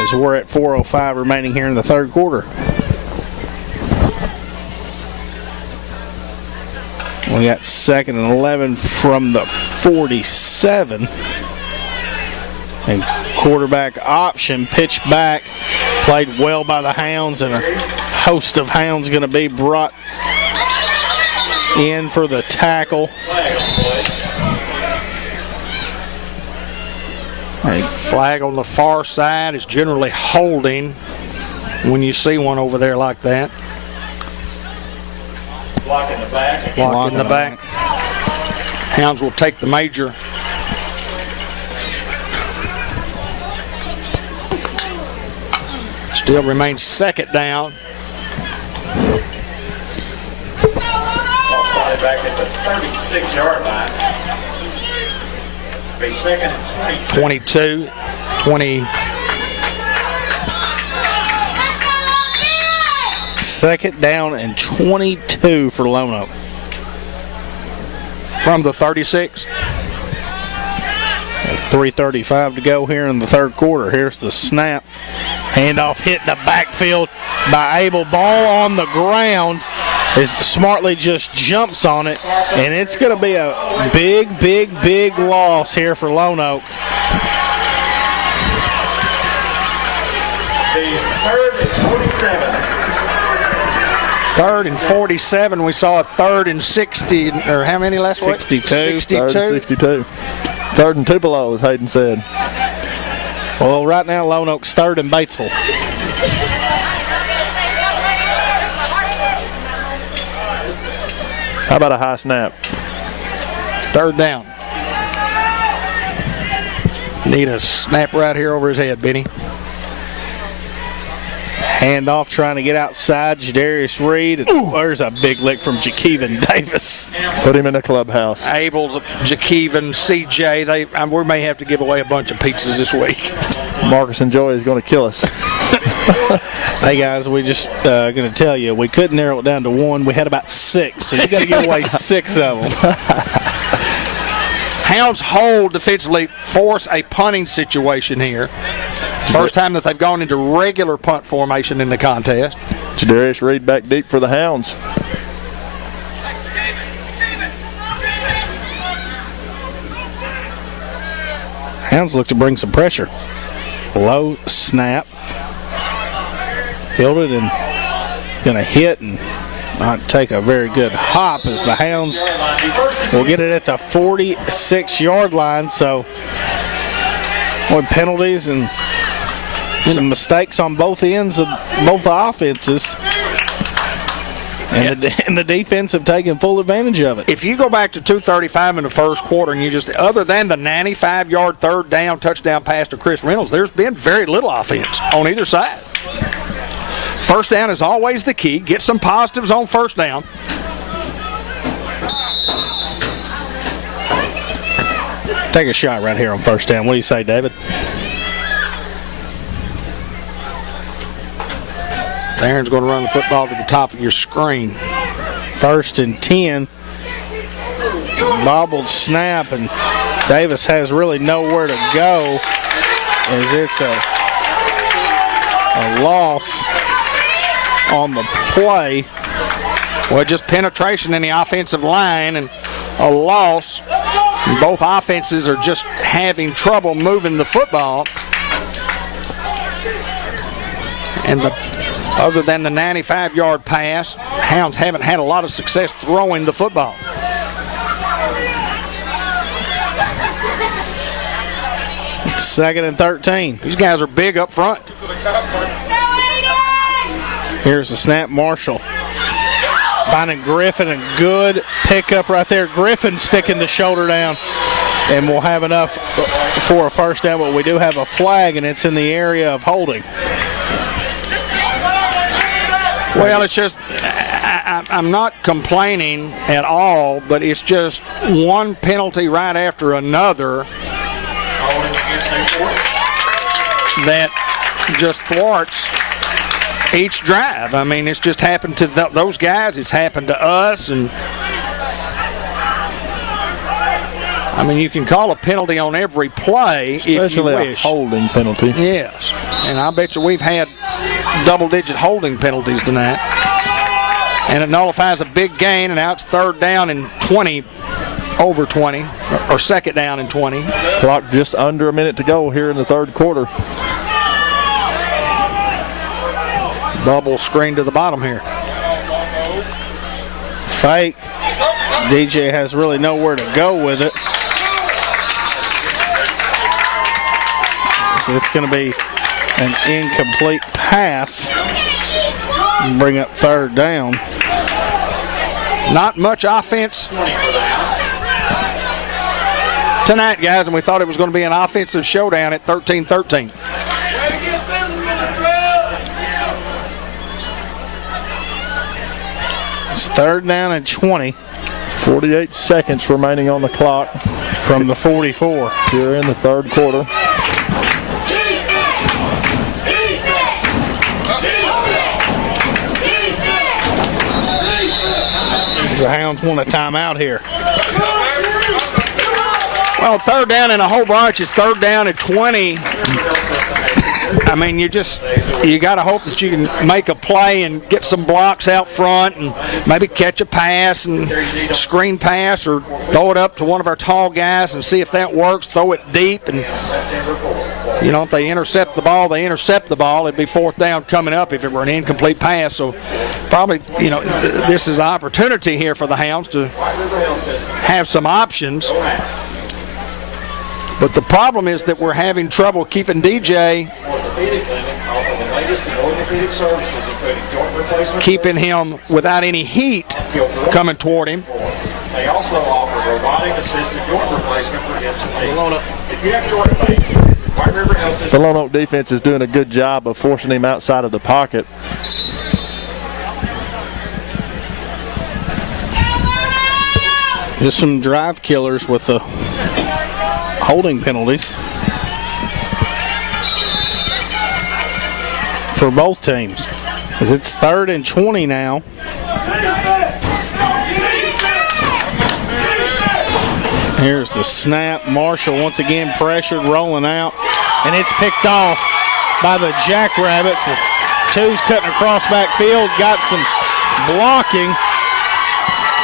As we're at 4:05 remaining here in the third quarter. We got 2nd and 11 from the 47. And quarterback option, pitched back, played well by the Hounds, and a host of Hounds going to be brought in for the tackle. A flag on the far side is generally holding when you see one over there like that. Block in the back. Block in the back. Hounds will take the major. Still remains 2nd down. Ball spotted back at the 36-yard line. Be 2nd and 22, 20. 2nd down and 22 for Lonoke. From the 36. 3:35 to go here in the third quarter. Here's the snap. Handoff hit the backfield by Abel. Ball on the ground. As Smartley just jumps on it. And it's going to be a big loss here for Lonoke. The 3rd and 47. 3rd and 47. We saw a 3rd and 60, or how many last week? 62. 3rd and 62. 3rd and 2 below, as Hayden said. Well, right now, Lonoke's 3rd and Batesville. How about a high snap? 3rd down. Need a snap right here over his head, Benny. Handoff trying to get outside Jadarius Reed. And there's a big lick from Jakeevan Davis. Put him in the clubhouse. Abel's, Jakeevan, CJ. We may have to give away a bunch of pizzas this week. Marcus and Joy is going to kill us. Hey guys, we just going to tell you, we couldn't narrow it down to one. We had about 6, so you got to give away 6 of them. Hounds hold defensively, force a punting situation here. First time that they've gone into regular punt formation in the contest. Jadarius Reed back deep for the Hounds. Hounds look to bring some pressure. Low snap. Fielded and going to hit and not take a very good hop as the Hounds will get it at the 46-yard line. So, with penalties and some mistakes on both ends of both the offenses. And the defense have taken full advantage of it. If you go back to 2:35 in the first quarter and you just, other than the 95-yard 3rd down touchdown pass to Chris Reynolds, there's been very little offense on either side. First down is always the key. Get some positives on first down. Take a shot right here on first down. What do you say, David? Aaron's going to run the football to the top of your screen. 1st and 10. Bobbled snap, and Davis has really nowhere to go as it's a loss on the play. Well, just penetration in the offensive line and a loss. And both offenses are just having trouble moving the football. And other than the 95-yard pass, Hounds haven't had a lot of success throwing the football. It's 2nd and 13. These guys are big up front. Here's the snap. Marshall Finding Griffin, a good pickup right there. Griffin sticking the shoulder down, and we'll have enough for a first down, but we do have a flag, and it's in the area of holding. Well, it's just, I'm not complaining at all, but it's just one penalty right after another that just thwarts each drive. I mean, it's just happened to those guys. It's happened to us. And I mean, you can call a penalty on every play if you wish. Especially a holding penalty. Yes. And I bet you we've had double-digit holding penalties tonight. And it nullifies a big gain, and now it's third down and 20, over 20, or second down and 20. Clock just under a minute to go here in the third quarter. Bubble screen to the bottom here. Fake. DJ has really nowhere to go with it. So it's going to be an incomplete pass. Bring up third down. Not much offense tonight, guys, and we thought it was going to be an offensive showdown at 13-13. It's third down and 20. 48 seconds remaining on the clock from the 44. Here in the third quarter. The Hounds want a timeout here. Well, third down in a whole bunch is third down at 20. I mean, you got to hope that you can make a play and get some blocks out front and maybe catch a pass and screen pass or throw it up to one of our tall guys and see if that works. Throw it deep, and if they intercept the ball, they intercept the ball. It'd be fourth down coming up if it were an incomplete pass. So probably, this is an opportunity here for the Hounds to have some options. But the problem is that we're having trouble keeping DJ, keeping him without any heat coming toward him. They also offer robotic-assisted joint replacement for hips and knees. If you have joint pain, White River Health System. The Lonoke defense is doing a good job of forcing him outside of the pocket. Just some drive killers with the holding penalties for both teams, as it's third and 20 now. Here's the snap. Marshall once again pressured, rolling out, and it's picked off by the Jackrabbits as Two's cutting across backfield, got some blocking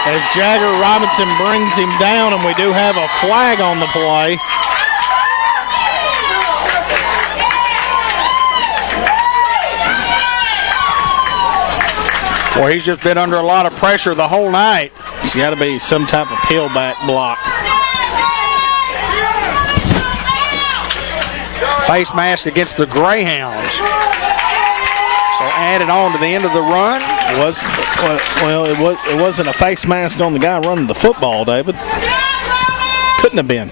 as Jagger Robinson brings him down, and we do have a flag on the play. Well, he's just been under a lot of pressure the whole night. It's got to be some type of peel back block. Face mask against the Greyhounds. So added on to the end of the run. It wasn't a face mask on the guy running the football, David. Couldn't have been.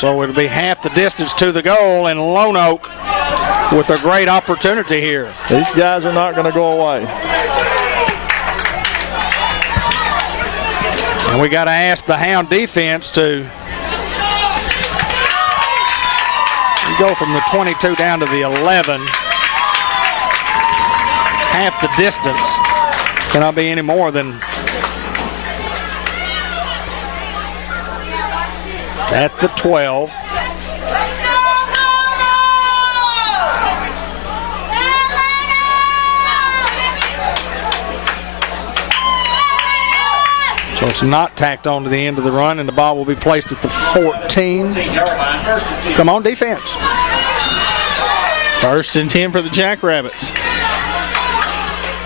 So it'll be half the distance to the goal, and Lonoke with a great opportunity here. These guys are not going to go away. And we got to ask the Hound defense to go from the 22 down to the 11. Half the distance cannot be any more than at the 12. So it's not tacked on to the end of the run, and the ball will be placed at the 14. Come on, defense. First and 10 for the Jackrabbits.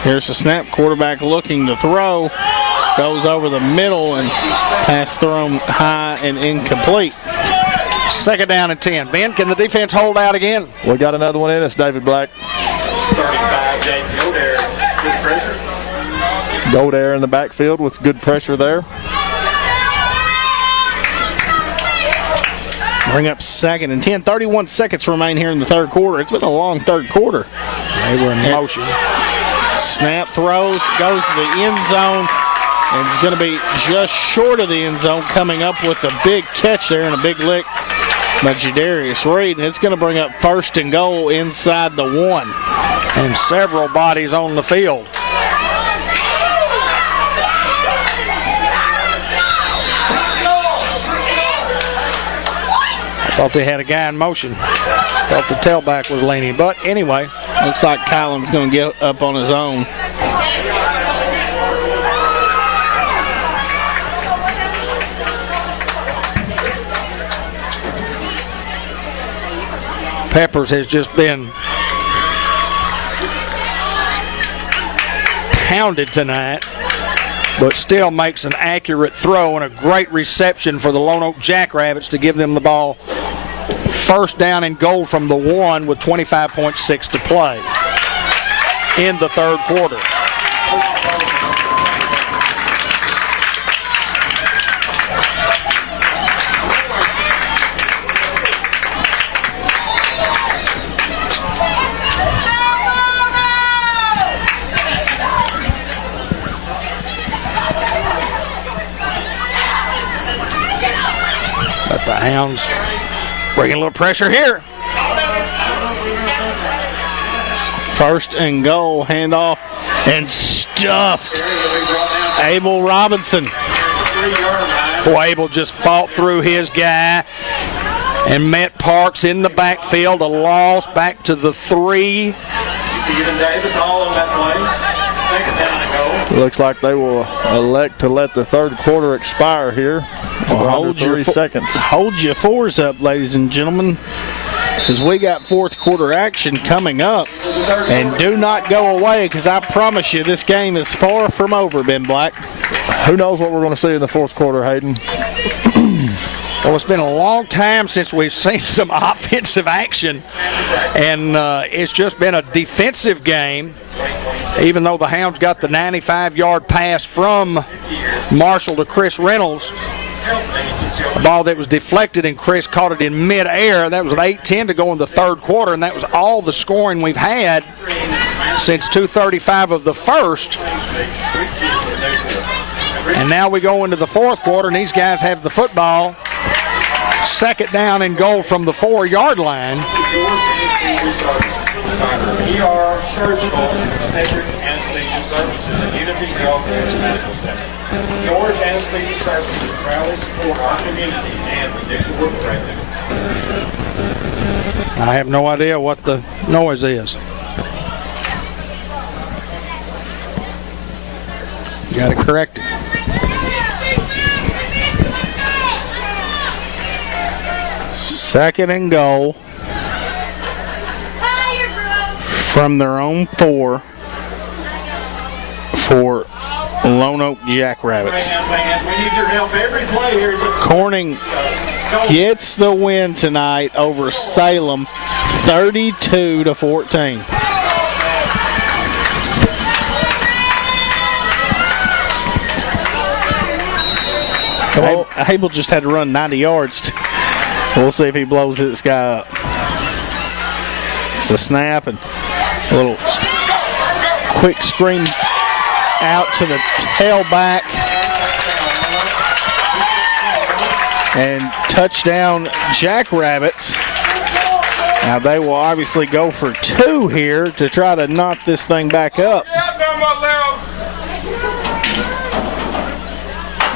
Here's the snap. Quarterback looking to throw. Goes over the middle, and pass thrown high and incomplete. Second down and 10. Ben, can the defense hold out again? We got another one in us, David Black. 35, James Gilder. Good pressure. Go there in the backfield with good pressure there. Bring up 2nd and 10. 31 seconds remain here in the third quarter. It's been a long third quarter. They were in motion. Snap throws, goes to the end zone, and it's going to be just short of the end zone, coming up with a big catch there and a big lick by Jadarius Reed. And it's going to bring up 1st and goal inside the 1. And several bodies on the field. Thought they had a guy in motion. Thought the tailback was leaning. But anyway. Looks like Kylan's going to get up on his own. Peppers has just been pounded tonight, but still makes an accurate throw and a great reception for the Lonoke Jackrabbits to give them the ball. 1st down and goal from the 1 with 25.6 to play in the third quarter. But the Hounds bringing a little pressure here. 1st and goal, handoff, and stuffed. Abel Robinson. Boy, Abel just fought through his guy and met Parks in the backfield. A loss back to the 3. Even Davis all on that play. 2nd down and goal. Looks like they will elect to let the third quarter expire here. Well, hold your 3 seconds. Hold your 4s up, ladies and gentlemen, because we got fourth quarter action coming up. And do not go away, because I promise you this game is far from over, Ben Black. Who knows what we're going to see in the fourth quarter, Hayden? Well, it's been a long time since we've seen some offensive action, and it's just been a defensive game, even though the Hounds got the 95-yard pass from Marshall to Chris Reynolds. A ball that was deflected, and Chris caught it in midair. That was an 8:10 to go in the third quarter, and that was all the scoring we've had since 2:35 of the first. And now we go into the fourth quarter, and these guys have the football. 2nd down and goal from the 4-yard line. ER, surgical, obstetric, anesthesia services at Unity Health Medical Center. George Anesthesia Services proudly support our community and the Newport resident. I have no idea what the noise is. You got to correct it. Second and goal from their own 4 for Lonoke Jackrabbits. We need your help every play here. Corning gets the win tonight over Salem, 32-14. Abel just had to run 90 yards. We'll see if he blows this guy up. It's a snap and a little quick screen out to the tailback. And touchdown Jackrabbits. Now they will obviously go for 2 here to try to knock this thing back up.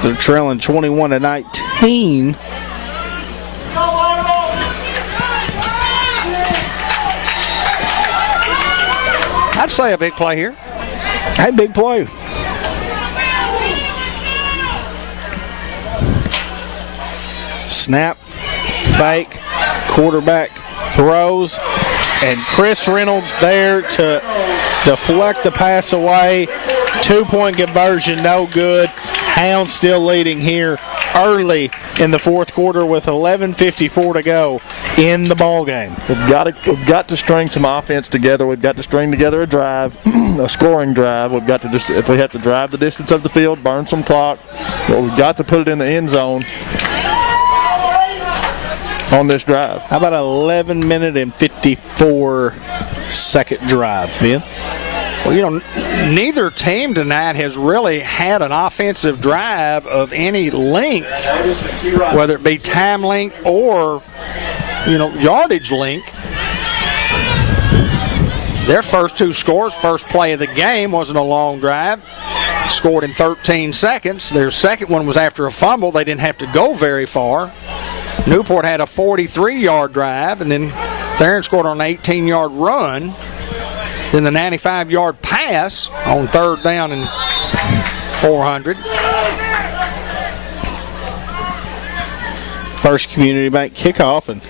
They're trailing 21-19. I'd say a big play here. Hey, big play. Snap, fake, quarterback throws, and Chris Reynolds there to deflect the pass away. 2-point conversion, no good. Hounds still leading here early in the fourth quarter with 11:54 to go in the ball game. We've got to string some offense together. We've got to string together a drive, a scoring drive. We've got to just, if we have to drive the distance of the field, burn some clock, but we've got to put it in the end zone on this drive. How about an 11-minute and 54-second drive, Ben? Well, neither team tonight has really had an offensive drive of any length, whether it be time length or, yardage length. Their first two scores, first play of the game wasn't a long drive, scored in 13 seconds. Their second one was after a fumble. They didn't have to go very far. Newport had a 43-yard drive, and then Theron scored on an 18-yard run. Then the 95-yard pass on 3rd down and 400. First Community Bank kickoff, and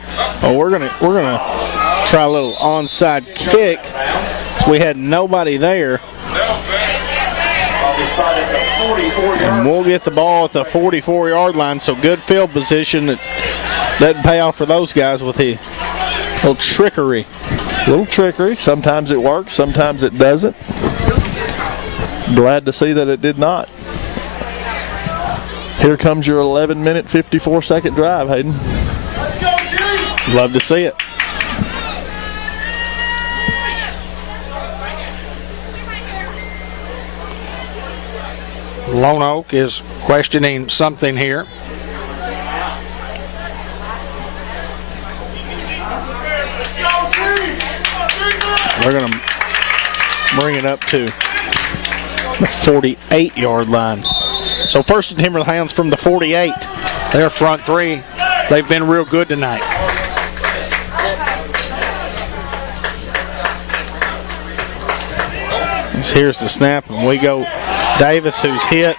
we're gonna try a little onside kick. We had nobody there, and we'll get the ball at the 44-yard line. So good field position. That doesn't pay off for those guys with the little trickery. Sometimes it works, sometimes it doesn't. Glad to see that it did not. Here comes your 11-minute, 54-second drive, Hayden. Love to see it. Lonoke is questioning something here. We're going to bring it up to the 48-yard line. So first and 10 for the Hounds from the 48. Their front three, they've been real good tonight. Here's the snap, and we go Davis, who's hit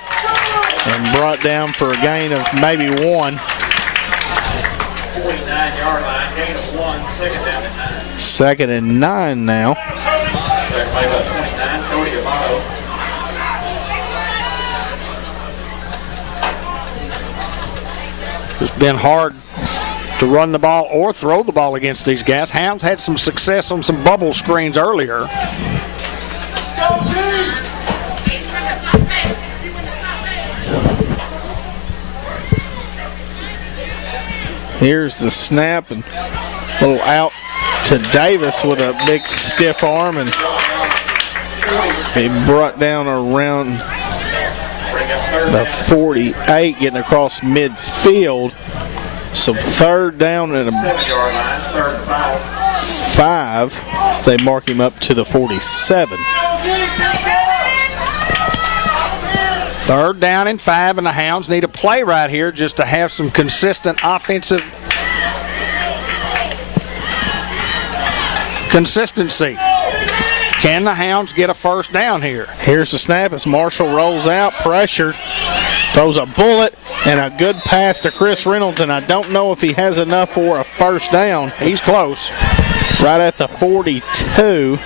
and brought down for a gain of maybe 1. 49-yard line, gain of 1, second down and 9. Second and 9 now. They're played by 29, Cody Amato. It's been hard to run the ball or throw the ball against these guys. Hounds had some success on some bubble screens earlier. Here's the snap, and a little out to Davis with a big stiff arm, and he brought down around the 48, getting across midfield. So 3rd down and 7-yard line, 3rd and 5. 5. They mark him up to the 47. 3rd down and 5, and the Hounds need a play right here just to have some consistent offensive consistency. Can the Hounds get a first down here? Here's the snap as Marshall rolls out, pressured, throws a bullet, and a good pass to Chris Reynolds, and I don't know if he has enough for a first down. He's close. Right at the 42.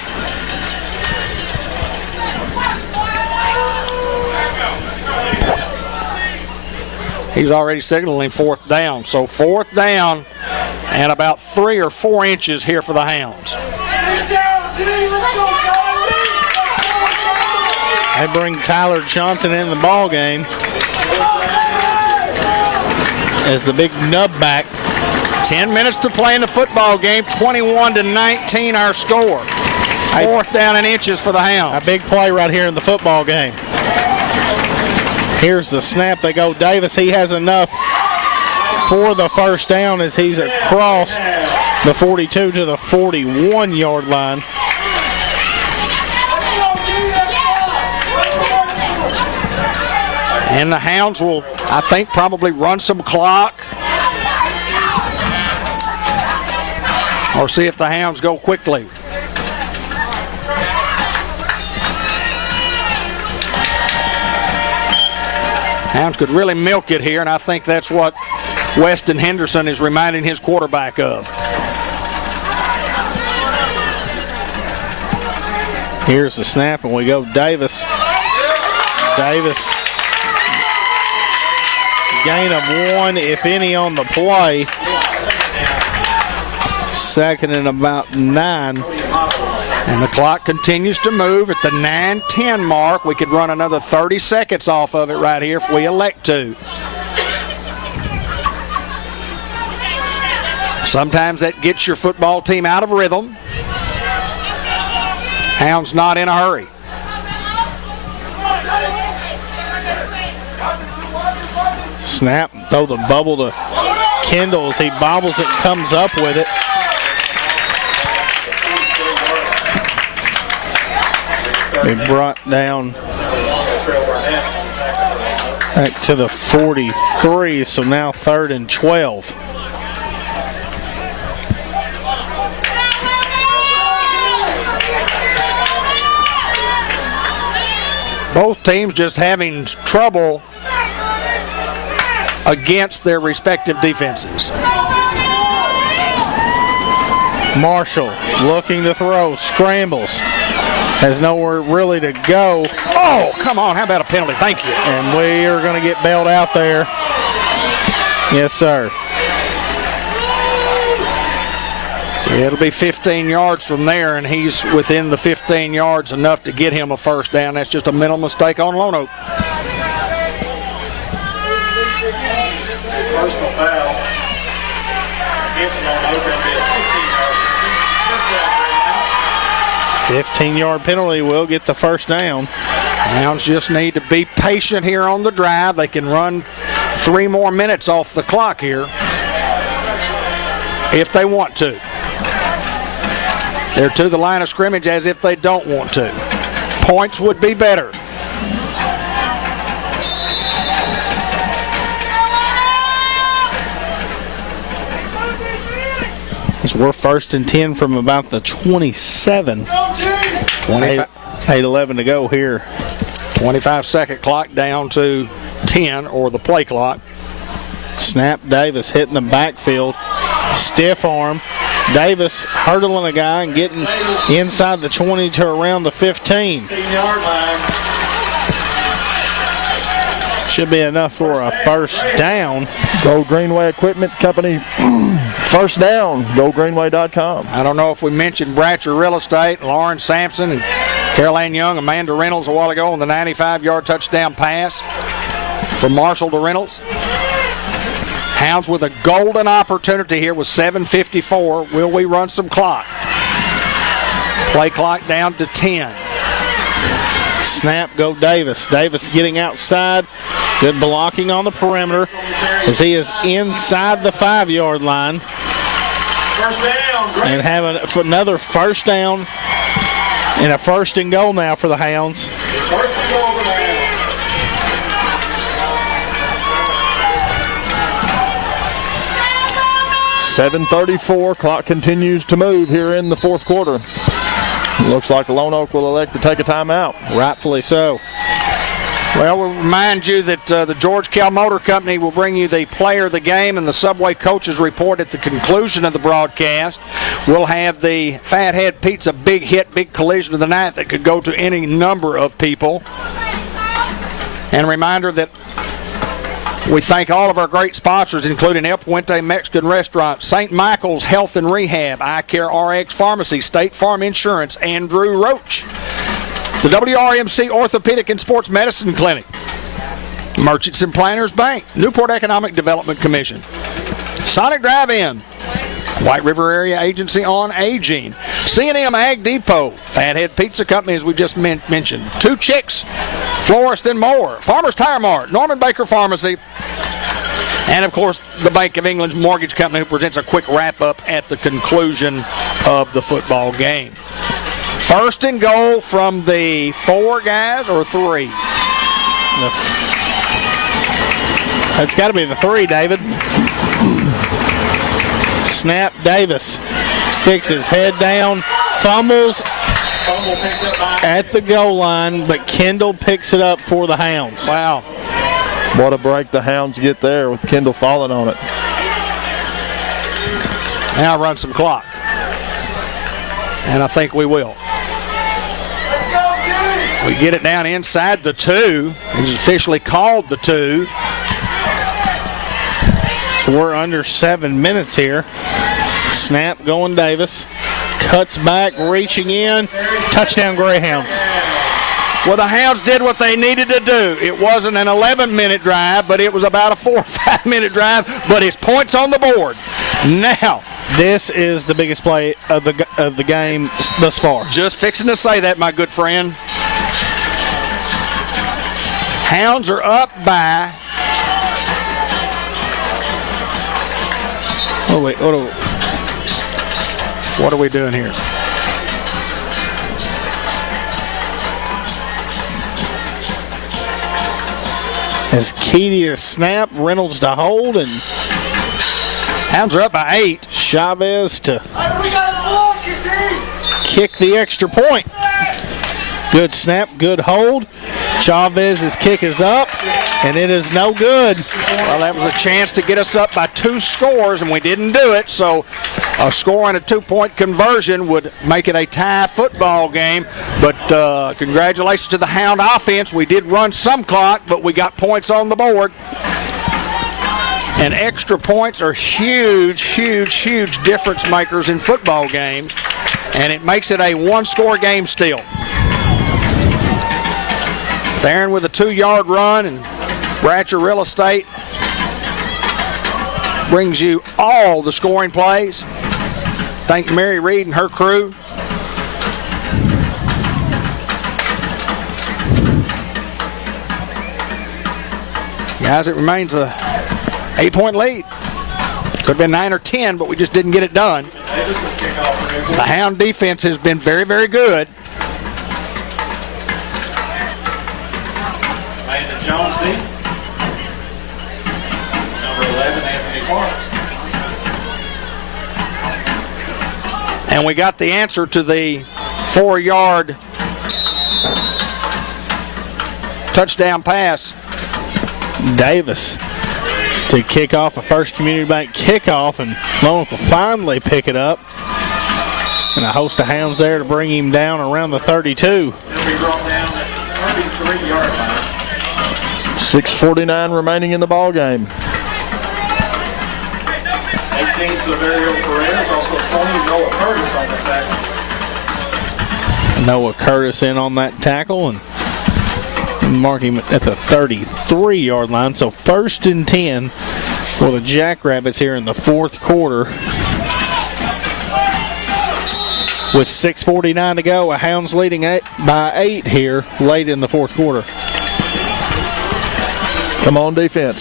He's already signaling 4th down. So 4th down and about 3 or 4 inches here for the Hounds. They bring Tyler Johnson in the ball game as the big nub back. 10 minutes to play in the football game. 21-19 our score. 4th down and inches for the Hounds. A big play right here in the football game. Here's the snap. They go Davis. He has enough for the first down as he's across the 42 to the 41-yard line. And the Hounds will, I think, probably run some clock. Or see if the Hounds go quickly. Hounds could really milk it here, and I think that's what Weston Henderson is reminding his quarterback of. Here's the snap, and we go Davis. Davis, gain of 1, if any, on the play. 2nd and about 9. And the clock continues to move at the 9:10 mark. We could run another 30 seconds off of it right here if we elect to. Sometimes that gets your football team out of rhythm. Hounds not in a hurry. Snap, throw the bubble to Kendall as he bobbles it, comes up with it. They brought down back to the 43, so now 3rd and 12. Both teams just having trouble against their respective defenses. Marshall looking to throw, scrambles, has nowhere really to go. Oh, come on, how about a penalty? Thank you. And we are going to get bailed out there. Yes, sir. It'll be 15 yards from there, and he's within the 15 yards enough to get him a first down. That's just a mental mistake on Lonoke. Personal foul against Lonoke. That'll be a 15-yard. 15-yard penalty will get the first down. Hounds just need to be patient here on the drive. They can run 3 more minutes off the clock here if they want to. They're to the line of scrimmage as if they don't want to. Points would be better. So we're 1st and 10 from about the 27. 8:11 to go here. 25-second clock down to 10, or the play clock. Snap, Davis hitting the backfield. Stiff arm. Davis hurdling a guy and getting inside the 20 to around the 15. 15-yard line. Should be enough for a first down. Gold Greenway Equipment Company, first down, goldgreenway.com. I don't know if we mentioned Bratcher Real Estate, Lauren Sampson, and Caroline Young, Amanda Reynolds a while ago on the 95-yard touchdown pass from Marshall to Reynolds. Hounds with a golden opportunity here with 7:54. Will we run some clock? Play clock down to 10. Snap, go Davis. Davis getting outside. Good blocking on the perimeter as he is inside the 5-yard line. First down. Great. And having another first down and a 1st and goal now for the Hounds. First and goal for the Hounds. 7:34, clock continues to move here in the 4th quarter. Looks like Lonoke will elect to take a timeout. Rightfully so. Well, we'll remind you that the George Kell Motor Company will bring you the player of the game and the Subway coaches report at the conclusion of the broadcast. We'll have the Fathead Pizza big hit, big collision of the night that could go to any number of people. And a reminder that we thank all of our great sponsors, including El Puente Mexican Restaurant, St. Michael's Health and Rehab, Eye Care RX Pharmacy, State Farm Insurance, Andrew Roach, the WRMC Orthopedic and Sports Medicine Clinic, Merchants and Planners Bank, Newport Economic Development Commission, Sonic Drive-In, White River Area Agency on Aging, C&M Ag Depot, Fathead Pizza Company, as we just mentioned, Two Chicks, Florist and More, Farmers Tire Mart, Norman Baker Pharmacy, and of course the Bank of England's Mortgage Company, who presents a quick wrap-up at the conclusion of the football game. First and goal from the 4 guys or 3? It's got to be the 3, David. Snap, Davis sticks his head down, fumbles at the goal line, but Kendall picks it up for the Hounds. Wow. What a break the Hounds get there with Kendall falling on it. Now run some clock. And I think we will. We get it down inside the 2. It's officially called the 2. So we're under 7 minutes here. Snap going Davis. Cuts back, reaching in. Touchdown Greyhounds. Well, the Hounds did what they needed to do. It wasn't an 11-minute drive, but it was about a 4 or 5 minute drive, but it's points on the board. Now, this is the biggest play of the game thus far. Just fixing to say that, my good friend. Hounds are up by... Oh, wait. What are we doing here? As Keedy to snap, Reynolds to hold, and Hounds are up by 8. Chavez to kick the extra point. Good snap, good hold. Chavez's kick is up, and it is no good. Well, that was a chance to get us up by 2 scores, and we didn't do it. So a score and a 2-point conversion would make it a tie football game. But congratulations to the Hound offense. We did run some clock, but we got points on the board. And extra points are huge, huge, huge difference makers in football games. And it makes it a 1-score game still. Theron with a 2-yard run, and Bratcher Real Estate brings you all the scoring plays. Thank Mary Reed and her crew. Guys, it remains a 8-point lead. Could have been 9 or 10, but we just didn't get it done. The Hound defense has been very, very good. Jones D. Number 11, Anthony Parks. And we got the answer to the 4-yard touchdown pass. Davis to kick off a First Community Bank kickoff, and Lonoke will finally pick it up. And a host of Hounds there to bring him down around the 32. He'll be brought down at 33-yard line. 6:49 remaining in the ball game. 18, Severio Perez, also 20, Noah Curtis on the tackle. Noah Curtis in on that tackle, and mark him at the 33-yard line. So 1st and 10 for the Jackrabbits here in the 4th quarter. With 6:49 to go, a Hounds leading by 8 here late in the 4th quarter. Come on, defense.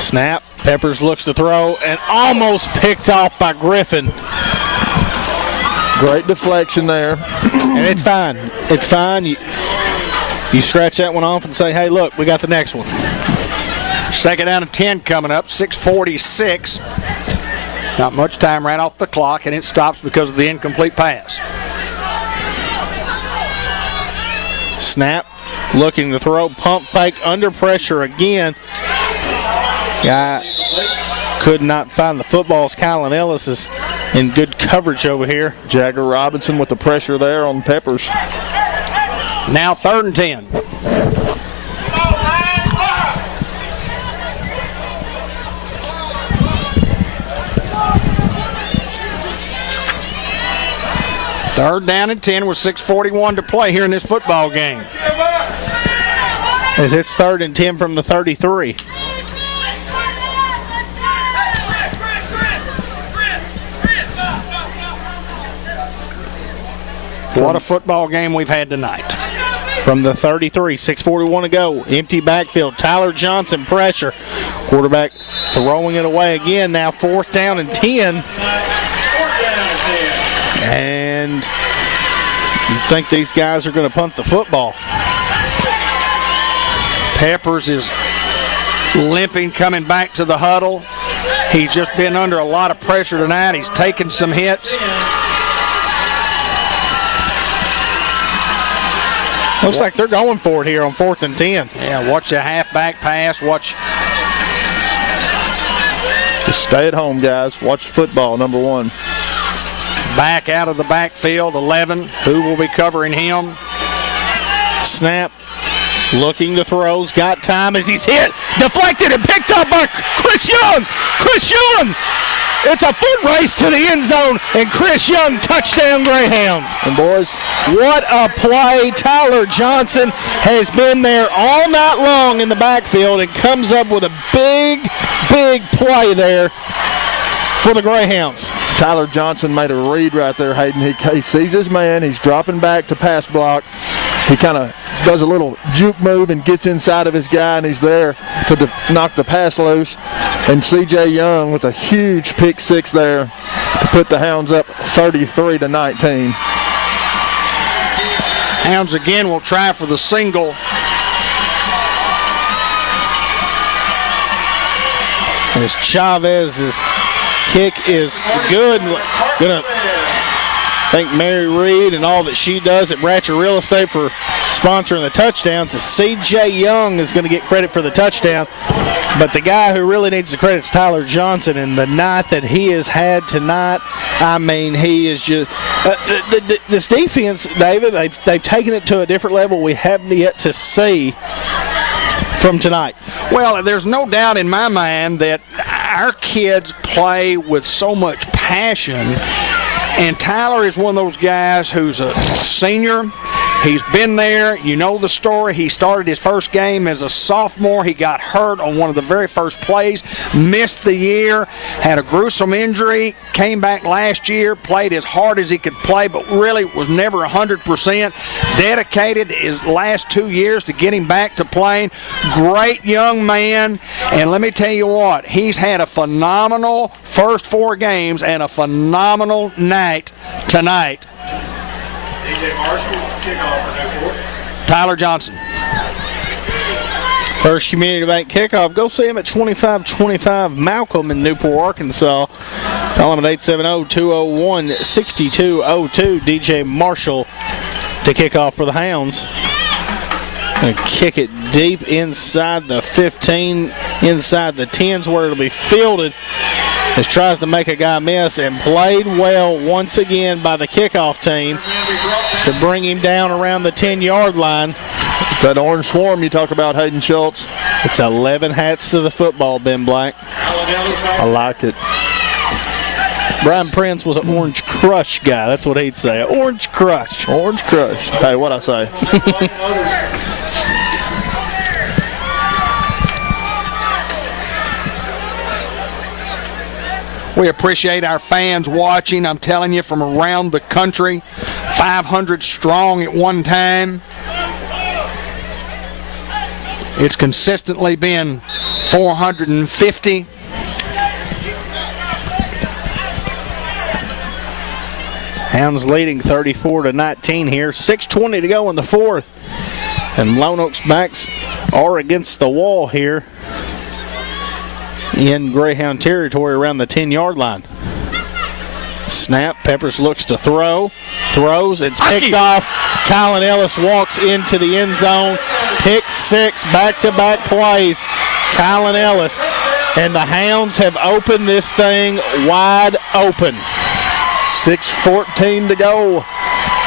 Snap. Peppers looks to throw and almost picked off by Griffin. Great deflection there. And it's fine. It's fine. You scratch that one off and say, hey, look, we got the next one. 2nd down and 10 coming up, 6:46. Not much time right off the clock, and it stops because of the incomplete pass. Snap. Looking to throw, pump fake, under pressure again. Guy could not find the footballs. Kylan Ellis is in good coverage over here. Jagger Robinson with the pressure there on Peppers. Now 3rd and 10. Third down and 10 with 6:41 to play here in this football game. As it's 3rd and 10 from the 33. What a football game we've had tonight. From the 33, 6:41 to go. Empty backfield. Tyler Johnson pressure. Quarterback throwing it away again. Now 4th down and 10. And you think these guys are going to punt the football. Peppers is limping, coming back to the huddle. He's just been under a lot of pressure tonight. He's taken some hits. Looks like they're going for it here on 4th and 10. Yeah, watch the halfback pass. Watch. Just stay at home, guys. Watch football, number 1. Back out of the backfield, 11. Who will be covering him? Snap. Looking to throws, got time as he's hit, deflected and picked up by Chris Young. Chris Young! It's a foot race to the end zone, and Chris Young, touchdown Greyhounds. And boys, what a play. Tyler Johnson has been there all night long in the backfield and comes up with a big play there for the Greyhounds. Tyler Johnson made a read right there, Hayden. He sees his man. He's dropping back to pass block. He kind of does a little juke move and gets inside of his guy, and he's there to knock the pass loose. And C.J. Young with a huge pick six there to put the Hounds up 33-19. Hounds again will try for the single. As Chavez's kick is good. Gonna thank Mary Reed and all that she does at Bratcher Real Estate for sponsoring the touchdowns. C.J. Young is going to get credit for the touchdown, but the guy who really needs the credit is Tyler Johnson, and the night that he has had tonight, I mean, he is just this defense, David, they've taken it to a different level we haven't yet to see from tonight. Well, there's no doubt in my mind that our kids play with so much passion, and Tyler is one of those guys who's a senior. He's been there. You know the story. He started his first game as a sophomore. He got hurt on one of the very first plays, missed the year, had a gruesome injury, came back last year, played as hard as he could play, but really was never 100%. Dedicated his last 2 years to getting back to playing. Great young man. And let me tell you what, he's had a phenomenal first 4 games and a phenomenal night tonight. DJ Marshall, kickoff for Newport. Tyler Johnson. First Community Bank kickoff. Go see him at 2525 Malcolm in Newport, Arkansas. Call him at 870-201-6202. DJ Marshall to kick off for the Hounds. And kick it deep inside the 15, inside the 10s where it'll be fielded. As tries to make a guy miss, and played well once again by the kickoff team to bring him down around the 10-yard line. That orange swarm you talk about, Hayden Schultz. It's 11 hats to the football, Ben Black. I like it. Brian Prince was an Orange Crush guy. That's what he'd say. Orange Crush. Orange Crush. Hey, what'd I say? We appreciate our fans watching. I'm telling you, from around the country, 500 strong at one time. It's consistently been 450. Hounds leading 34-19 here. 6:20 to go in the fourth. And Lonoke's backs are against the wall here in Greyhound territory around the 10-yard line. Snap. Peppers looks to throw. Throws. It's picked off. Colin Ellis walks into the end zone. Pick six. Back-to-back plays. Colin Ellis. And the Hounds have opened this thing wide open. 6:14 to go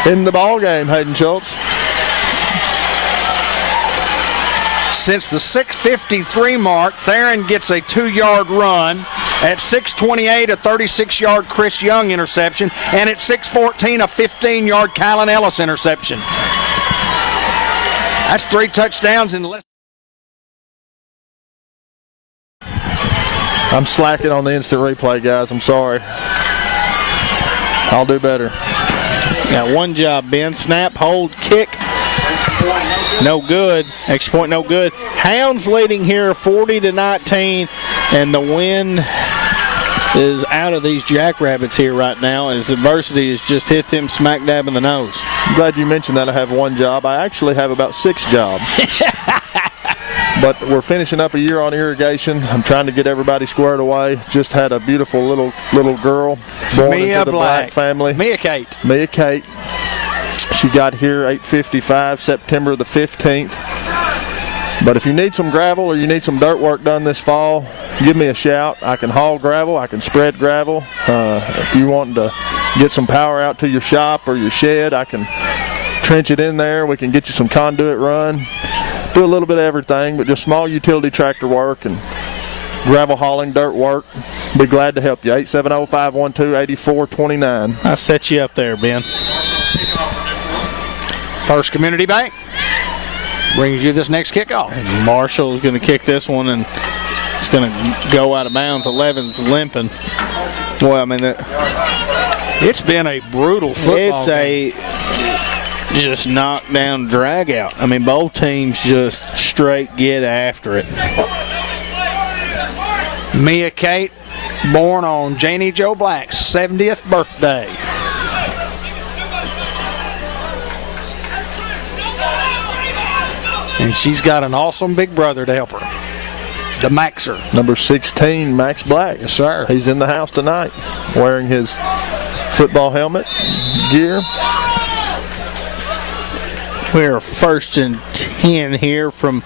in the ball game, Hayden Schultz. Since the 6:53 mark, Theron gets a 2-yard run. At 6:28, a 36-yard Chris Young interception. And at 6:14, a 15-yard Colin Ellis interception. That's 3 touchdowns in less. I'm slacking on the instant replay, guys. I'm sorry. I'll do better. Got one job, Ben. Snap, hold, kick. No good. Extra point, no good. Hounds leading here 40-19, and the win is out of these Jackrabbits here right now as adversity has just hit them smack dab in the nose. I'm glad you mentioned that I have one job. I actually have about 6 jobs. But we're finishing up a year on irrigation. I'm trying to get everybody squared away. Just had a beautiful little girl born into the Black family. Mia Kate. Mia Kate. She got here 8:55, September the 15th. But if you need some gravel or you need some dirt work done this fall, give me a shout. I can haul gravel. I can spread gravel. If you want to get some power out to your shop or your shed, I can trench it in there. We can get you some conduit run. do a little bit of everything, but just small utility tractor work and gravel hauling, dirt work. Be glad to help you. 870-512-8429. I set you up there, Ben. First Community Bank brings you this next kickoff. And Marshall is going to kick this one, and it's going to go out of bounds. 11's limping. Boy, I mean, it's been a brutal football game. Just knockdown drag out. I mean, both teams just straight get after it. Mia Kate, born on Janie Jo Black's 70th birthday. And she's got an awesome big brother to help her, the Maxer. Number 16, Max Black. Yes, sir. He's in the house tonight wearing his football helmet gear. We're first and 10 here from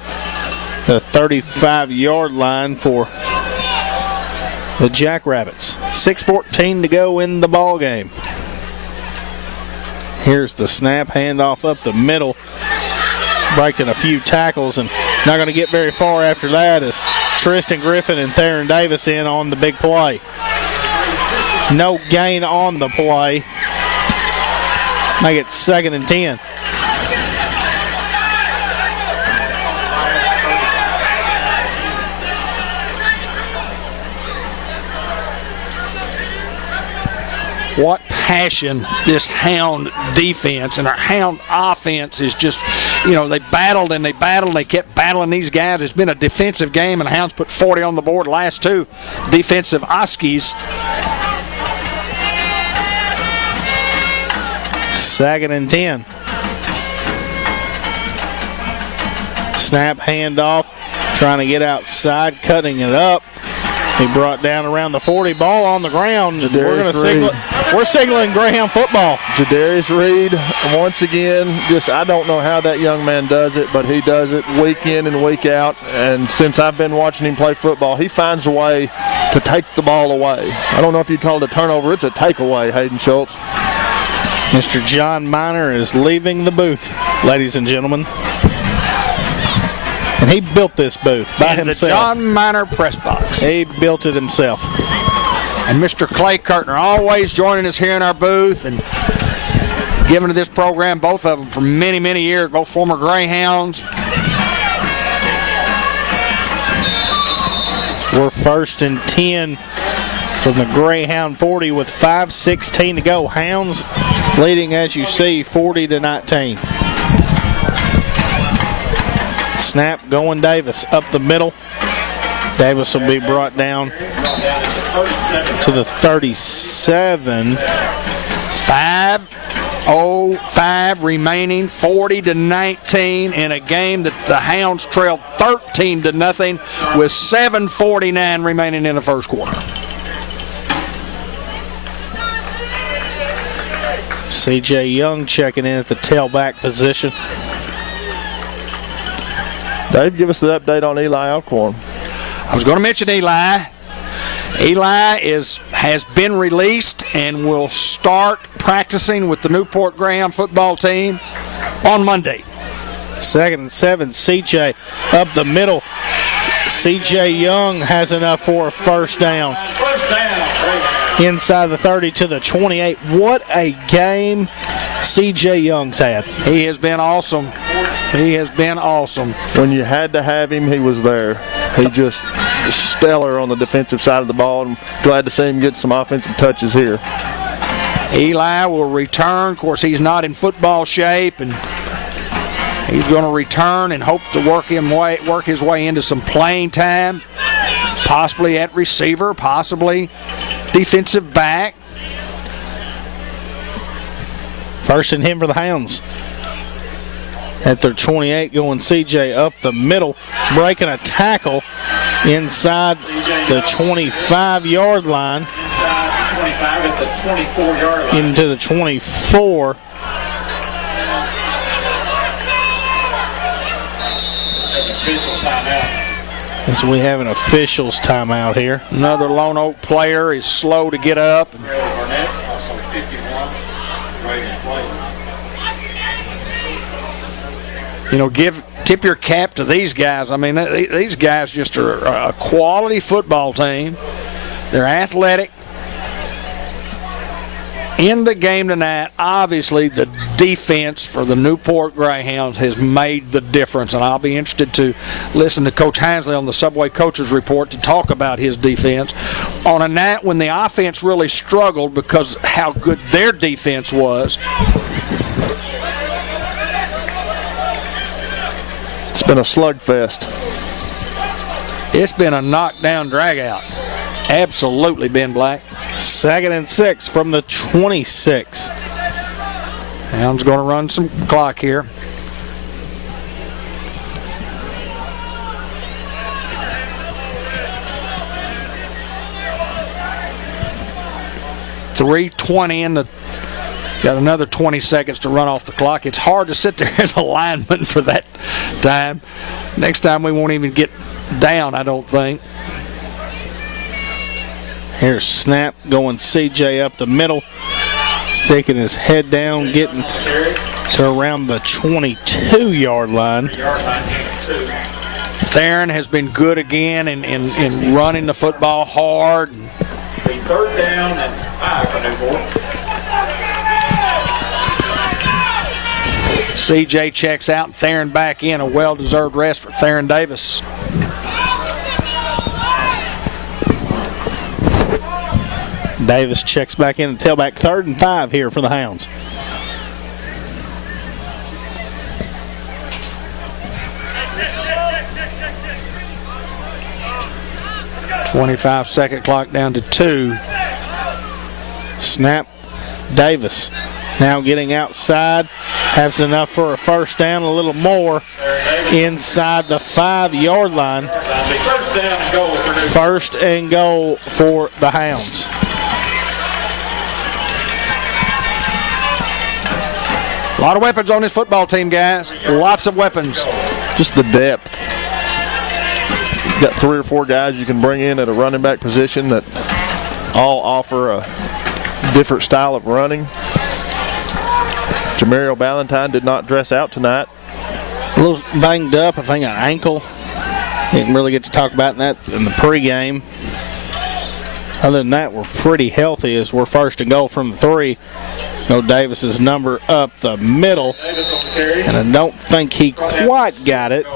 the 35-yard line for the Jackrabbits. 6:14 to go in the ball game. Here's the snap, handoff up the middle, breaking a few tackles and not going to get very far after that as Tristan Griffin and Theron Davis in on the big play. No gain on the play. Make it 2nd and 10. What passion this Hound defense and our Hound offense is just, they battled and they battled and they kept battling these guys. It's been a defensive game, and the Hounds put 40 on the board last two defensive Oskies. 2nd and 10. Snap, handoff, trying to get outside, cutting it up. He brought down around the 40, ball on the ground. We're signaling Greyhound football. Jadarius Reed, once again, I don't know how that young man does it, but he does it week in and week out. And since I've been watching him play football, he finds a way to take the ball away. I don't know if you'd call it a turnover. It's a takeaway, Hayden Schultz. Mr. John Miner is leaving the booth, ladies and gentlemen. And he built this booth by himself. The John Miner press box. He built it himself. And Mr. Clay Kurtner always joining us here in our booth and giving to this program, both of them for many, many years, both former Greyhounds. We're 1st and 10 from the Greyhound 40 with 5:16 to go. Hounds leading, as you see, 40-19. Snap going Davis up the middle. Davis will be brought down to the 37. 5:05 remaining, 40-19 in a game that the Hounds trailed 13-0 with 7:49 remaining in the first quarter. C.J. Young checking in at the tailback position. Dave, give us the update on Eli Alcorn. I was going to mention Eli. Eli has been released and will start practicing with the Newport Greyhound football team on Monday. 2nd and 7, C.J. up the middle. C.J. Young has enough for a first down. Inside the 30 to the 28. What a game C.J. Young's had. He has been awesome. He has been awesome. When you had to have him, he was there. He just stellar on the defensive side of the ball. I'm glad to see him get some offensive touches here. Eli will return. Of course, he's not in football shape, and he's going to return and hope to work his way into some playing time, possibly at receiver, possibly defensive back. 1st and 10 for the Hounds. At their 28, going C.J. up the middle, breaking a tackle inside the 25-yard line. Inside 25 at the 24-yard line. Into the 24. Officials timeout. As we have an officials timeout here. Another Lonoke player is slow to get up. Barnett, also 51. Ready to play. Give tip your cap to these guys. I mean, these guys just are a quality football team. They're athletic. In the game tonight, obviously the defense for the Newport Greyhounds has made the difference, and I'll be interested to listen to Coach Hansley on the Subway Coaches Report to talk about his defense on a night when the offense really struggled because how good their defense was. It's been a slugfest. It's been a knockdown drag-out. Absolutely, Ben Black. 2nd and 6 from the 26. Hounds going to run some clock here. .320 in the. Got another 20 seconds to run off the clock. It's hard to sit there as a lineman for that time. Next time we won't even get down, I don't think. Here's snap going CJ up the middle, sticking his head down, getting to around the 22-yard line. Theron has been good again in running the football hard. 3rd down and 5 for Newport. CJ checks out, Theron back in. A well-deserved rest for Theron Davis. Davis checks back in the tailback. 3rd and 5 here for the Hounds. .25-second clock down to 2. Snap. Davis now getting outside. Has enough for a 1st down, a little more inside the 5-yard line. 1st and goal for the Hounds. A lot of weapons on this football team, guys. Lots of weapons. Just the depth. You've got 3 or 4 guys you can bring in at a running back position that all offer a different style of running. Jamario Ballantyne did not dress out tonight. A little banged up, I think an ankle. Didn't really get to talk about that in the pregame. Other than that, we're pretty healthy as we're 1st and goal from the 3. No, Davis's number up the middle, and I don't think he quite got it.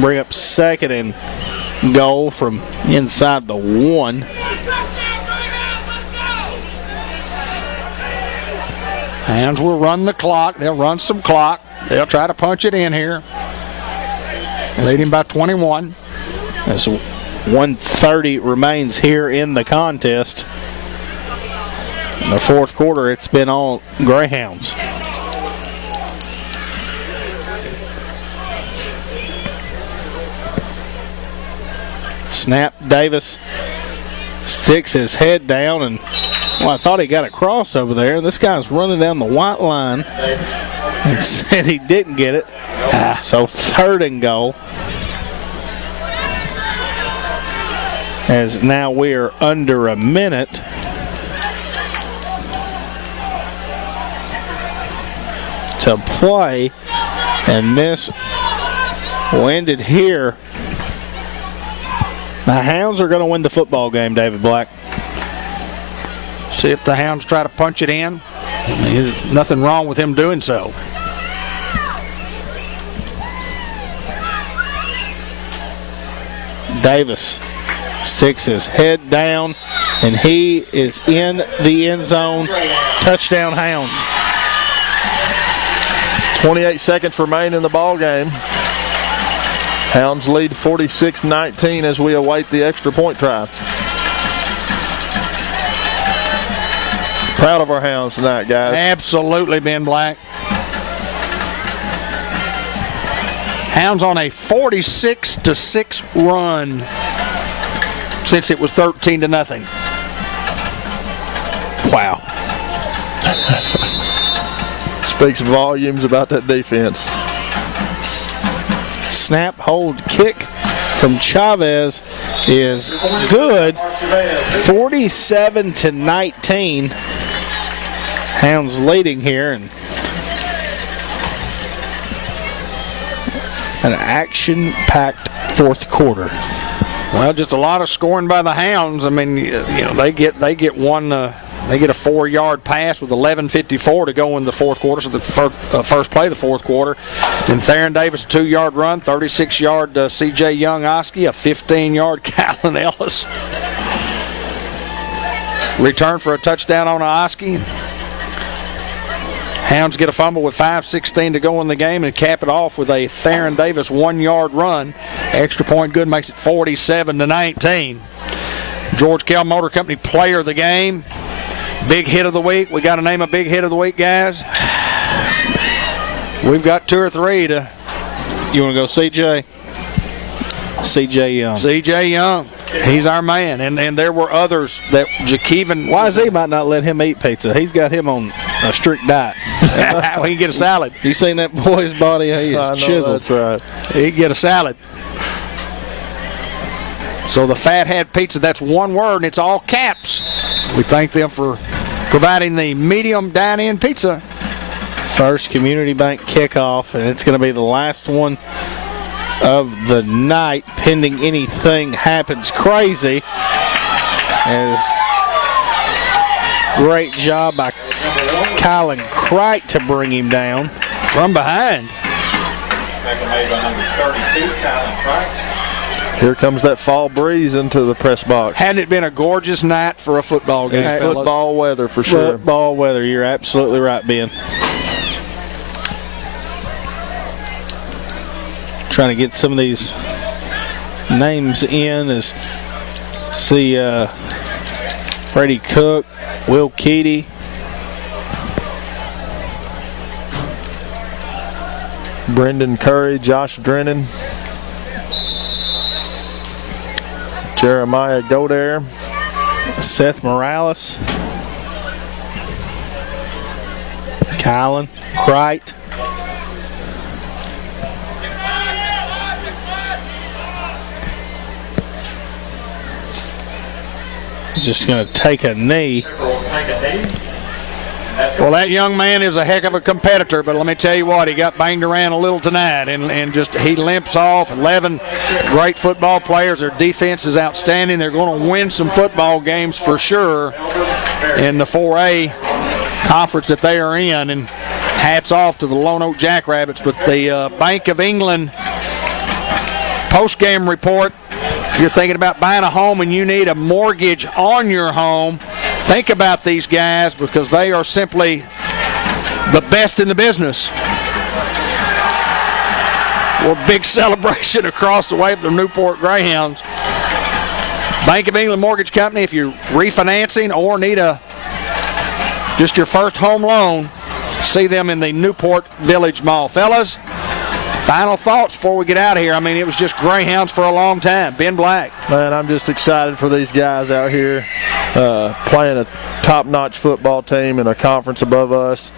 Bring up 2nd and goal from inside the 1. Hounds will run the clock. They'll run some clock. They'll try to punch it in here. Leading by 21. As 1:30 remains here in the contest. In the 4th quarter, it's been all Greyhounds. Snap. Davis sticks his head down, and I thought he got a cross over there. This guy's running down the white line and said he didn't get it. So 3rd and goal. As now we are under a minute. To play, and this will end it here. The Hounds are going to win the football game, David Black. See if the Hounds try to punch it in. There's nothing wrong with him doing so. Davis sticks his head down, and he is in the end zone. Touchdown, Hounds. 28 seconds remain in the ball game. Hounds lead 46-19 as we await the extra point try. Proud of our Hounds tonight, guys. Absolutely, Ben Black. Hounds on a 46-6 run since it was 13-0. Wow. Speaks volumes about that defense. Snap, hold, kick from Chavez is good. 47-19. Hounds leading here, and an action-packed fourth quarter. Well, just a lot of scoring by the Hounds. I mean, they get one. They get a 4-yard pass with 11:54 to go in the fourth quarter, so the first play of the fourth quarter. Then Theron Davis, a 2-yard run, 36-yard C.J. Young-Oski, a 15-yard Callan Ellis. Return for a touchdown on Oski. Hounds get a fumble with 5:16 to go in the game and cap it off with a Theron Davis 1-yard run. Extra point good makes it 47-19. George Kell Motor Company player of the game. Big hit of the week. We got to name a big hit of the week, guys. We've got 2 or 3 to. You want to go C.J.? C.J. Young. C.J. Young. He's our man. And there were others that Jakeven. YZ might not let him eat pizza. He's got him on a strict diet. We can get a salad. You seen that boy's body? He is chiseled. That's right. He can get a salad. So the Fathead Pizza, that's one word, and it's all caps. We thank them for providing the medium dine-in pizza. First Community Bank kickoff, and it's going to be the last one of the night, pending anything happens crazy. As great job by Colin Cricht to bring him down from behind. Made by number 32, Colin Cricht. Here comes that fall breeze into the press box. Hadn't it been a gorgeous night for a football game, fellas? Football weather for sure. Football weather, you're absolutely right, Ben. Trying to get some of these names in as see Freddie Cook, Will Keady, Brendan Curry, Josh Drennan, Jeremiah Godair, Seth Morales, Colin Cricht, just going to take a knee. Well, that young man is a heck of a competitor, but let me tell you what, he got banged around a little tonight, and just he limps off. 11 great football players. Their defense is outstanding. They're going to win some football games for sure in the 4A conference that they are in, and hats off to the Lonoke Jackrabbits. But the Bank of England post-game report, if you're thinking about buying a home and you need a mortgage on your home, think about these guys because they are simply the best in the business. Well, big celebration across the way from the Newport Greyhounds. Bank of England Mortgage Company, if you're refinancing or need just your first home loan, see them in the Newport Village Mall. Fellas, final thoughts before we get out of here. I mean, it was just Greyhounds for a long time. Ben Black. Man, I'm just excited for these guys out here playing a top-notch football team in a conference above us.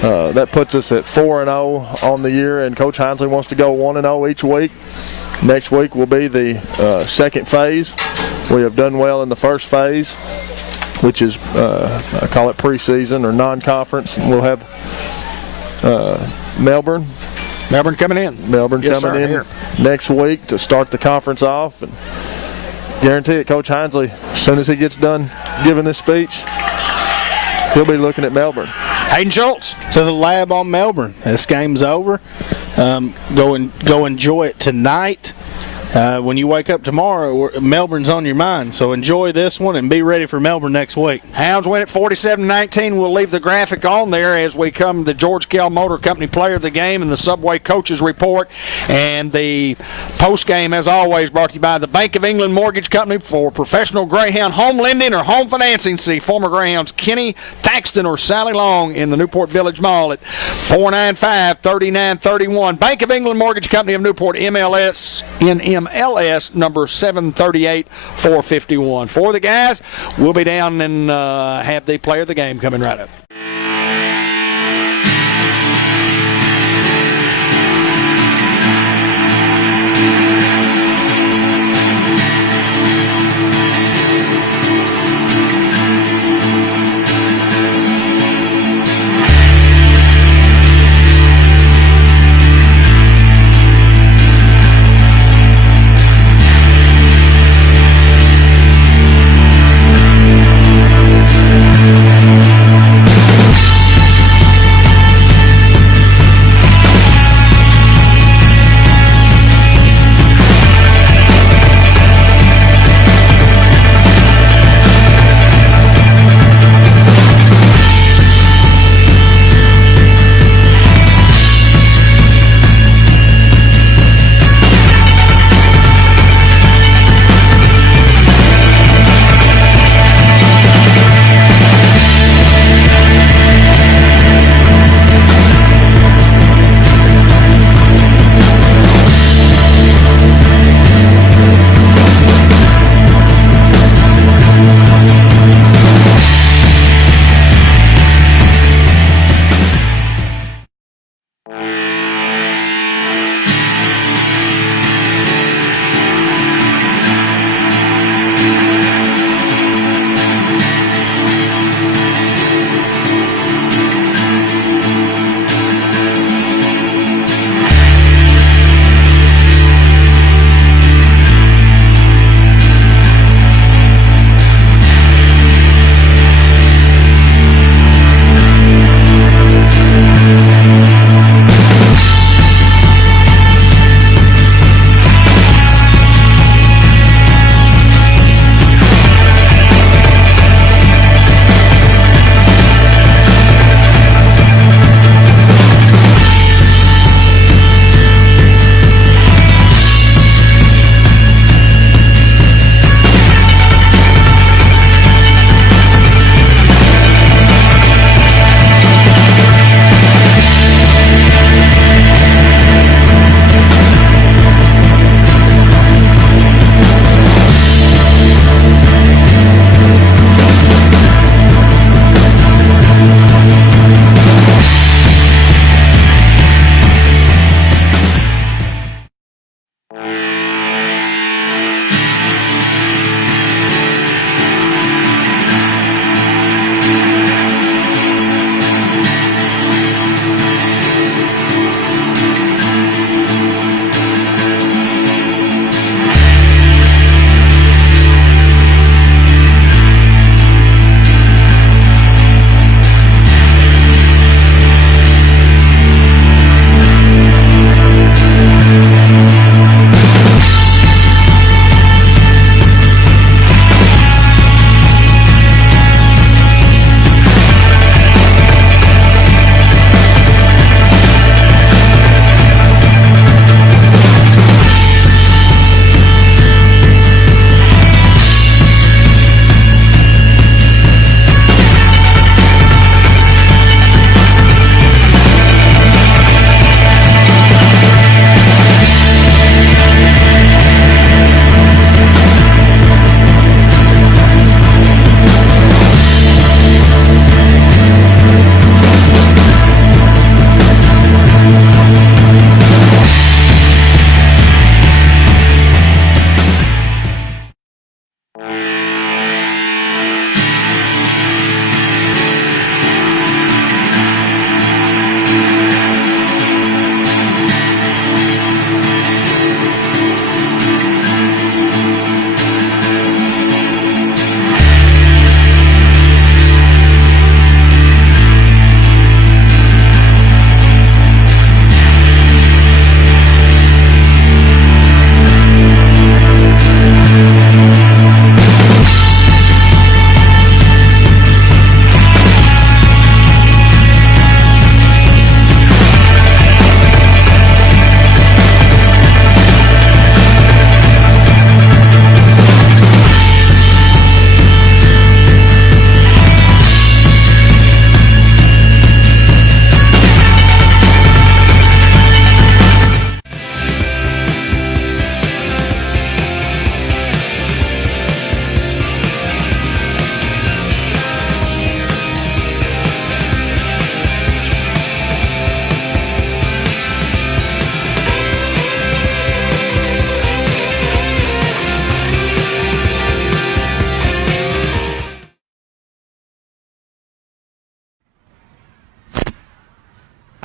That puts us at 4-0 on the year, and Coach Hinesley wants to go 1-0 each week. Next week will be the second phase. We have done well in the first phase, which is, I call it preseason or non-conference. We'll have Melbourne coming in. Melbourne coming in here next week to start the conference off. And guarantee it, Coach Hinesley, as soon as he gets done giving this speech, he'll be looking at Melbourne. Hayden Schultz. To the lab on Melbourne. This game's over. Go enjoy it tonight. When you wake up tomorrow, Melbourne's on your mind. So enjoy this one and be ready for Melbourne next week. Hounds win at 47-19. We'll leave the graphic on there as we come to the George Kell Motor Company player of the game and the Subway coaches report. And the post game, as always, brought to you by the Bank of England Mortgage Company for professional Greyhound home lending or home financing. See former Greyhounds Kenny Thaxton or Sally Long in the Newport Village Mall at 495-3931. Bank of England Mortgage Company of Newport, MLS number 738-451. For the guys, we'll be down and have the player of the game coming right up.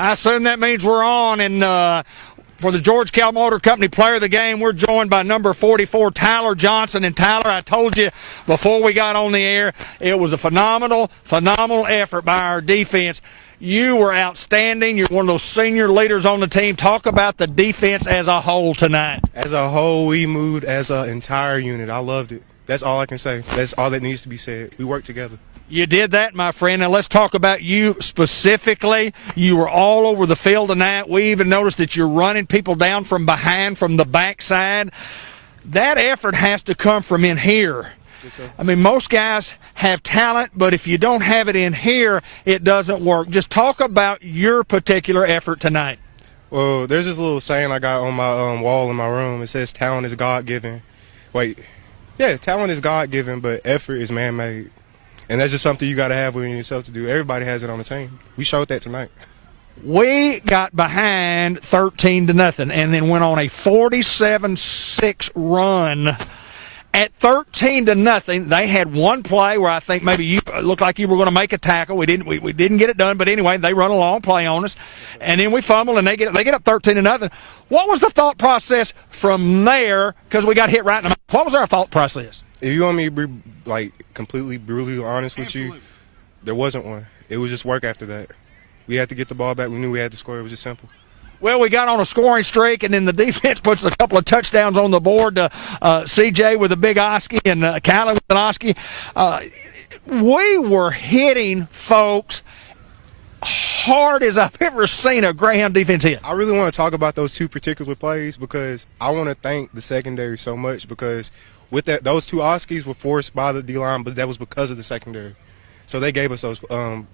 I assume that means we're on, and for the George Kell Motor Company Player of the Game, we're joined by number 44, Tyler Johnson. And Tyler, I told you before we got on the air, it was a phenomenal effort by our defense. You were outstanding. You're one of those senior leaders on the team. Talk about the defense as a whole tonight. As a whole, we moved as an entire unit. I loved it. That's all I can say. That's all that needs to be said. We worked together. You did that, my friend. Now let's talk about you specifically. You were all over the field tonight. We even noticed that you're running people down from behind, from the backside. That effort has to come from in here. Yes, I mean, most guys have talent, but if you don't have it in here, it doesn't work. Just talk about your particular effort tonight. Well, there's this little saying I got on my wall in my room. It says, talent is God-given. Talent is God-given, but effort is man-made. And that's just something you got to have within yourself to do. Everybody has it on the team. We showed that tonight. We got behind 13-0 and then went on a 47-6 run. At 13-0, they had one play where I think maybe you looked like you were going to make a tackle. We didn't get it done, but anyway, they run a long play on us, and then we fumble and they get up 13-0. What was the thought process from there? Because we got hit right in the mouth. What was our thought process? If you want me to be completely brutally honest with you, there wasn't one. It was just work after that. We had to get the ball back. We knew we had to score. It was just simple. Well, we got on a scoring streak, and then the defense puts a couple of touchdowns on the board to CJ with a big Oski and Callie with an Oski. We were hitting folks hard as I've ever seen a Greyhound defense hit. I really want to talk about those two particular plays because I want to thank the secondary so much because with that, those two Oskis were forced by the D-line, but that was because of the secondary. So they gave us those.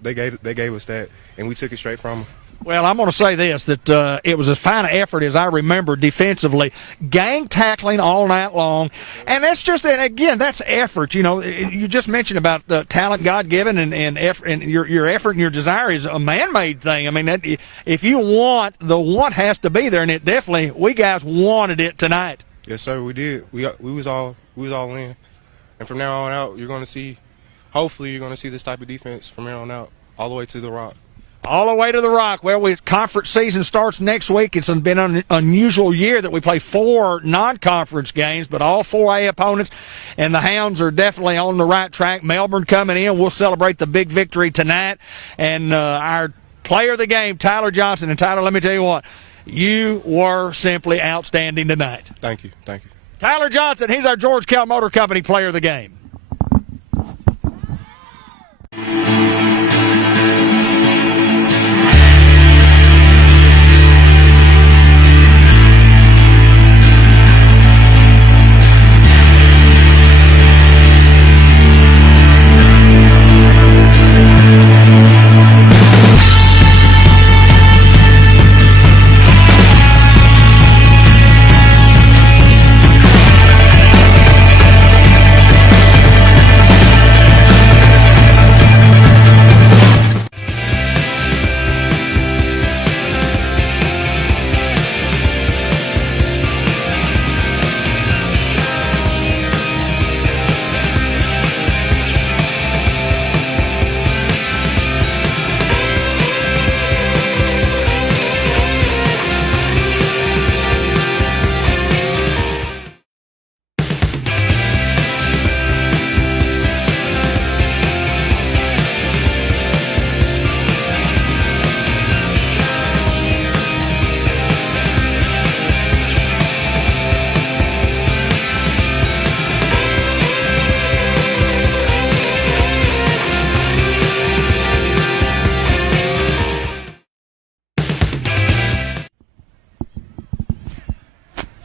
They gave us that, and we took it straight from them. Well, I'm going to say this, that it was as fine an effort as I remember defensively. Gang tackling all night long. And that's just, and again, that's effort. You know, you just mentioned about talent God-given and effort, and your effort and your desire is a man-made thing. I mean, if you want, the want has to be there, and it definitely, we guys wanted it tonight. Yes, sir, we did. We was all in. And from now on out, you're going to see, hopefully you're going to see this type of defense from here on out, all the way to the Rock. All the way to the Rock. Well, conference season starts next week. It's been an unusual year that we play 4 non-conference games, but all 4A opponents, and the Hounds are definitely on the right track. Melbourne coming in. We'll celebrate the big victory tonight. And our player of the game, Tyler Johnson. And, Tyler, let me tell you what, you were simply outstanding tonight. Thank you. Tyler Johnson, he's our George Kell Motor Company player of the game.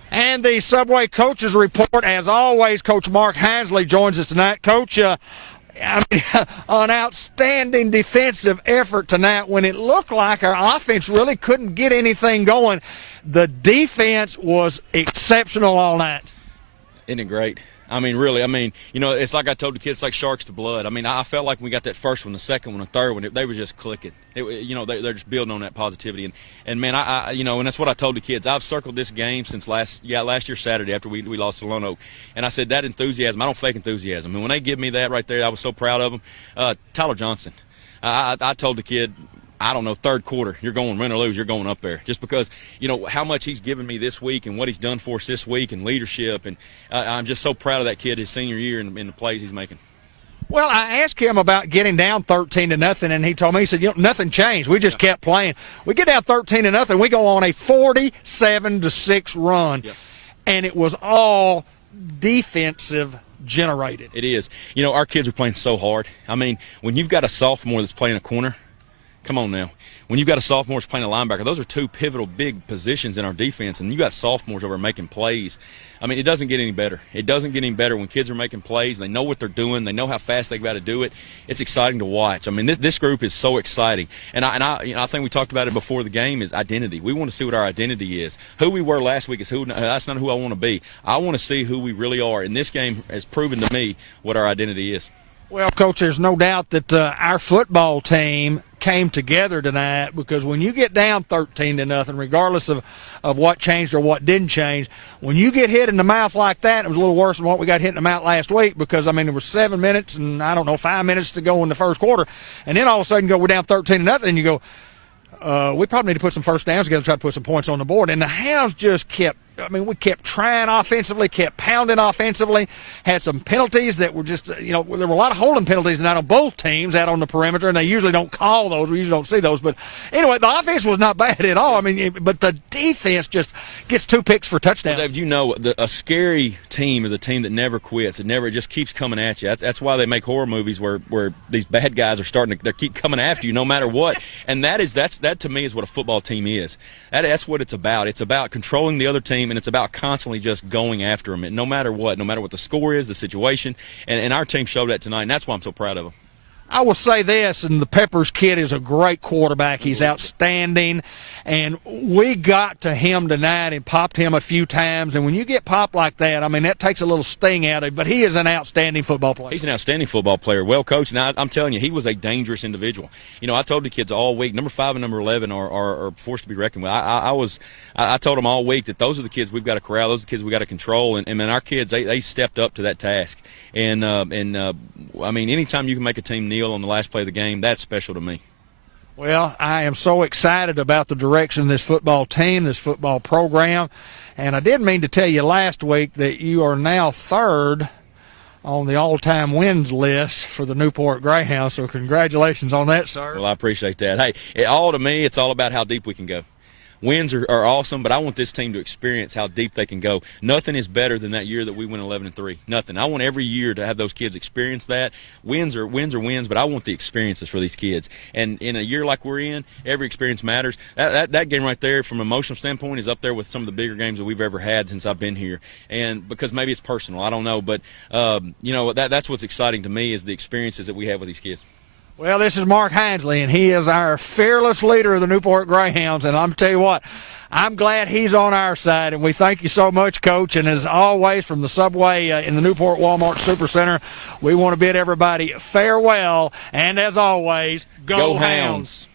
And the Subway Coaches Report, as always, Coach Mark Hansley joins us tonight. Coach, an outstanding defensive effort tonight when it looked like our offense really couldn't get anything going. The defense was exceptional all night. Isn't it great? I mean, really, it's like I told the kids, it's like sharks to blood. I mean, I felt like when we got that first one, the second one, the third one, they were just clicking. They're just building on that positivity. And man, and that's what I told the kids. I've circled this game since last year Saturday after we lost to Lonoke. And I said, that enthusiasm, I don't fake enthusiasm. And when they give me that right there, I was so proud of them. Tyler Johnson, I told the kid, I don't know, third quarter, you're going win or lose, you're going up there. Just because, you know, how much he's given me this week and what he's done for us this week and leadership. And I'm just so proud of that kid his senior year and the plays he's making. Well, I asked him about getting down 13-0, and he told me, he said, you know, nothing changed. We just kept playing. We get down 13-0, we go on a 47-6 run, and it was all defensive generated. It is. You know, our kids are playing so hard. I mean, when you've got a sophomore that's playing a corner, come on now. When you've got a sophomore that's playing a linebacker, those are two pivotal big positions in our defense, and you got sophomores over making plays. I mean, it doesn't get any better. It doesn't get any better when kids are making plays. They know what they're doing. They know how fast they've got to do it. It's exciting to watch. I mean, this group is so exciting. And I think we talked about it before the game is identity. We want to see what our identity is. Who we were last week is that's not who I want to be. I want to see who we really are. And this game has proven to me what our identity is. Well, Coach, there's no doubt that our football team came together tonight, because when you get down 13-0, regardless of what changed or what didn't change, when you get hit in the mouth like that, it was a little worse than what we got hit in the mouth last week, because, I mean, there was 7 minutes and, 5 minutes to go in the first quarter, and then all of a sudden we're down 13-0, and you go, we probably need to put some first downs together and try to put some points on the board. And the Hounds just kept, we kept trying offensively, kept pounding offensively, had some penalties that were just, there were a lot of holding penalties tonight on both teams out on the perimeter, and they usually don't call those. We usually don't see those. But anyway, the offense was not bad at all. But the defense just gets 2 picks for touchdowns. Well, Dave, a scary team is a team that never quits. It just keeps coming at you. That's why they make horror movies where these bad guys are starting to keep coming after you no matter what. And that to me is what a football team is. That's what it's about. It's about controlling the other team, and it's about constantly just going after them, and no matter what the score is, the situation, and our team showed that tonight, and that's why I'm so proud of them. I will say this, and the Peppers kid is a great quarterback. He's outstanding, and we got to him tonight and popped him a few times, and when you get popped like that, that takes a little sting out of it, but he is an outstanding football player. He's an outstanding football player, well coached, and I'm telling you, he was a dangerous individual. I told the kids all week, number 5 and number 11 are forced to be reckoned with. I told them all week that those are the kids we've got to corral, those are the kids we've got to control, and our kids, they stepped up to that task, and anytime you can make a team kneel on the last play of the game, that's special to me. Well, I am so excited about the direction of this football team, this football program, and I did mean to tell you last week that you are now 3rd on the all-time wins list for the Newport Greyhounds, so congratulations on that, sir. Well, I appreciate that. Hey, to me, it's all about how deep we can go. Wins are awesome, but I want this team to experience how deep they can go. Nothing is better than that year that we went 11-3. Nothing. I want every year to have those kids experience that. Wins are wins, but I want the experiences for these kids. And in a year like we're in, every experience matters. That game right there, from an emotional standpoint, is up there with some of the bigger games that we've ever had since I've been here. And because maybe it's personal, I don't know, but that's what's exciting to me is the experiences that we have with these kids. Well, this is Mark Hinesley, and he is our fearless leader of the Newport Greyhounds, and I'm tell you what, I'm glad he's on our side, and we thank you so much, Coach. And as always, from the subway in the Newport Walmart Supercenter, we want to bid everybody farewell, and as always, go Hounds.